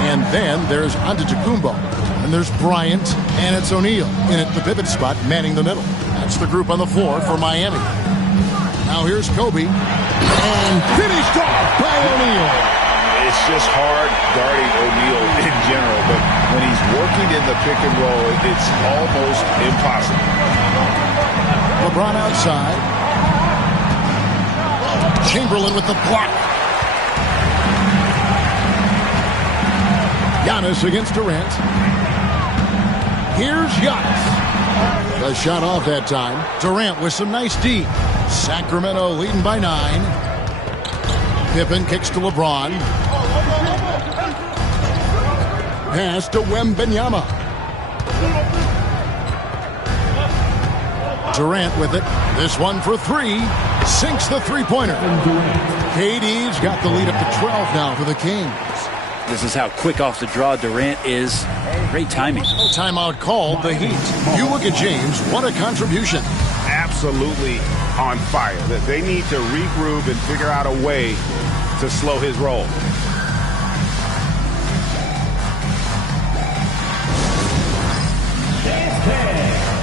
And then there's Antetokounmpo. And there's Bryant, and it's O'Neal in at the pivot spot, manning the middle. That's the group on the floor for Miami. Now here's Kobe. And finished off by O'Neal. It's just hard guarding O'Neal in general, but when he's working in the pick and roll, it's almost impossible. LeBron outside. Chamberlain with the block. Giannis against Durant. Here's Giannis. The shot off that time. Durant with some nice D. Sacramento leading by 9. Pippen kicks to LeBron. Pass to Wembanyama. Durant with it. This one for 3. Sinks the three-pointer. KD's got the lead up to 12 now for the Kings. This is how quick off the draw Durant is. Great timing. Timeout called the Heat. You look at James. What a contribution. Absolutely on fire. They need to regroup and figure out a way to slow his roll.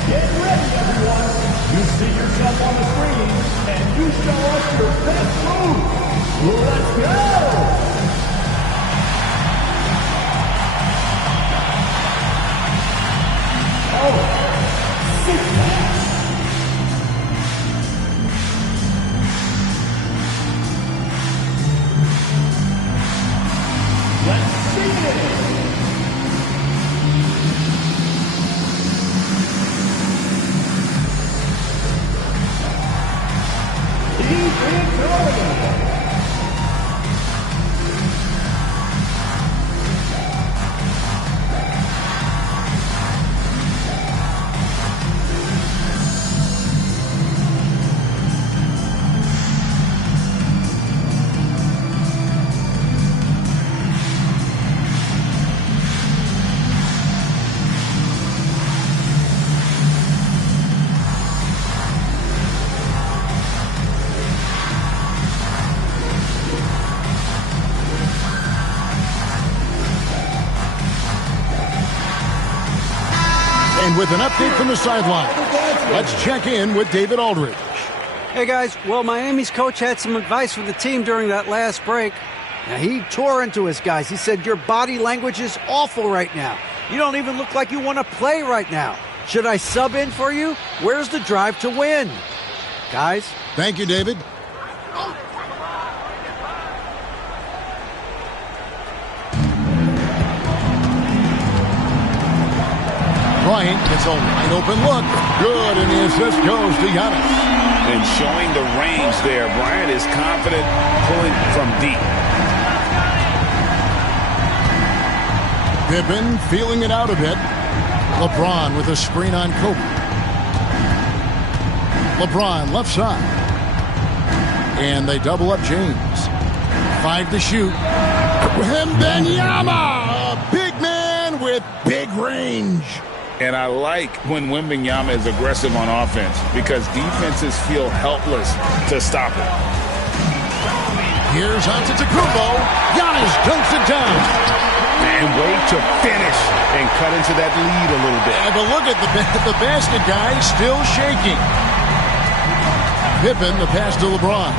Get ready, everyone. You see yourself on the screen, and you show us your best move. Let's go! Oh, 6 pass. Let's see it. And with an update from the sideline, let's check in with David Aldridge. Hey, guys. Well, Miami's coach had some advice for the team during that last break. Now, he tore into his guys. He said, your body language is awful right now. You don't even look like you want to play right now. Should I sub in for you? Where's the drive to win? Guys? Thank you, David. Bryant gets a wide open look. Good, and the assist goes to Giannis. And showing the range there. Bryant is confident pulling from deep. Pippen feeling it out a bit. LeBron with a screen on Kobe. LeBron left side. And they double up James. 5 to shoot. Wembanyama, a big man with big range. And I like when Wembanyama is aggressive on offense because defenses feel helpless to stop it. Here's Antetokounmpo. Giannis dunks it down. And way to finish and cut into that lead a little bit. Yeah, but look at the basket guy still shaking. Pippen, the pass to LeBron.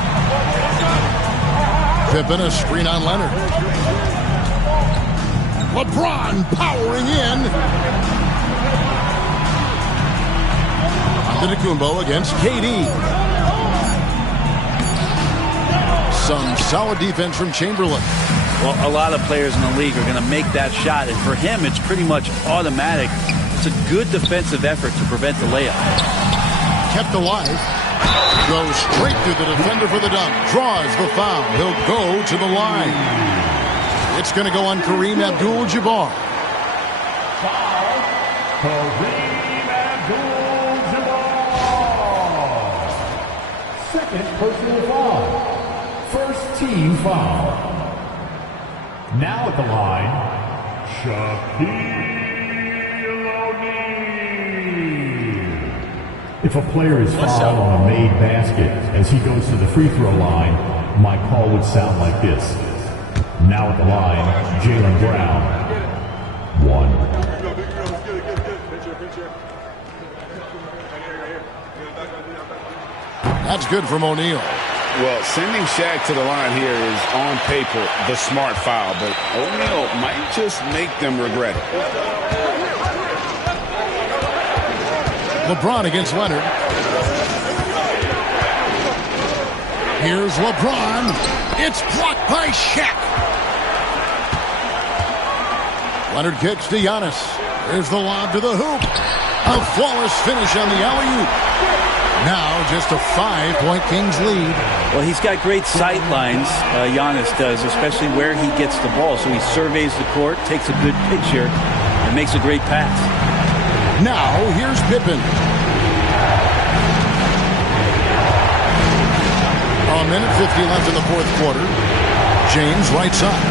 Pippen, a screen on Leonard. LeBron powering in. Antetokounmpo against KD. Some solid defense from Chamberlain. Well, a lot of players in the league are going to make that shot, and for him, it's pretty much automatic. It's a good defensive effort to prevent the layup. Kept alive. Goes straight through the defender for the dunk. Draws the foul. He'll go to the line. It's going to go on Kareem Abdul-Jabbar. Kareem Abdul-Jabbar. Second personal foul. First team foul. Now at the line, Shaquille O'Neal. If a player is fouled on a made basket as he goes to the free throw line, my call would sound like this. Now at the line, Jaylen Brown. 1. That's good from O'Neal. Well, sending Shaq to the line here is on paper the smart foul, but O'Neal might just make them regret it. LeBron against Leonard. Here's LeBron. It's blocked by Shaq. Leonard kicks to Giannis. Here's the lob to the hoop. A flawless finish on the alley-oop. Now just a 5-point Kings lead. Well, he's got great sight lines, Giannis does, especially where he gets the ball. So he surveys the court, takes a good picture, and makes a great pass. Now here's Pippen. A minute 50 left in the fourth quarter. James right side.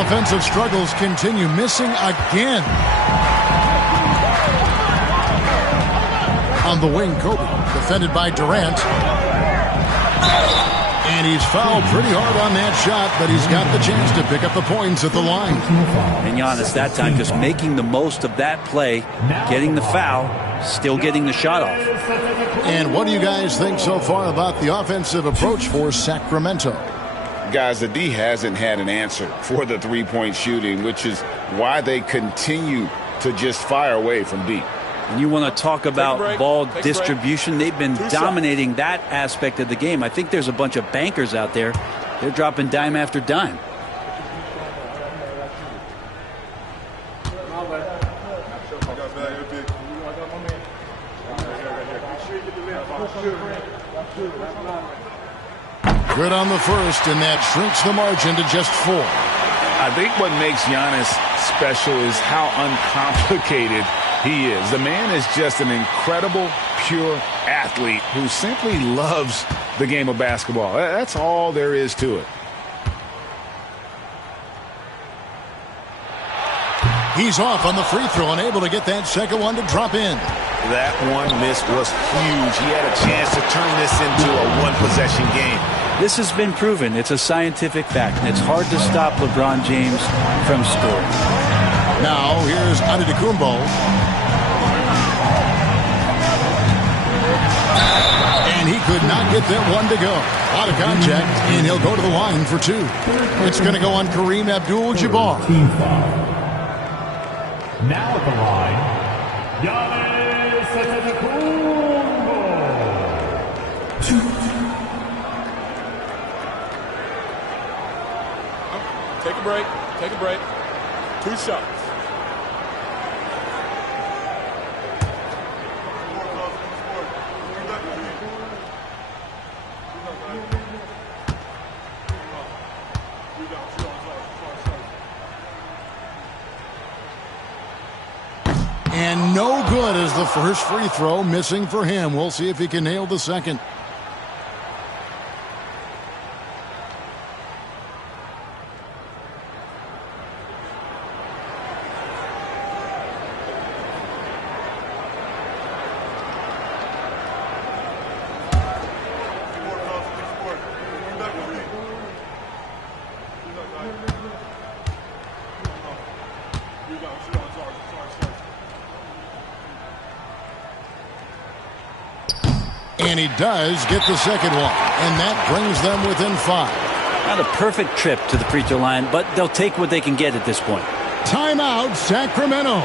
Offensive struggles continue, missing again. On the wing, Kobe, defended by Durant. And he's fouled pretty hard on that shot, but he's got the chance to pick up the points at the line. And Giannis that time just making the most of that play, getting the foul, still getting the shot off. And what do you guys think so far about the offensive approach for Sacramento? Guys, the D hasn't had an answer for the three-point shooting, which is why they continue to just fire away from deep. And you want to talk about ball distribution. They've been dominating that aspect of the game. I think there's a bunch of bankers out there. They're dropping dime after dime. Good on the first, and that shrinks the margin to just 4. I think what makes Giannis special is how uncomplicated he is. The man is just an incredible, pure athlete who simply loves the game of basketball. That's all there is to it. He's off on the free throw and able to get that second one to drop in. That one miss was huge. He had a chance to turn this into a one-possession game. This has been proven. It's a scientific fact, and it's hard to stop LeBron James from scoring. Now here's Antetokounmpo. And he could not get that one to go. Out of contact, and he'll go to the line for 2. It's going to go on Kareem Abdul-Jabbar. Team foul. Now at the line, Giannis Antetokounmpo. 2. Take a break. Take a break. 2 shots. And no good as the first free throw, missing for him. We'll see if he can nail the second. And he does get the second one, and that brings them within 5. Not a perfect trip to the free throw line, but they'll take what they can get at this point. Timeout, Sacramento.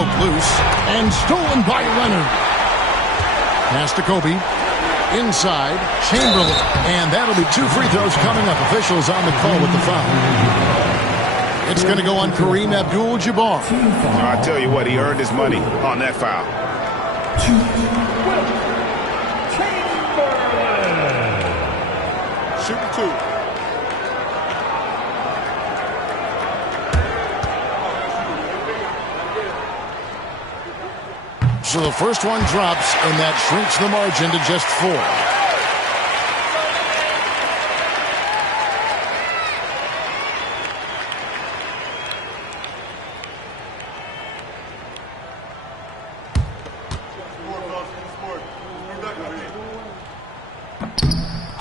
Poked loose and stolen by Leonard. Pass to Kobe. Inside, Chamberlain. And that'll be 2 free throws coming up. Officials on the call with the foul. It's going to go on Kareem Abdul-Jabbar. I tell you what, he earned his money on that foul. Shoot 2. So the first one drops, and that shrinks the margin to just 4.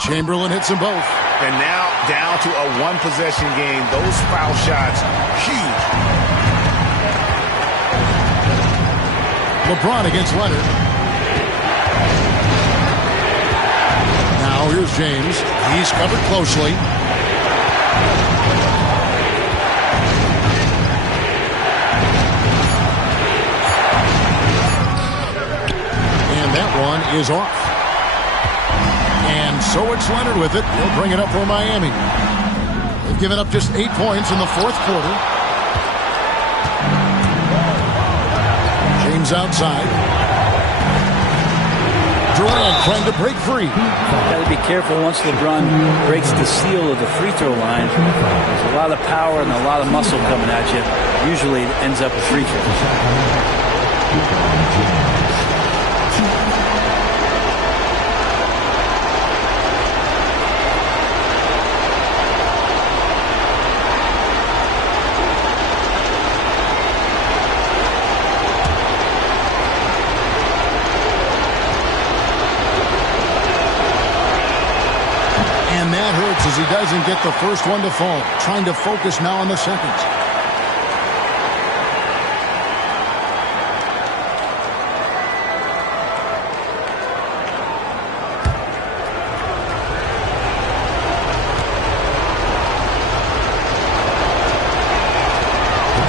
Chamberlain hits them both. And now down to a one-possession game. Those foul shots, huge. LeBron against Leonard. Now here's James. He's covered closely. And that one is off. And so it's Leonard with it. He'll bring it up for Miami. They've given up just 8 points in the fourth quarter. James outside. Durant trying to break free. Got to be careful once LeBron breaks the seal of the free throw line. There's a lot of power and a lot of muscle coming at you. Usually it ends up with free throws. As he doesn't get the first one to fall. Trying to focus now on the second.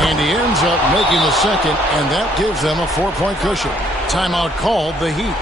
And he ends up making the second, and that gives them a 4-point cushion. Timeout called the Heat.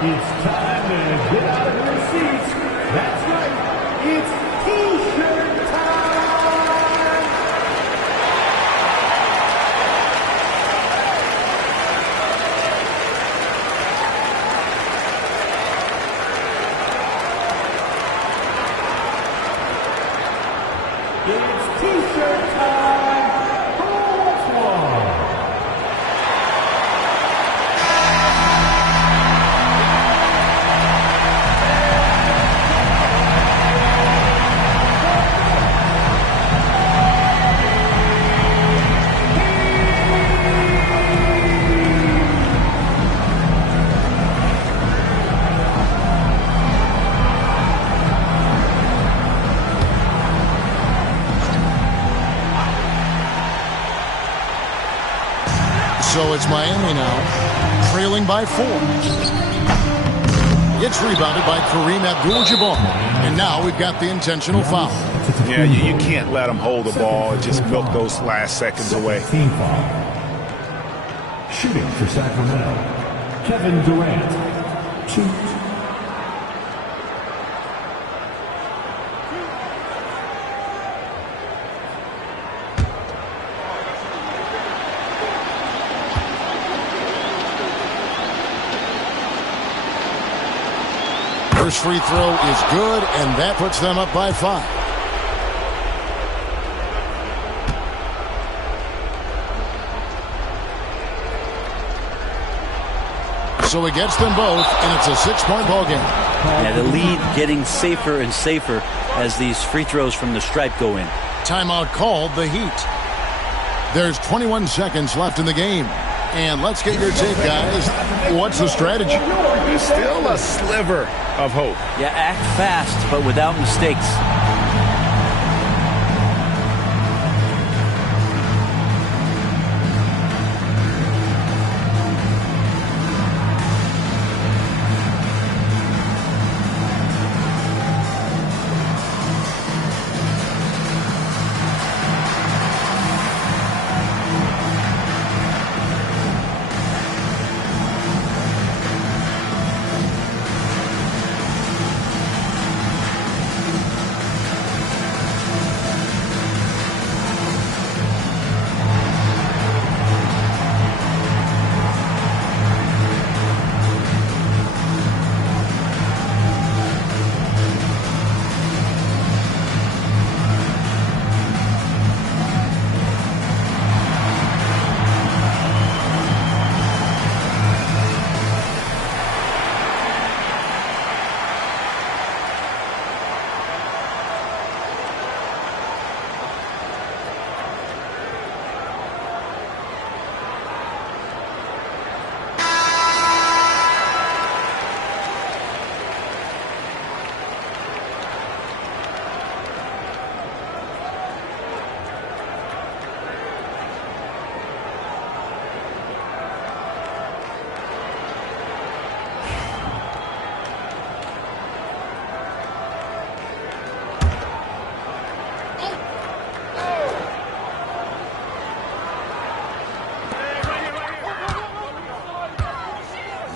It's time to get out of your seats. That's right. It's T-shirt time. It's T-shirt time. Who wants one? So it's Miami now, trailing by 4. It's rebounded by Kareem Abdul-Jabbar. And now we've got the intentional foul. Yeah, you can't let them hold the ball and just milk those last seconds away. Team foul. Shooting for Sacramento, Kevin Durant. 2. First free throw is good, and that puts them up by 5. So he gets them both, and it's a 6-point ball game. Yeah, the lead getting safer and safer as these free throws from the stripe go in. Timeout called, the Heat. There's 21 seconds left in the game. And let's get your take, guys. What's the strategy? There's still a sliver of hope. Yeah, act fast, but without mistakes.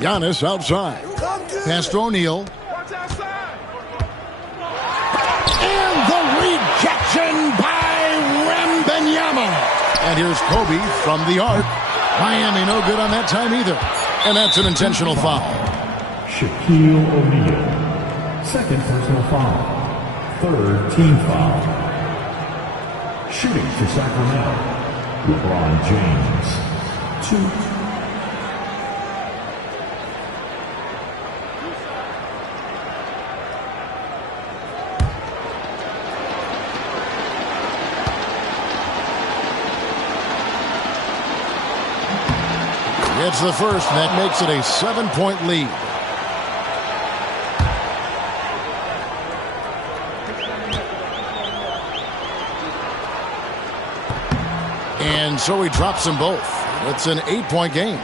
Giannis outside. Pass to O'Neal. And the rejection by Wembanyama. And here's Kobe from the arc. Miami no good on that time either. And that's an intentional foul. Shaquille O'Neal. Second personal foul. Third team foul. Shooting for Sacramento. LeBron James. 2. It's the first, and that makes it a 7-point lead. And so he drops them both. It's an 8-point game.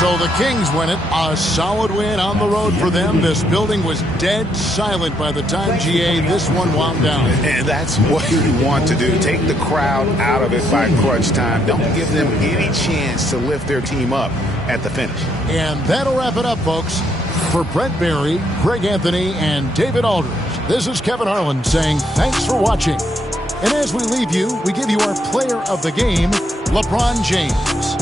So the Kings win it. A solid win on the road for them. This building was dead silent by the time, GA, this one wound down. And that's what you want to do. Take the crowd out of it by crunch time. Don't give them any chance to lift their team up at the finish. And that'll wrap it up, folks. For Brent Barry, Greg Anthony, and David Aldridge, this is Kevin Harlan saying thanks for watching. And as we leave you, we give you our player of the game, LeBron James.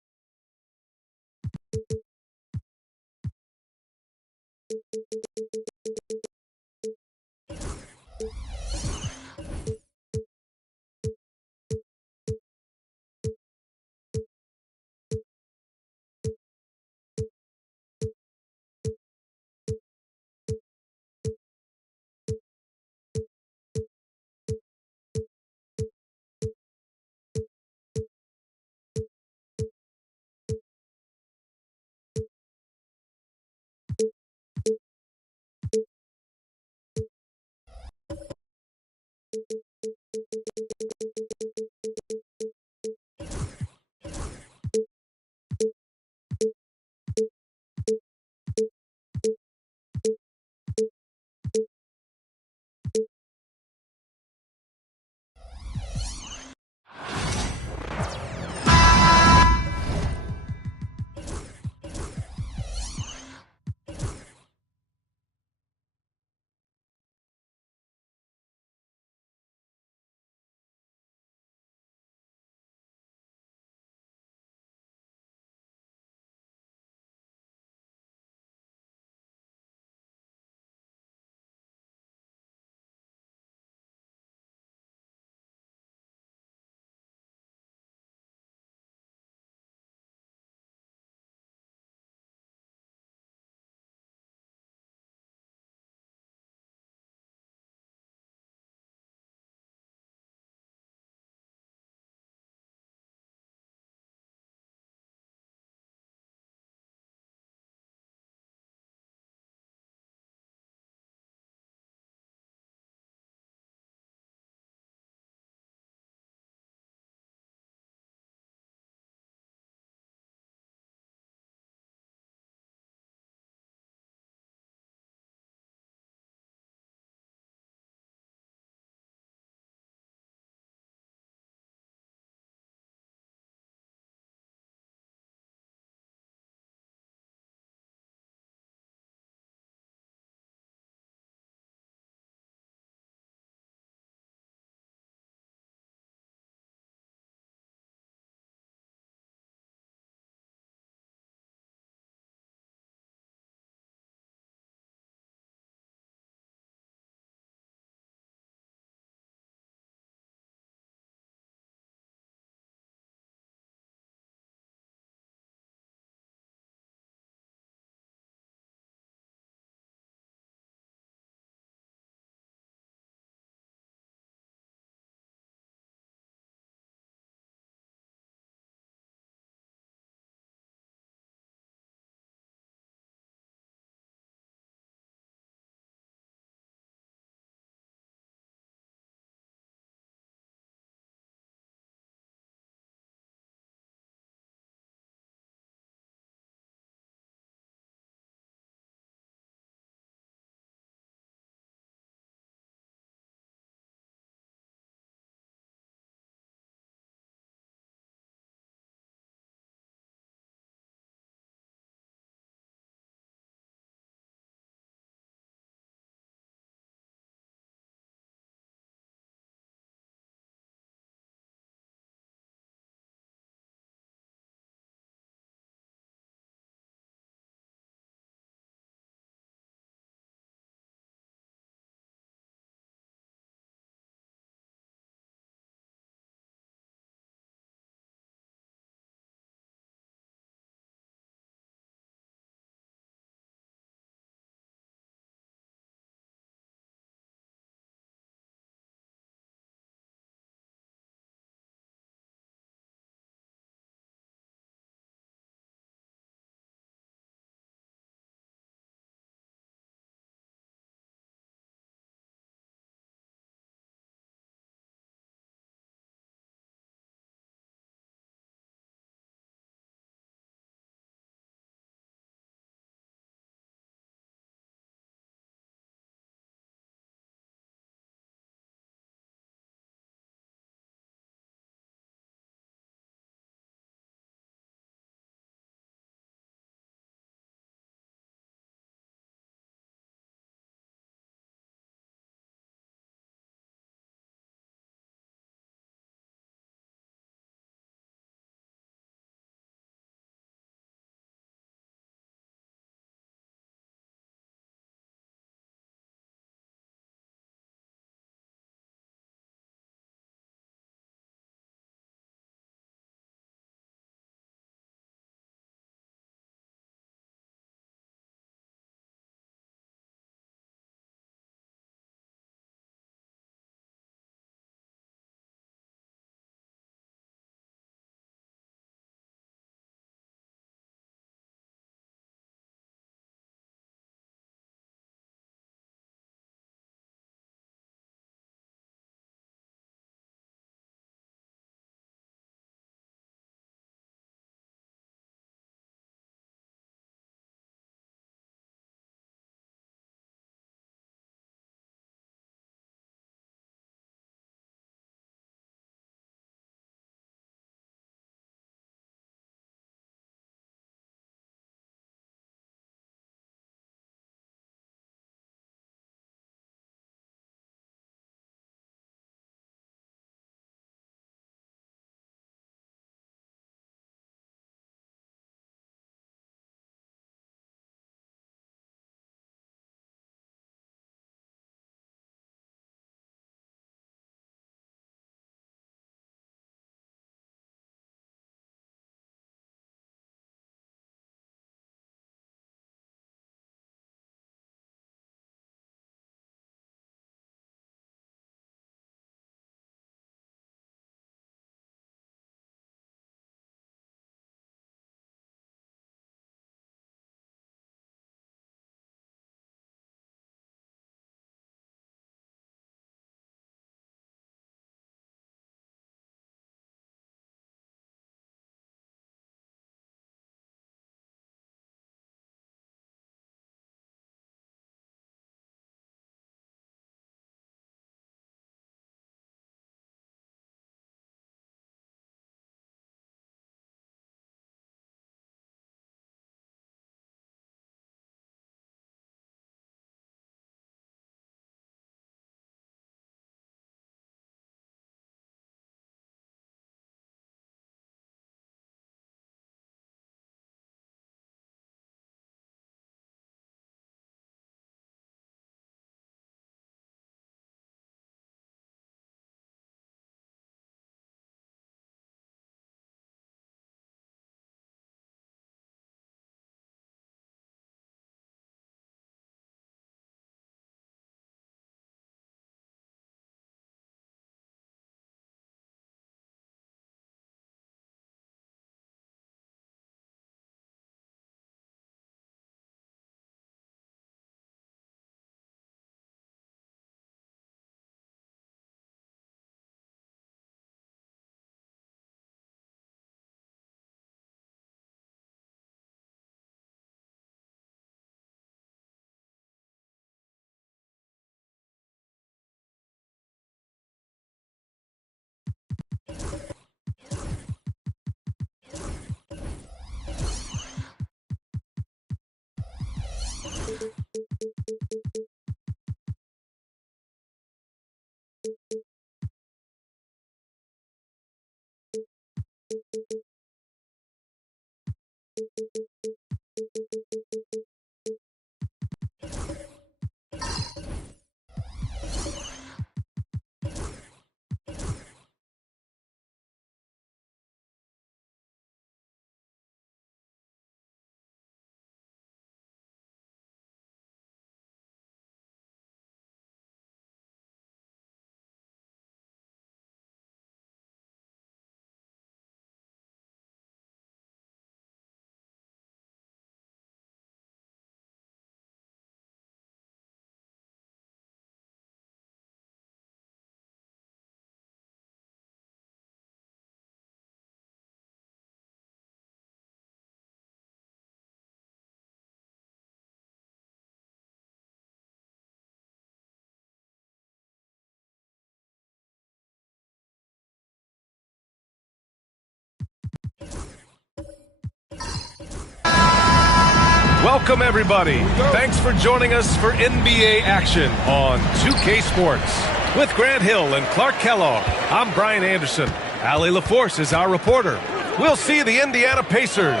Welcome, everybody. Thanks for joining us for NBA action on 2K Sports. With Grant Hill and Clark Kellogg, I'm Brian Anderson. Allie LaForce is our reporter. We'll see the Indiana Pacers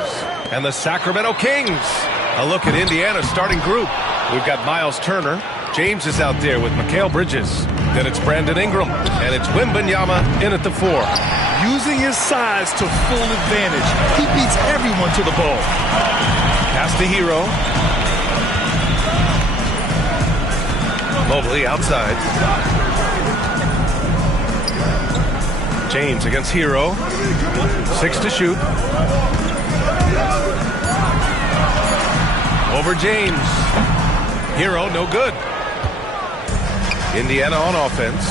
and the Sacramento Kings. A look at Indiana's starting group. We've got Miles Turner. James is out there with Mikal Bridges. Then it's Brandon Ingram. And it's Wembanyama in at the 4. Using his size to full advantage. He beats everyone to the ball. Pass to Hero. Mobley outside. James against Hero. 6 to shoot. Over James. Hero, no good. Indiana on offense.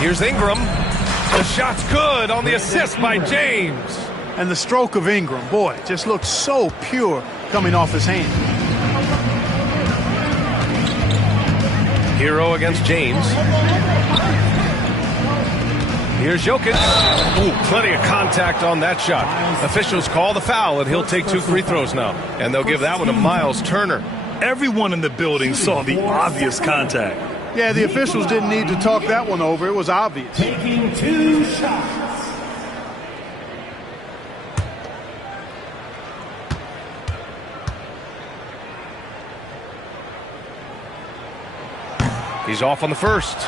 Here's Ingram. The shot's good on the assist by James. And the stroke of Ingram, boy, just looks so pure coming off his hand. Hero against James. Here's Jokic. Ooh, plenty of contact on that shot. Officials call the foul, and he'll take 2 free throws now. And they'll give that one to Miles Turner. Everyone in the building saw the obvious contact. Yeah, the officials didn't need to talk that one over. It was obvious. Taking 2 shots. He's off on the first.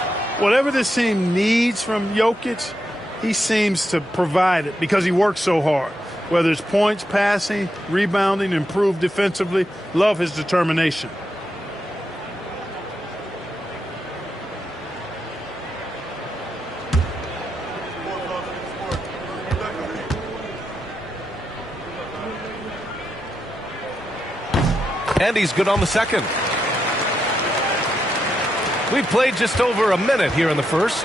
Whatever this team needs from Jokic, he seems to provide it because he works so hard. Whether it's points, passing, rebounding, improved defensively, love his determination. And he's good on the second. We've played just over a minute here in the first.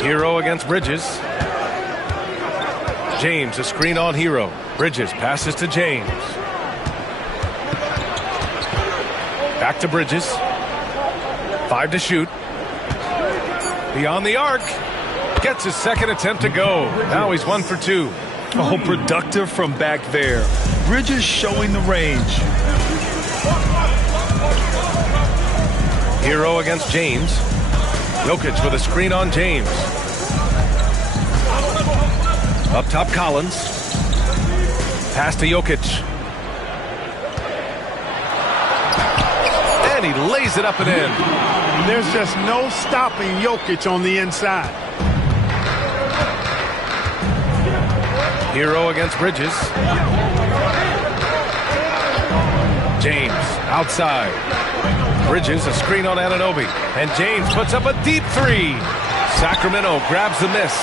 Hero against Bridges. James, a screen on Hero. Bridges passes to James. Back to Bridges. 5 to shoot. Beyond the arc. Gets his second attempt to go. Now he's 1 for 2. Oh, productive from back there. Bridges showing the range. Hero against James. Jokic with a screen on James. Up top, Collins. Pass to Jokic. And he lays it up and in. There's just no stopping Jokic on the inside. Hero against Bridges. James outside. Bridges, a screen on Anunoby. And James puts up a deep 3. Sacramento grabs the miss.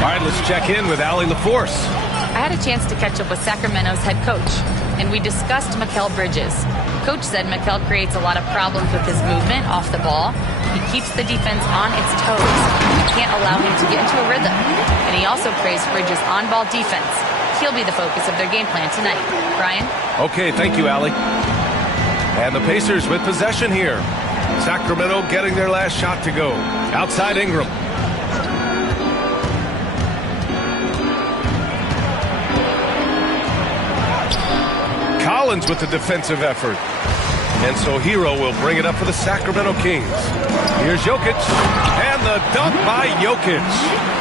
All right, let's check in with Allie LaForce. I had a chance to catch up with Sacramento's head coach, and we discussed Mikal Bridges. Coach said Mikal creates a lot of problems with his movement off the ball. He keeps the defense on its toes. You can't allow him to get into a rhythm. And he also praised Bridges' on-ball defense. He'll be the focus of their game plan tonight. Brian? Okay, thank you, Allie. And the Pacers with possession here. Sacramento getting their last shot to go. Outside Ingram. Collins with the defensive effort. And so Hero will bring it up for the Sacramento Kings. Here's Jokic, and the dunk by Jokic.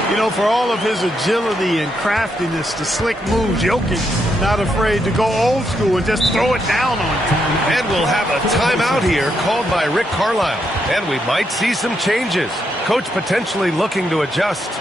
You know, for all of his agility and craftiness, the slick moves, Jokic not afraid to go old school and just throw it down on him. And we'll have a timeout here called by Rick Carlisle. And we might see some changes. Coach potentially looking to adjust.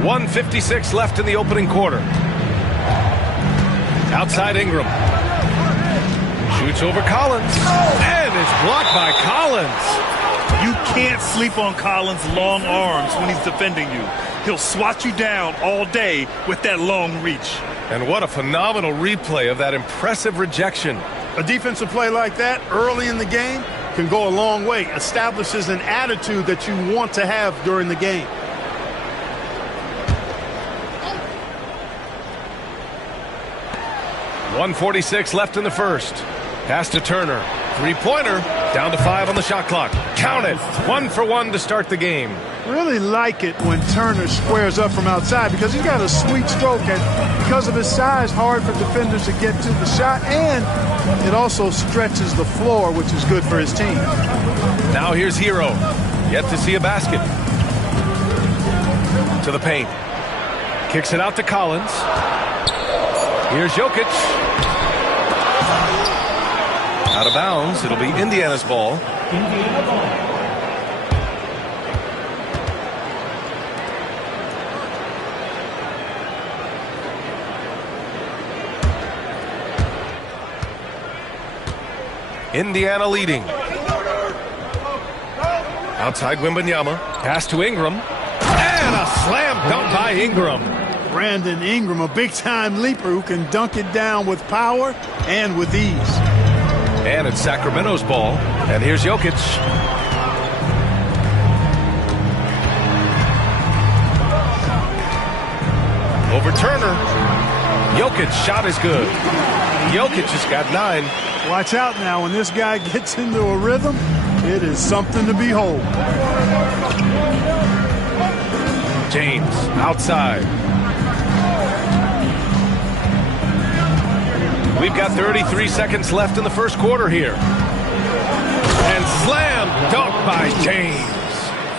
.156 left in the opening quarter. Outside Ingram. Shoots over Collins. And is blocked by Collins. You can't sleep on Collins' long arms when he's defending you. He'll swat you down all day with that long reach. And what a phenomenal replay of that impressive rejection. A defensive play like that early in the game can go a long way. Establishes an attitude that you want to have during the game. .146 left in the first. Pass to Turner. Three-pointer. Down to 5 on the shot clock. Count it. 1 for 1 to start the game. Really like it when Turner squares up from outside because he's got a sweet stroke, and because of his size, hard for defenders to get to the shot, and it also stretches the floor, which is good for his team. Now here's Hero. Yet to see a basket. To the paint. Kicks it out to Collins. Here's Jokic. Out of bounds. It'll be Indiana's ball. Indiana ball. Indiana leading. Outside Wembanyama. Pass to Ingram. And a slam dunk by Ingram. Brandon Ingram, a big-time leaper who can dunk it down with power and with ease. And it's Sacramento's ball. And here's Jokic. Over Turner. Jokic shot is good. Jokic has got 9. Watch out now. When this guy gets into a rhythm, it is something to behold. James outside. We've got 33 seconds left in the first quarter here. And slam dunk by James.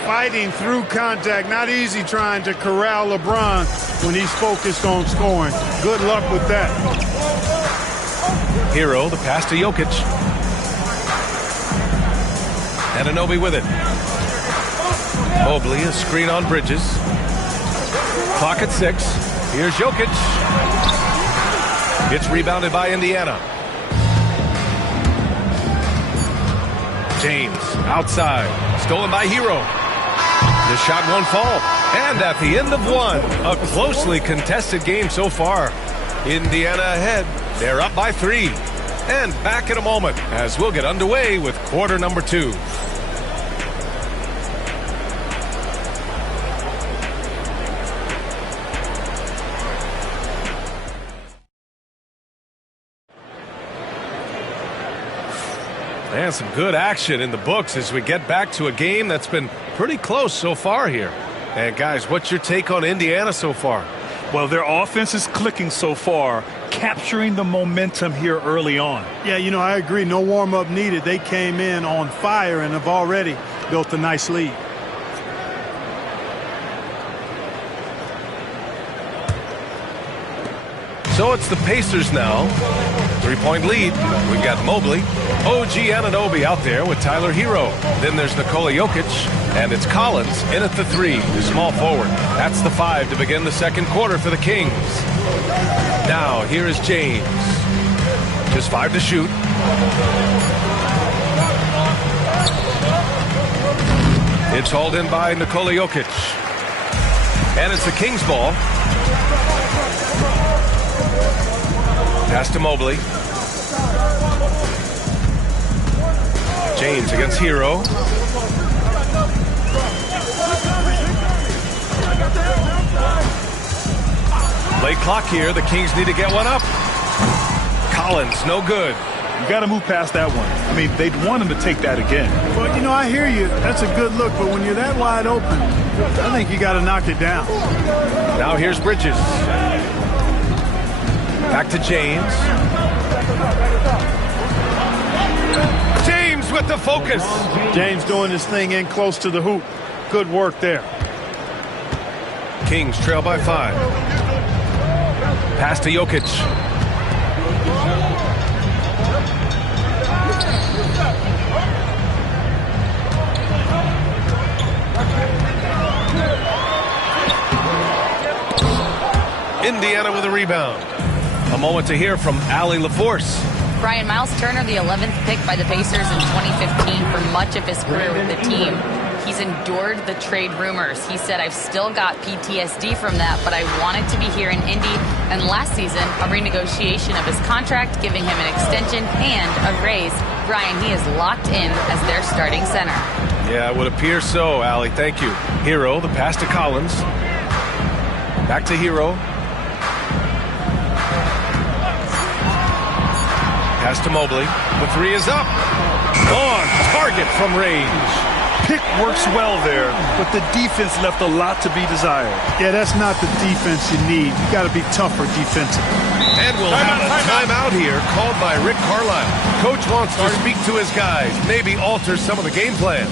Fighting through contact. Not easy trying to corral LeBron when he's focused on scoring. Good luck with that. Hero, the pass to Jokic. Anunoby with it. Mobley, a screen on Bridges. Clock at 6. Here's Jokic. It's rebounded by Indiana. James outside. Stolen by Hero. The shot won't fall. And at the end of one, a closely contested game so far. Indiana ahead. They're up by 3. And back in a moment as we'll get underway with quarter number 2. And some good action in the books as we get back to a game that's been pretty close so far here. And guys, what's your take on Indiana so far? Well, their offense is clicking so far, capturing the momentum here early on. Yeah, you know, I agree. No warm-up needed. They came in on fire and have already built a nice lead. So it's the Pacers now. 3-point lead. We've got Mobley. OG Anunoby out there with Tyler Hero. Then there's Nikola Jokic. And it's Collins in at the 3, the small forward. That's the 5 to begin the second quarter for the Kings. Now, here is James. Just 5 to shoot. It's hauled in by Nikola Jokic. And it's the Kings ball. Pass to Mobley. James against Hero. Late clock here. The Kings need to get one up. Collins, no good. You got to move past that one. I mean, they'd want him to take that again. Well, you know, I hear you. That's a good look, but when you're that wide open, I think you got to knock it down. Now here's Bridges. Back to James. James with the focus. James doing his thing in close to the hoop. Good work there. Kings trail by 5. Pass to Jokic. Indiana with a rebound. A moment to hear from Allie LaForce. Brian, Miles Turner, the 11th pick by the Pacers in 2015 for much of his career with the team. He's endured the trade rumors. He said, I've still got PTSD from that, but I wanted to be here in Indy. And last season, a renegotiation of his contract, giving him an extension and a raise. Brian, he is locked in as their starting center. Yeah, it would appear so, Allie. Thank you. Hero, the pass to Collins. Back to Hero. Pass to Mobley. The 3 is up. On target from range. Pick works well there, but the defense left a lot to be desired. Yeah, that's not the defense you need. You got to be tougher defensively. And we'll have a timeout here called by Rick Carlisle. Coach wants to speak to his guys, maybe alter some of the game plan.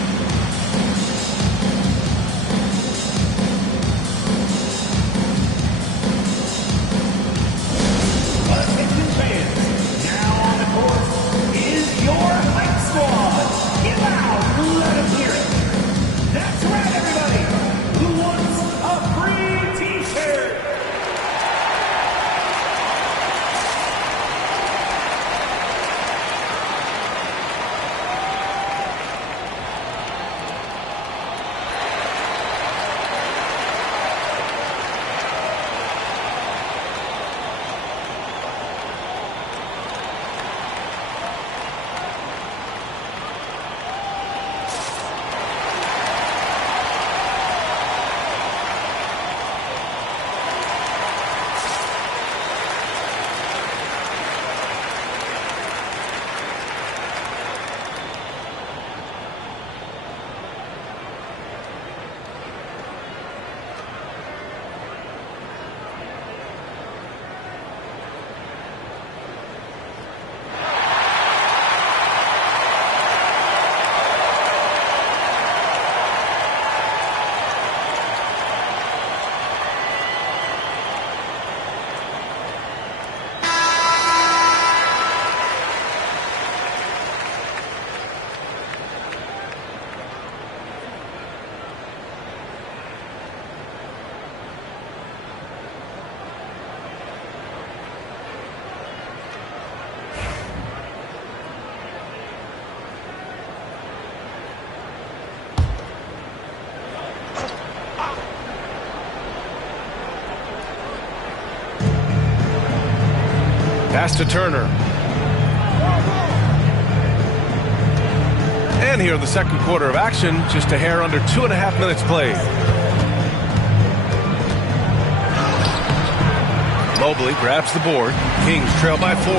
Pass to Turner. man here in the second quarter of action. Just a hair under 2.5 minutes played. Mobley grabs the board. Kings trail by 4.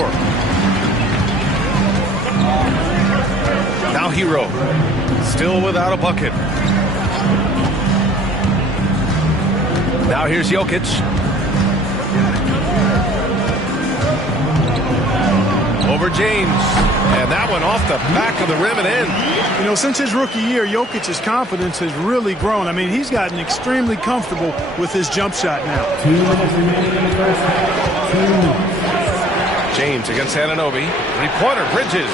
Now Hero. Still without a bucket. Now here's Jokic. Over James. And that one off the back of the rim and in. You know, since his rookie year, Jokic's confidence has really grown. I mean, he's gotten extremely comfortable with his jump shot now. 2 minutes remaining in the first half. 2 minutes. James against Anunoby. Three-pointer, Bridges.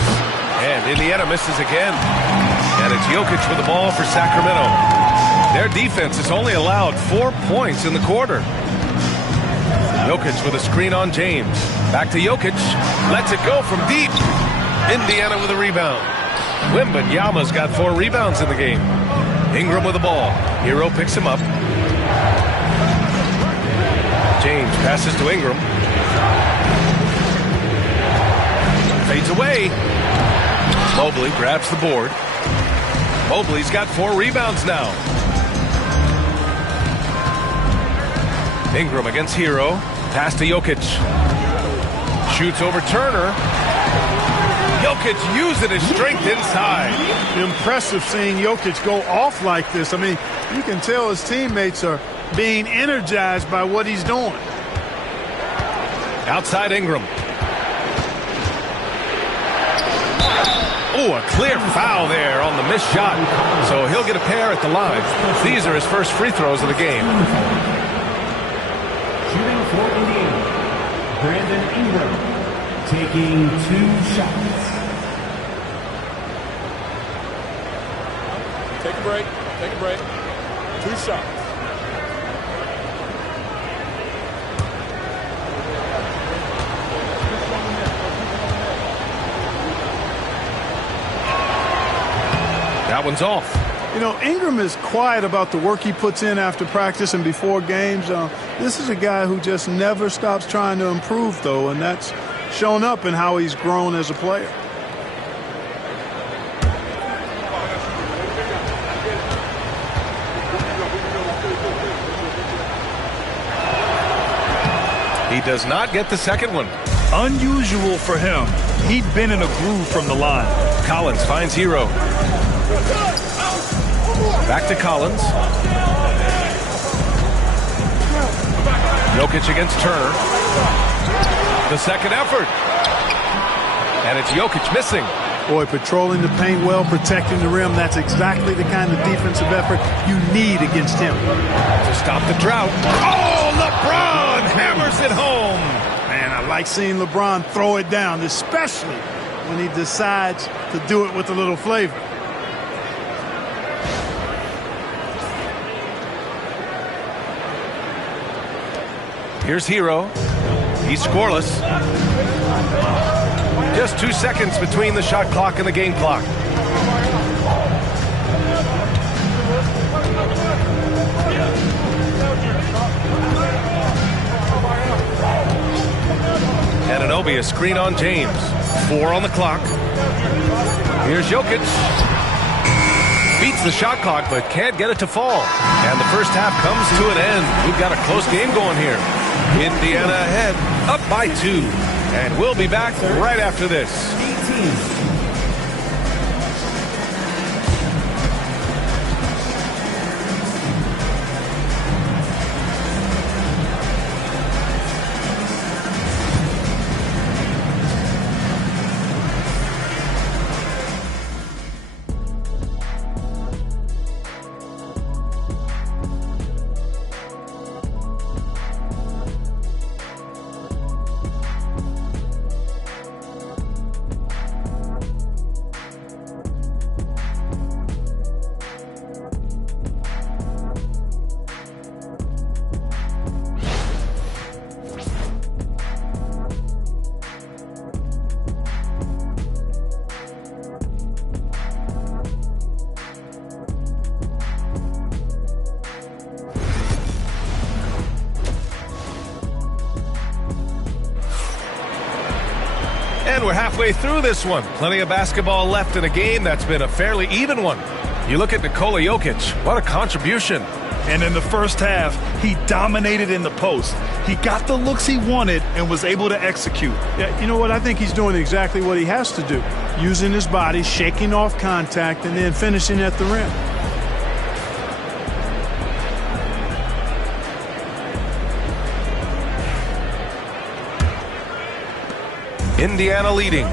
And Indiana misses again. And it's Jokic with the ball for Sacramento. Their defense has only allowed 4 points in the quarter. Jokic with a screen on James. Back to Jokic. Lets it go from deep. Indiana with a rebound. Wembanyama's got 4 rebounds in the game. Ingram with the ball. Hero picks him up. James passes to Ingram. Fades away. Mobley grabs the board. Mobley's got 4 rebounds now. Ingram against Hero. Pass to Jokic. Shoots over Turner. Jokic using his strength inside. Impressive seeing Jokic go off like this. I mean, you can tell his teammates are being energized by what he's doing. Outside Ingram. Oh, a clear foul there on the missed shot. So he'll get a pair at the line. These are his first free throws of the game. Shooting for Indiana, Brandon Ingram taking 2 shots. Take a break. Take a break. 2 shots. That one's off. You know, Ingram is quiet about the work he puts in after practice and before games. This is a guy who just never stops trying to improve, though, and that's shown up in how he's grown as a player. He does not get the second one. Unusual for him. He'd been in a groove from the line. Collins finds Hero. Back to Collins. Jokic against Turner. The second effort. And it's Jokic missing. Boy, patrolling the paint well, protecting the rim. That's exactly the kind of defensive effort you need against him. To stop the drought. Oh, LeBron hammers it home. Man, I like seeing LeBron throw it down, especially when he decides to do it with a little flavor. Here's Hero. He's scoreless. Just 2 seconds between the shot clock and the game clock. Anunoby, a screen on James. 4 on the clock. Here's Jokic. Beats the shot clock, but can't get it to fall. And the first half comes to an end. We've got a close game going here. Indiana ahead, up by 2. And we'll be back right after this. 18. we're halfway through this one. Plenty of basketball left in a game that's been a fairly even one. You look at Nikola Jokic, what a contribution. And in the first half, he dominated in the post. He got the looks he wanted and was able to execute. Yeah, you know what? I think he's doing exactly what he has to do. Using his body, shaking off contact, and then finishing at the rim. Indiana leading.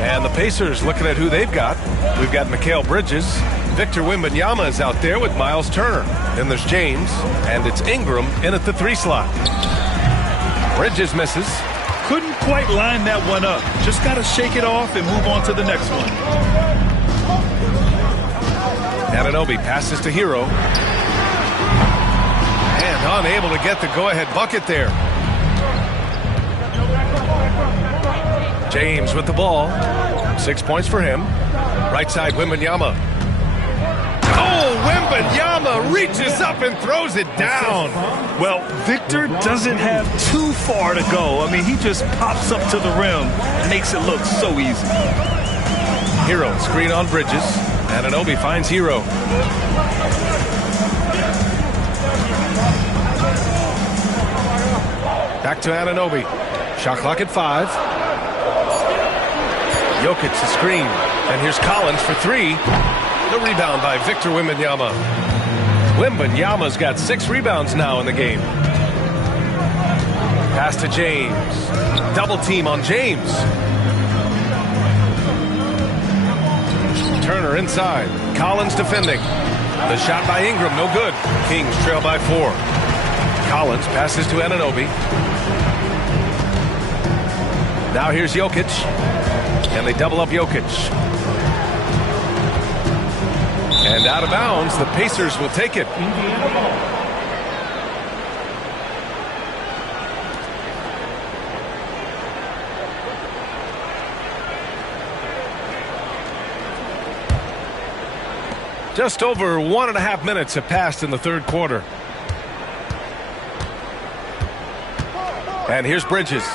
And the Pacers looking at who they've got. We've got Mikal Bridges. Victor Wembanyama is out there with Miles Turner. Then there's James, and it's Ingram in at the 3 slot. Bridges misses. Couldn't quite line that one up. Just got to shake it off and move on to the next one. Anunoby passes to Hero. And unable to get the go-ahead bucket there. James with the ball. 6 points for him. Right side, Wembanyama. Oh, Wembanyama reaches up and throws it down. Well, Victor doesn't have too far to go. I mean, he just pops up to the rim and makes it look so easy. Hero, screen on Bridges. Anunoby finds Hero. Back to Anunoby. Shot clock at 5. Jokic the screen, and here's Collins for 3. The rebound by Victor Wembanyama. Wembanyama's got 6 rebounds now in the game. Pass to James. Double team on James. Turner inside. Collins defending. The shot by Ingram, no good. Kings trail by 4. Collins passes to Anunoby. Now here's Jokic. And they double up Jokic. And out of bounds, the Pacers will take it. Just over 1.5 minutes have passed in the third quarter. And here's Bridges.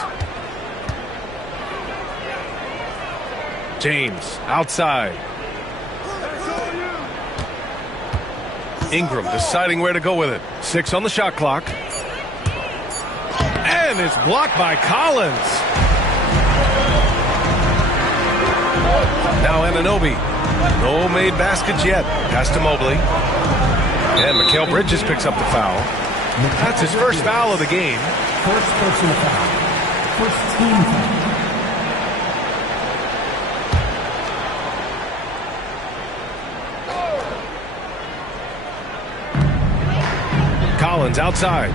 James outside. Ingram deciding where to go with it. 6 on the shot clock. And it's blocked by Collins. Now Anunoby. No made baskets yet. Pass to Mobley. And Mikal Bridges picks up the foul. That's his first foul of the game. First personal foul. First team foul. Collins outside.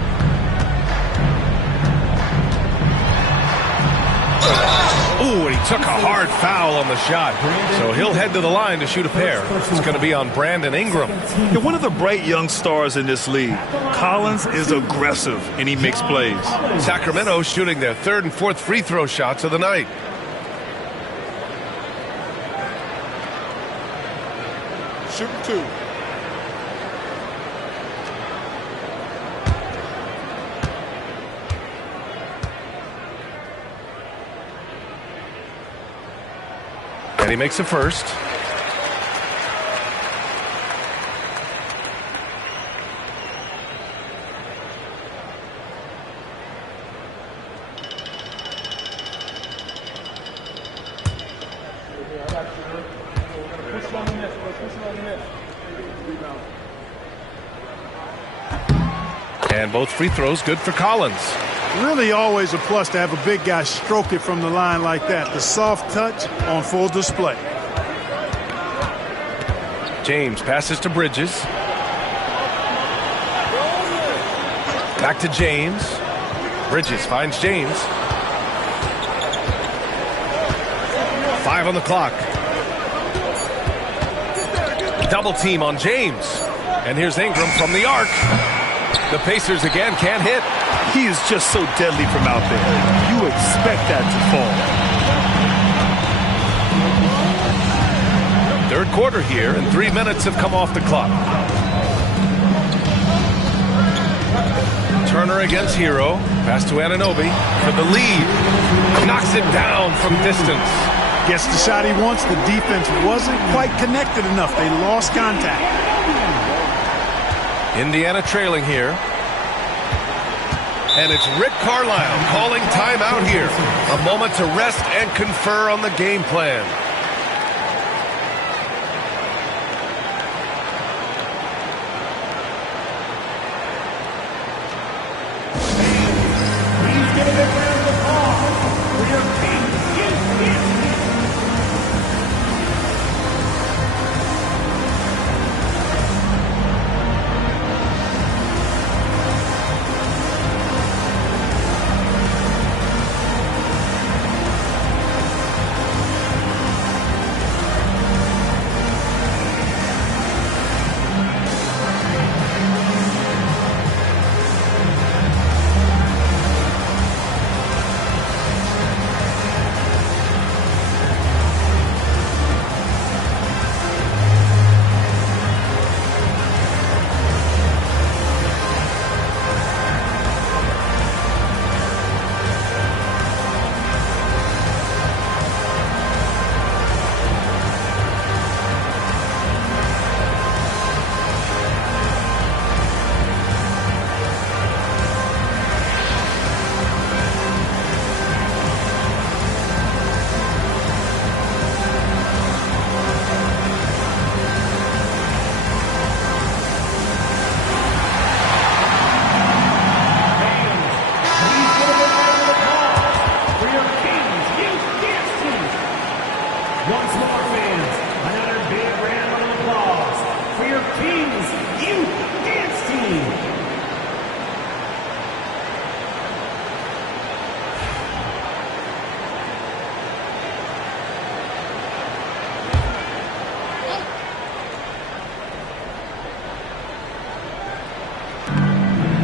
Ooh, and he took a hard foul on the shot. So he'll head to the line to shoot a pair. It's going to be on Brandon Ingram. You're one of the bright young stars in this league. Collins is aggressive, and he makes plays. Sacramento shooting their 3rd and 4th free throw shots of the night. Shoot 2. And he makes the first. And both free throws good for Collins. Really always a plus to have a big guy stroke it from the line like that. The soft touch on full display. James passes to Bridges. Back to James. Bridges finds James. 5 on the clock. Double team on James. And here's Ingram from the arc. The Pacers again can't hit. He is just so deadly from out there. You expect that to fall. Third quarter here, and 3 minutes have come off the clock. Turner against Hero. Pass to Anunoby for the lead. Knocks it down from distance. Gets the shot he wants. The defense wasn't quite connected enough. They lost contact. Indiana trailing here. And it's Rick Carlisle calling timeout here. A moment to rest and confer on the game plan.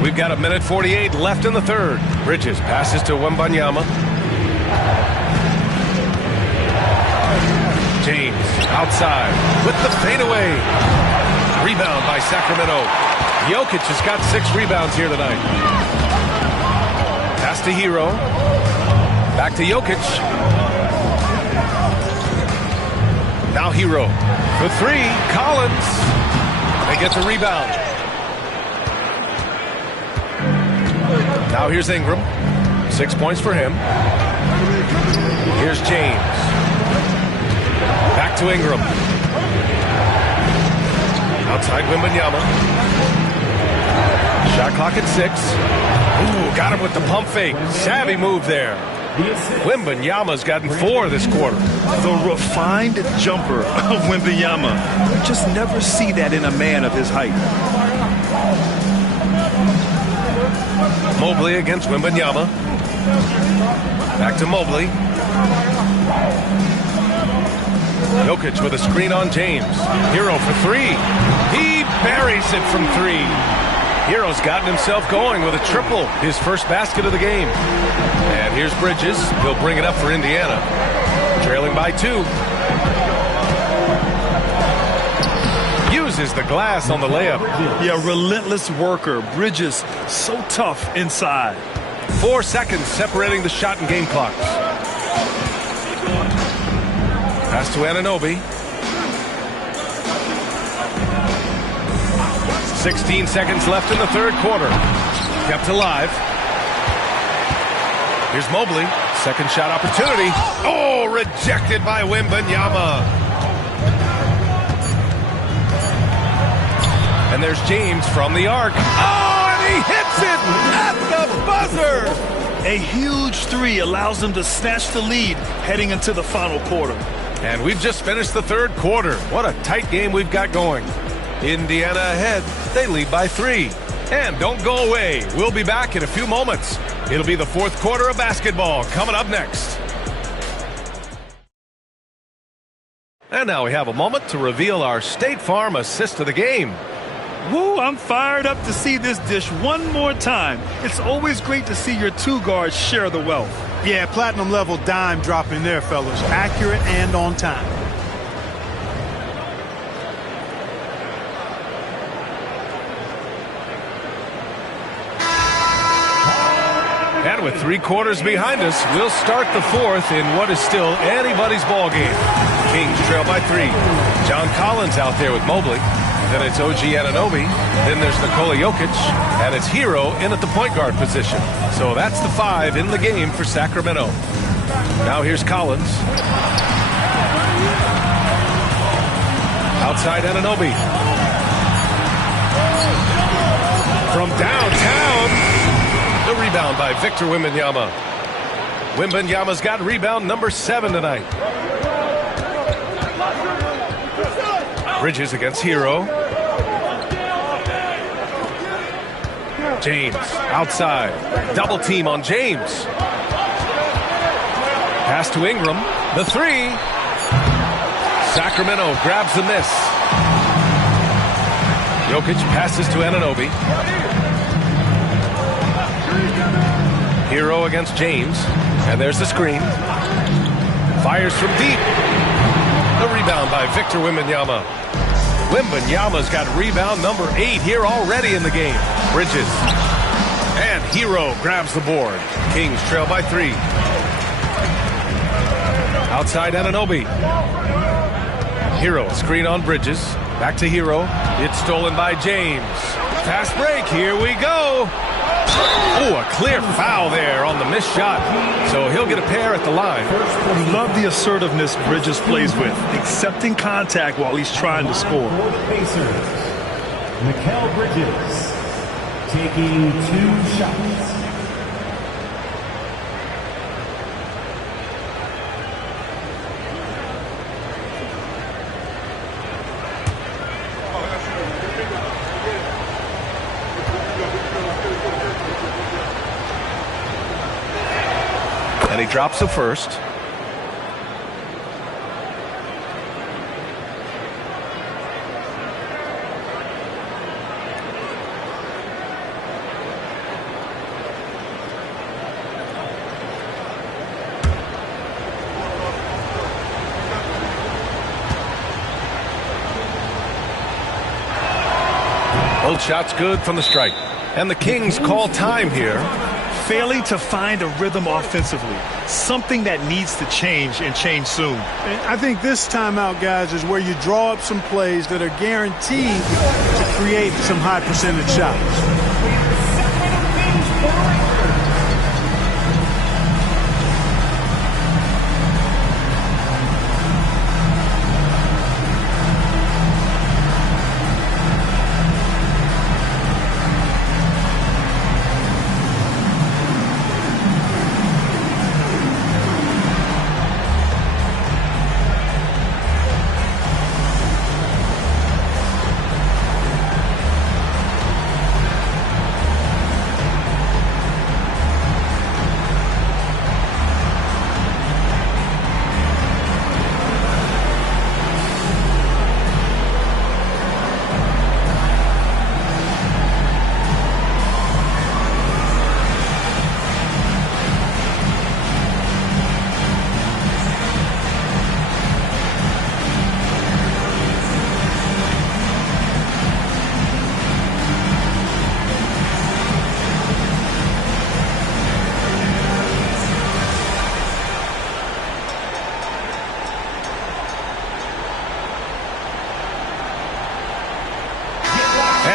We've got 1:48 left in the third. Bridges passes to Wembanyama. James outside with the fadeaway. Rebound by Sacramento. Jokic has got 6 rebounds here tonight. Pass to Hero. Back to Jokic. Now Hero for 3. Collins. They get the rebound. Now here's Ingram. 6 points for him. Here's James. Back to Ingram. Outside Wembanyama. Shot clock at 6. Ooh, got him with the pump fake. Savvy move there. Wembanyama's gotten 4 this quarter. The refined jumper of Wembanyama. You just never see that in a man of his height. Mobley against Wembanyama. Back to Mobley. Jokic with a screen on James. Hero for 3. He buries it from 3. Hero's gotten himself going with a triple. His first basket of the game. And here's Bridges. He'll bring it up for Indiana. Trailing by 2. Uses the glass on the layup. Yeah, relentless worker. Bridges so tough inside. 4 seconds separating the shot and game clocks. Pass to Anunoby. 16 seconds left in the third quarter. Kept alive. Here's Mobley. Second shot opportunity. Oh, rejected by Wembanyama. And there's James from the arc. Oh, and he hits it at the buzzer. A huge 3 allows them to snatch the lead heading into the final quarter. And we've just finished the third quarter. What a tight game we've got going. Indiana ahead. They lead by 3. And don't go away. We'll be back in a few moments. It'll be the fourth quarter of basketball coming up next. And now we have a moment to reveal our State Farm assist of the game. Woo, I'm fired up to see this dish one more time. It's always great to see your 2 guards share the wealth. Yeah, platinum level dime dropping there, fellas. Accurate and on time. And with 3 quarters behind us, we'll start the 4th in what is still anybody's ball game. Kings trail by 3. John Collins out there with Mobley. Then it's OG Anunoby. Then there's Nikola Jokic. And it's Hero in at the point guard position. So that's the 5 in the game for Sacramento. Now here's Collins. Outside Anunoby. From downtown. The rebound by Victor Wembanyama. Wembanyama's got rebound number 7 tonight. Bridges against Hero. James outside. Double team on James. Pass to Ingram. The 3. Sacramento grabs the miss. Jokic passes to Anunoby. Hero against James. And there's the screen. Fires from deep. The rebound by Victor Wembanyama. Wembanyama's got rebound number 8 here already in the game. Bridges. And Hero grabs the board. Kings trail by 3. Outside Anunoby. Hero screen on Bridges. Back to Hero. It's stolen by James. Fast break. Here we go. Oh, a clear foul there on the missed shot. So he'll get a pair at the line. I love the assertiveness Bridges plays with, accepting contact while he's trying to score. For the Pacers, Mikal Bridges taking 2 shots. And he drops the first. Both shots good from the strike. And the Kings call time here. Failing to find a rhythm offensively, something that needs to change and change soon. And I think this timeout, guys, is where you draw up some plays that are guaranteed to create some high percentage shots.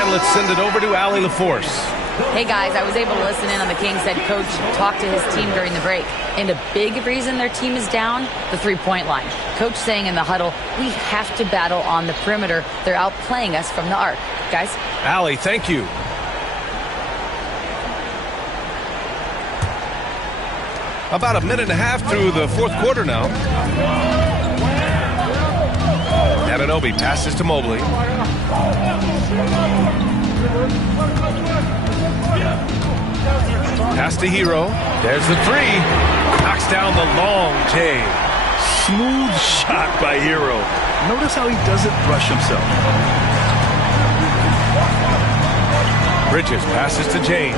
Let's send it over to Allie LaForce. Hey guys, I was able to listen in on the Kings head coach talk to his team during the break. And a big reason their team is down, the 3-point line. Coach saying in the huddle, we have to battle on the perimeter. They're outplaying us from the arc. Guys? Allie, thank you. About a minute and a half through the 4th quarter now. Anunoby passes to Mobley. Pass to Hero. There's the 3. Knocks down the long J. Smooth shot by Hero. Notice how he doesn't rush himself. Bridges passes to James.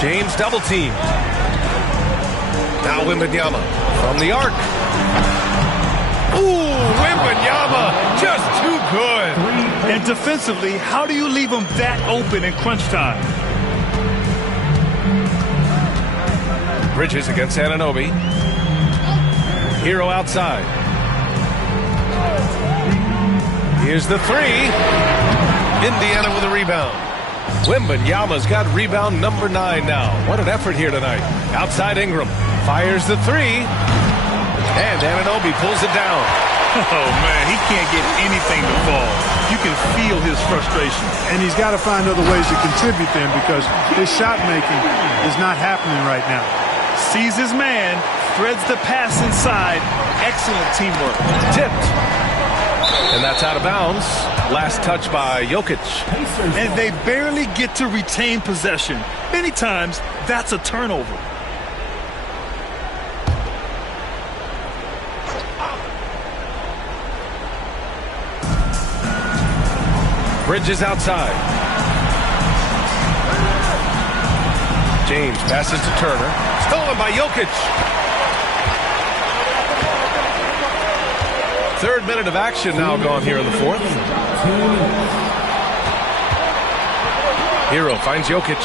James double team. Now Wembanyama from the arc. Ooh, Wembanyama just too good. And defensively, how do you leave him that open in crunch time? Bridges against Anunoby. Hero outside. Here's the three. Indiana with a rebound. Wembanyama's got rebound number 9 now. What an effort here tonight. Outside Ingram. Fires the three. And Anunoby pulls it down. Oh, man, he can't get anything to fall. You can feel his frustration. And he's got to find other ways to contribute then because his shot making is not happening right now. Sees his man, threads the pass inside. Excellent teamwork. Tipped. And that's out of bounds. Last touch by Jokic. And they barely get to retain possession. Many times, that's a turnover. Bridges outside. James passes to Turner. Stolen by Jokic. Third minute of action now gone here in the fourth. Hero finds Jokic.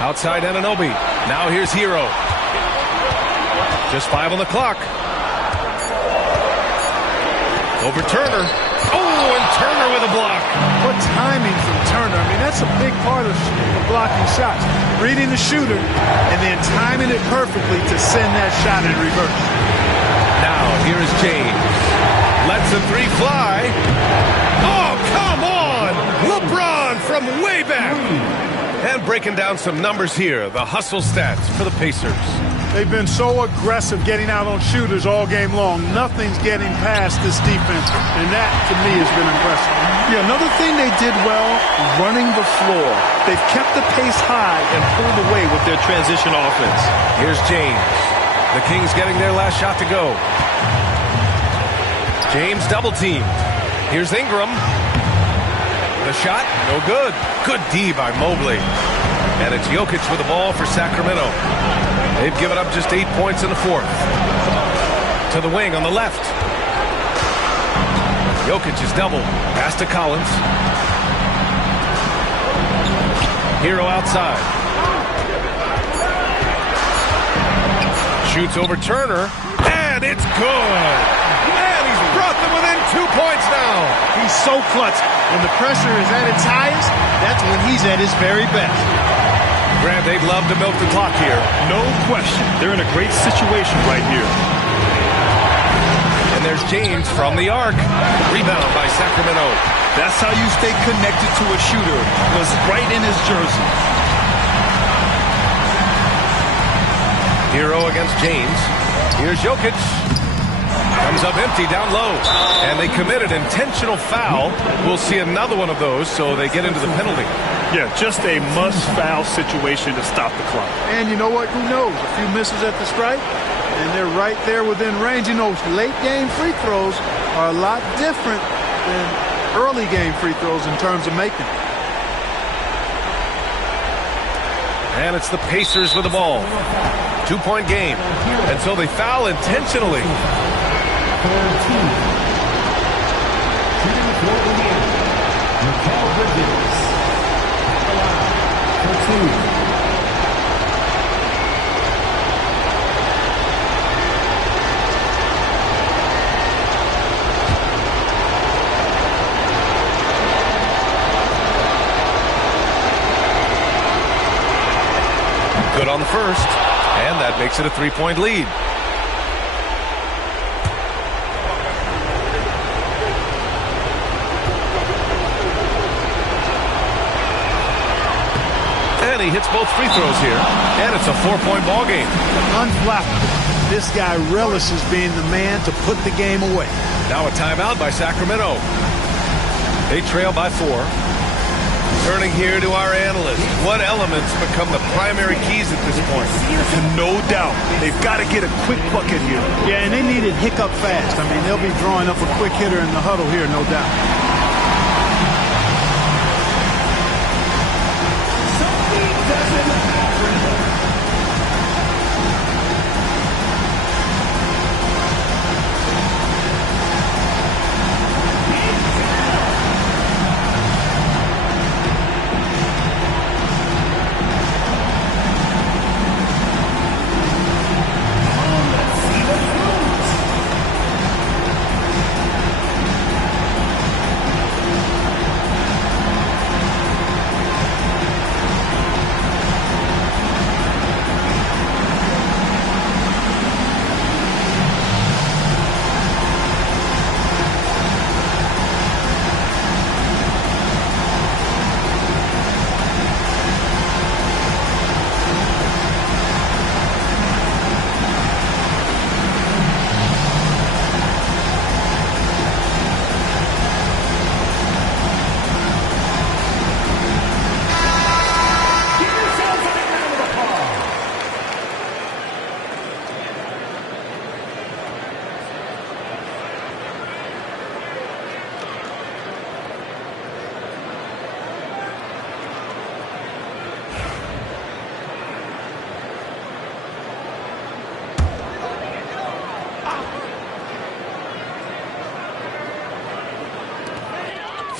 Outside Anunoby. Now here's Hero. Just 5 on the clock. Over Turner. Oh, and Turner with a block. What timing from Turner. I mean, that's a big part of blocking shots. Reading the shooter and then timing it perfectly to send that shot in reverse. Now, here is James. Lets the three fly. Oh, come on! LeBron from way back. And breaking down some numbers here. The hustle stats for the Pacers. They've been so aggressive getting out on shooters all game long. Nothing's getting past this defense, and that, to me, has been impressive. Yeah, another thing they did well, running the floor. They've kept the pace high and pulled away with their transition offense. Here's James. The Kings getting their last shot to go. James double team. Here's Ingram. The shot, no good. Good D by Mobley. And it's Jokic with the ball for Sacramento. They've given up just 8 points in the fourth. To the wing on the left. Jokic is double. Pass to Collins. Hero outside. Shoots over Turner. And it's good. And he's brought them within 2 points now. He's so clutch. When the pressure is at its highest, that's when he's at his very best. Grant, they'd love to milk the clock here. No question. They're in a great situation right here. And there's James from the arc. Rebound by Sacramento. That's how you stay connected to a shooter. Was right in his jersey. Hero against James. Here's Jokic. Comes up empty down low. And they committed intentional foul. We'll see another one of those, so they get into the penalty. Yeah, just a must-foul situation to stop the clock. And you know what? Who knows? A few misses at the stripe, and they're right there within range. You know, late-game free throws are a lot different than early-game free throws in terms of making. And it's the Pacers with the ball. 2-point game. And so they foul intentionally. Good on the first, and that makes it a 3-point lead. And he hits both free throws here, and it's a 4-point ball game. Unflappable. This guy relishes being the man to put the game away. Now a timeout by Sacramento. They trail by 4. Turning here to our analyst. What elements become the primary keys at this point? No doubt. They've got to get a quick bucket here. Yeah, and they need it hiccup fast. I mean, they'll be drawing up a quick hitter in the huddle here, no doubt.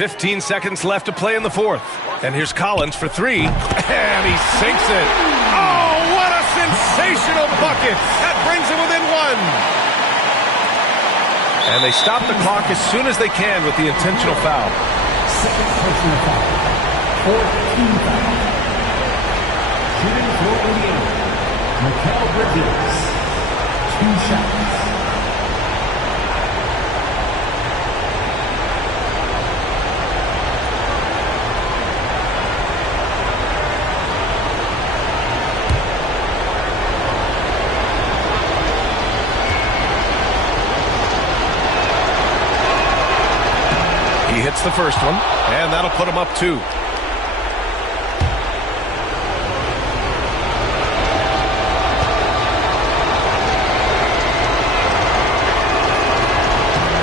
15 seconds left to play in the fourth. And here's Collins for three. And he sinks it. Oh, what a sensational bucket. That brings him within one. And they stop the clock as soon as they can with the intentional foul. Second personal foul. 14 foul. Shooting for Indiana. Mikal Bridges. 2 shots. He hits the first one, and that'll put him up 2.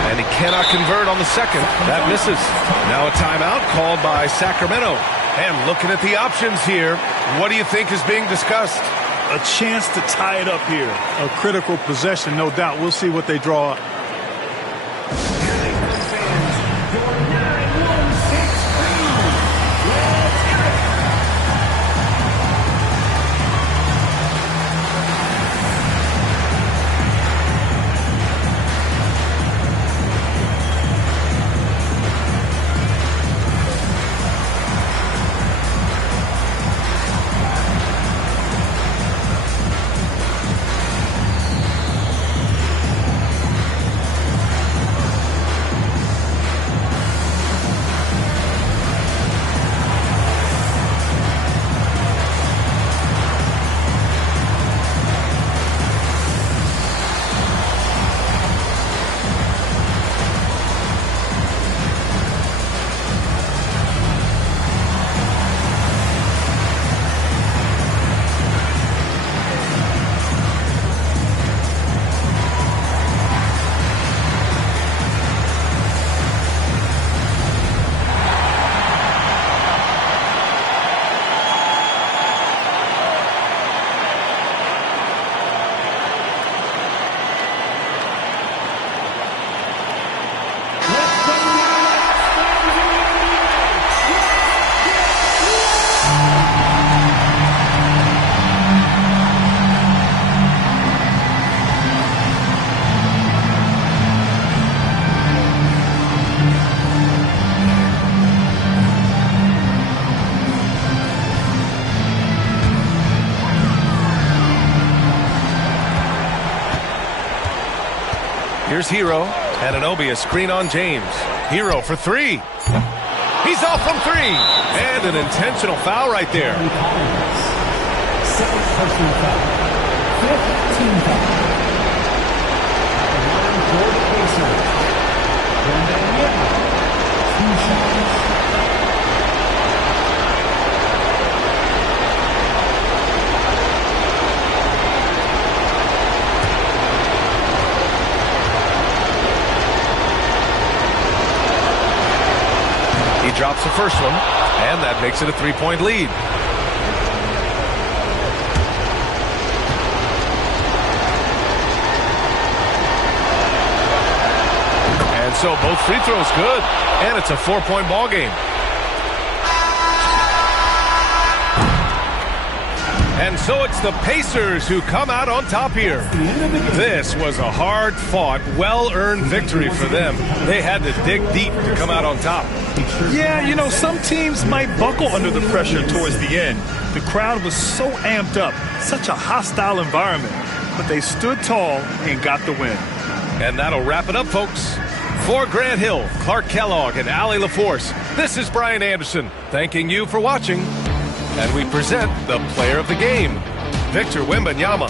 And he cannot convert on the second. That misses. Now a timeout called by Sacramento. And looking at the options here, what do you think is being discussed? A chance to tie it up here. A critical possession, no doubt. We'll see what they draw up. Here's Hero, and Anunoby a screen on James. Hero for three. He's off from three. And an intentional foul right there. Second personal foul. 5th team foul. The line for the Pacers. Wembanyama. 2 shots. He drops the first one, and that makes it a 3-point lead. And so both free throws good, and it's a 4-point ball game. And so it's the Pacers who come out on top here. This was a hard-fought, well-earned victory for them. They had to dig deep to come out on top. Yeah, you know, some teams might buckle under the pressure towards the end. The crowd was so amped up, such a hostile environment. But they stood tall and got the win. And that'll wrap it up, folks. For Grant Hill, Clark Kellogg, and Allie LaForce, this is Brian Anderson, thanking you for watching. And we present the player of the game, Victor Wembanyama.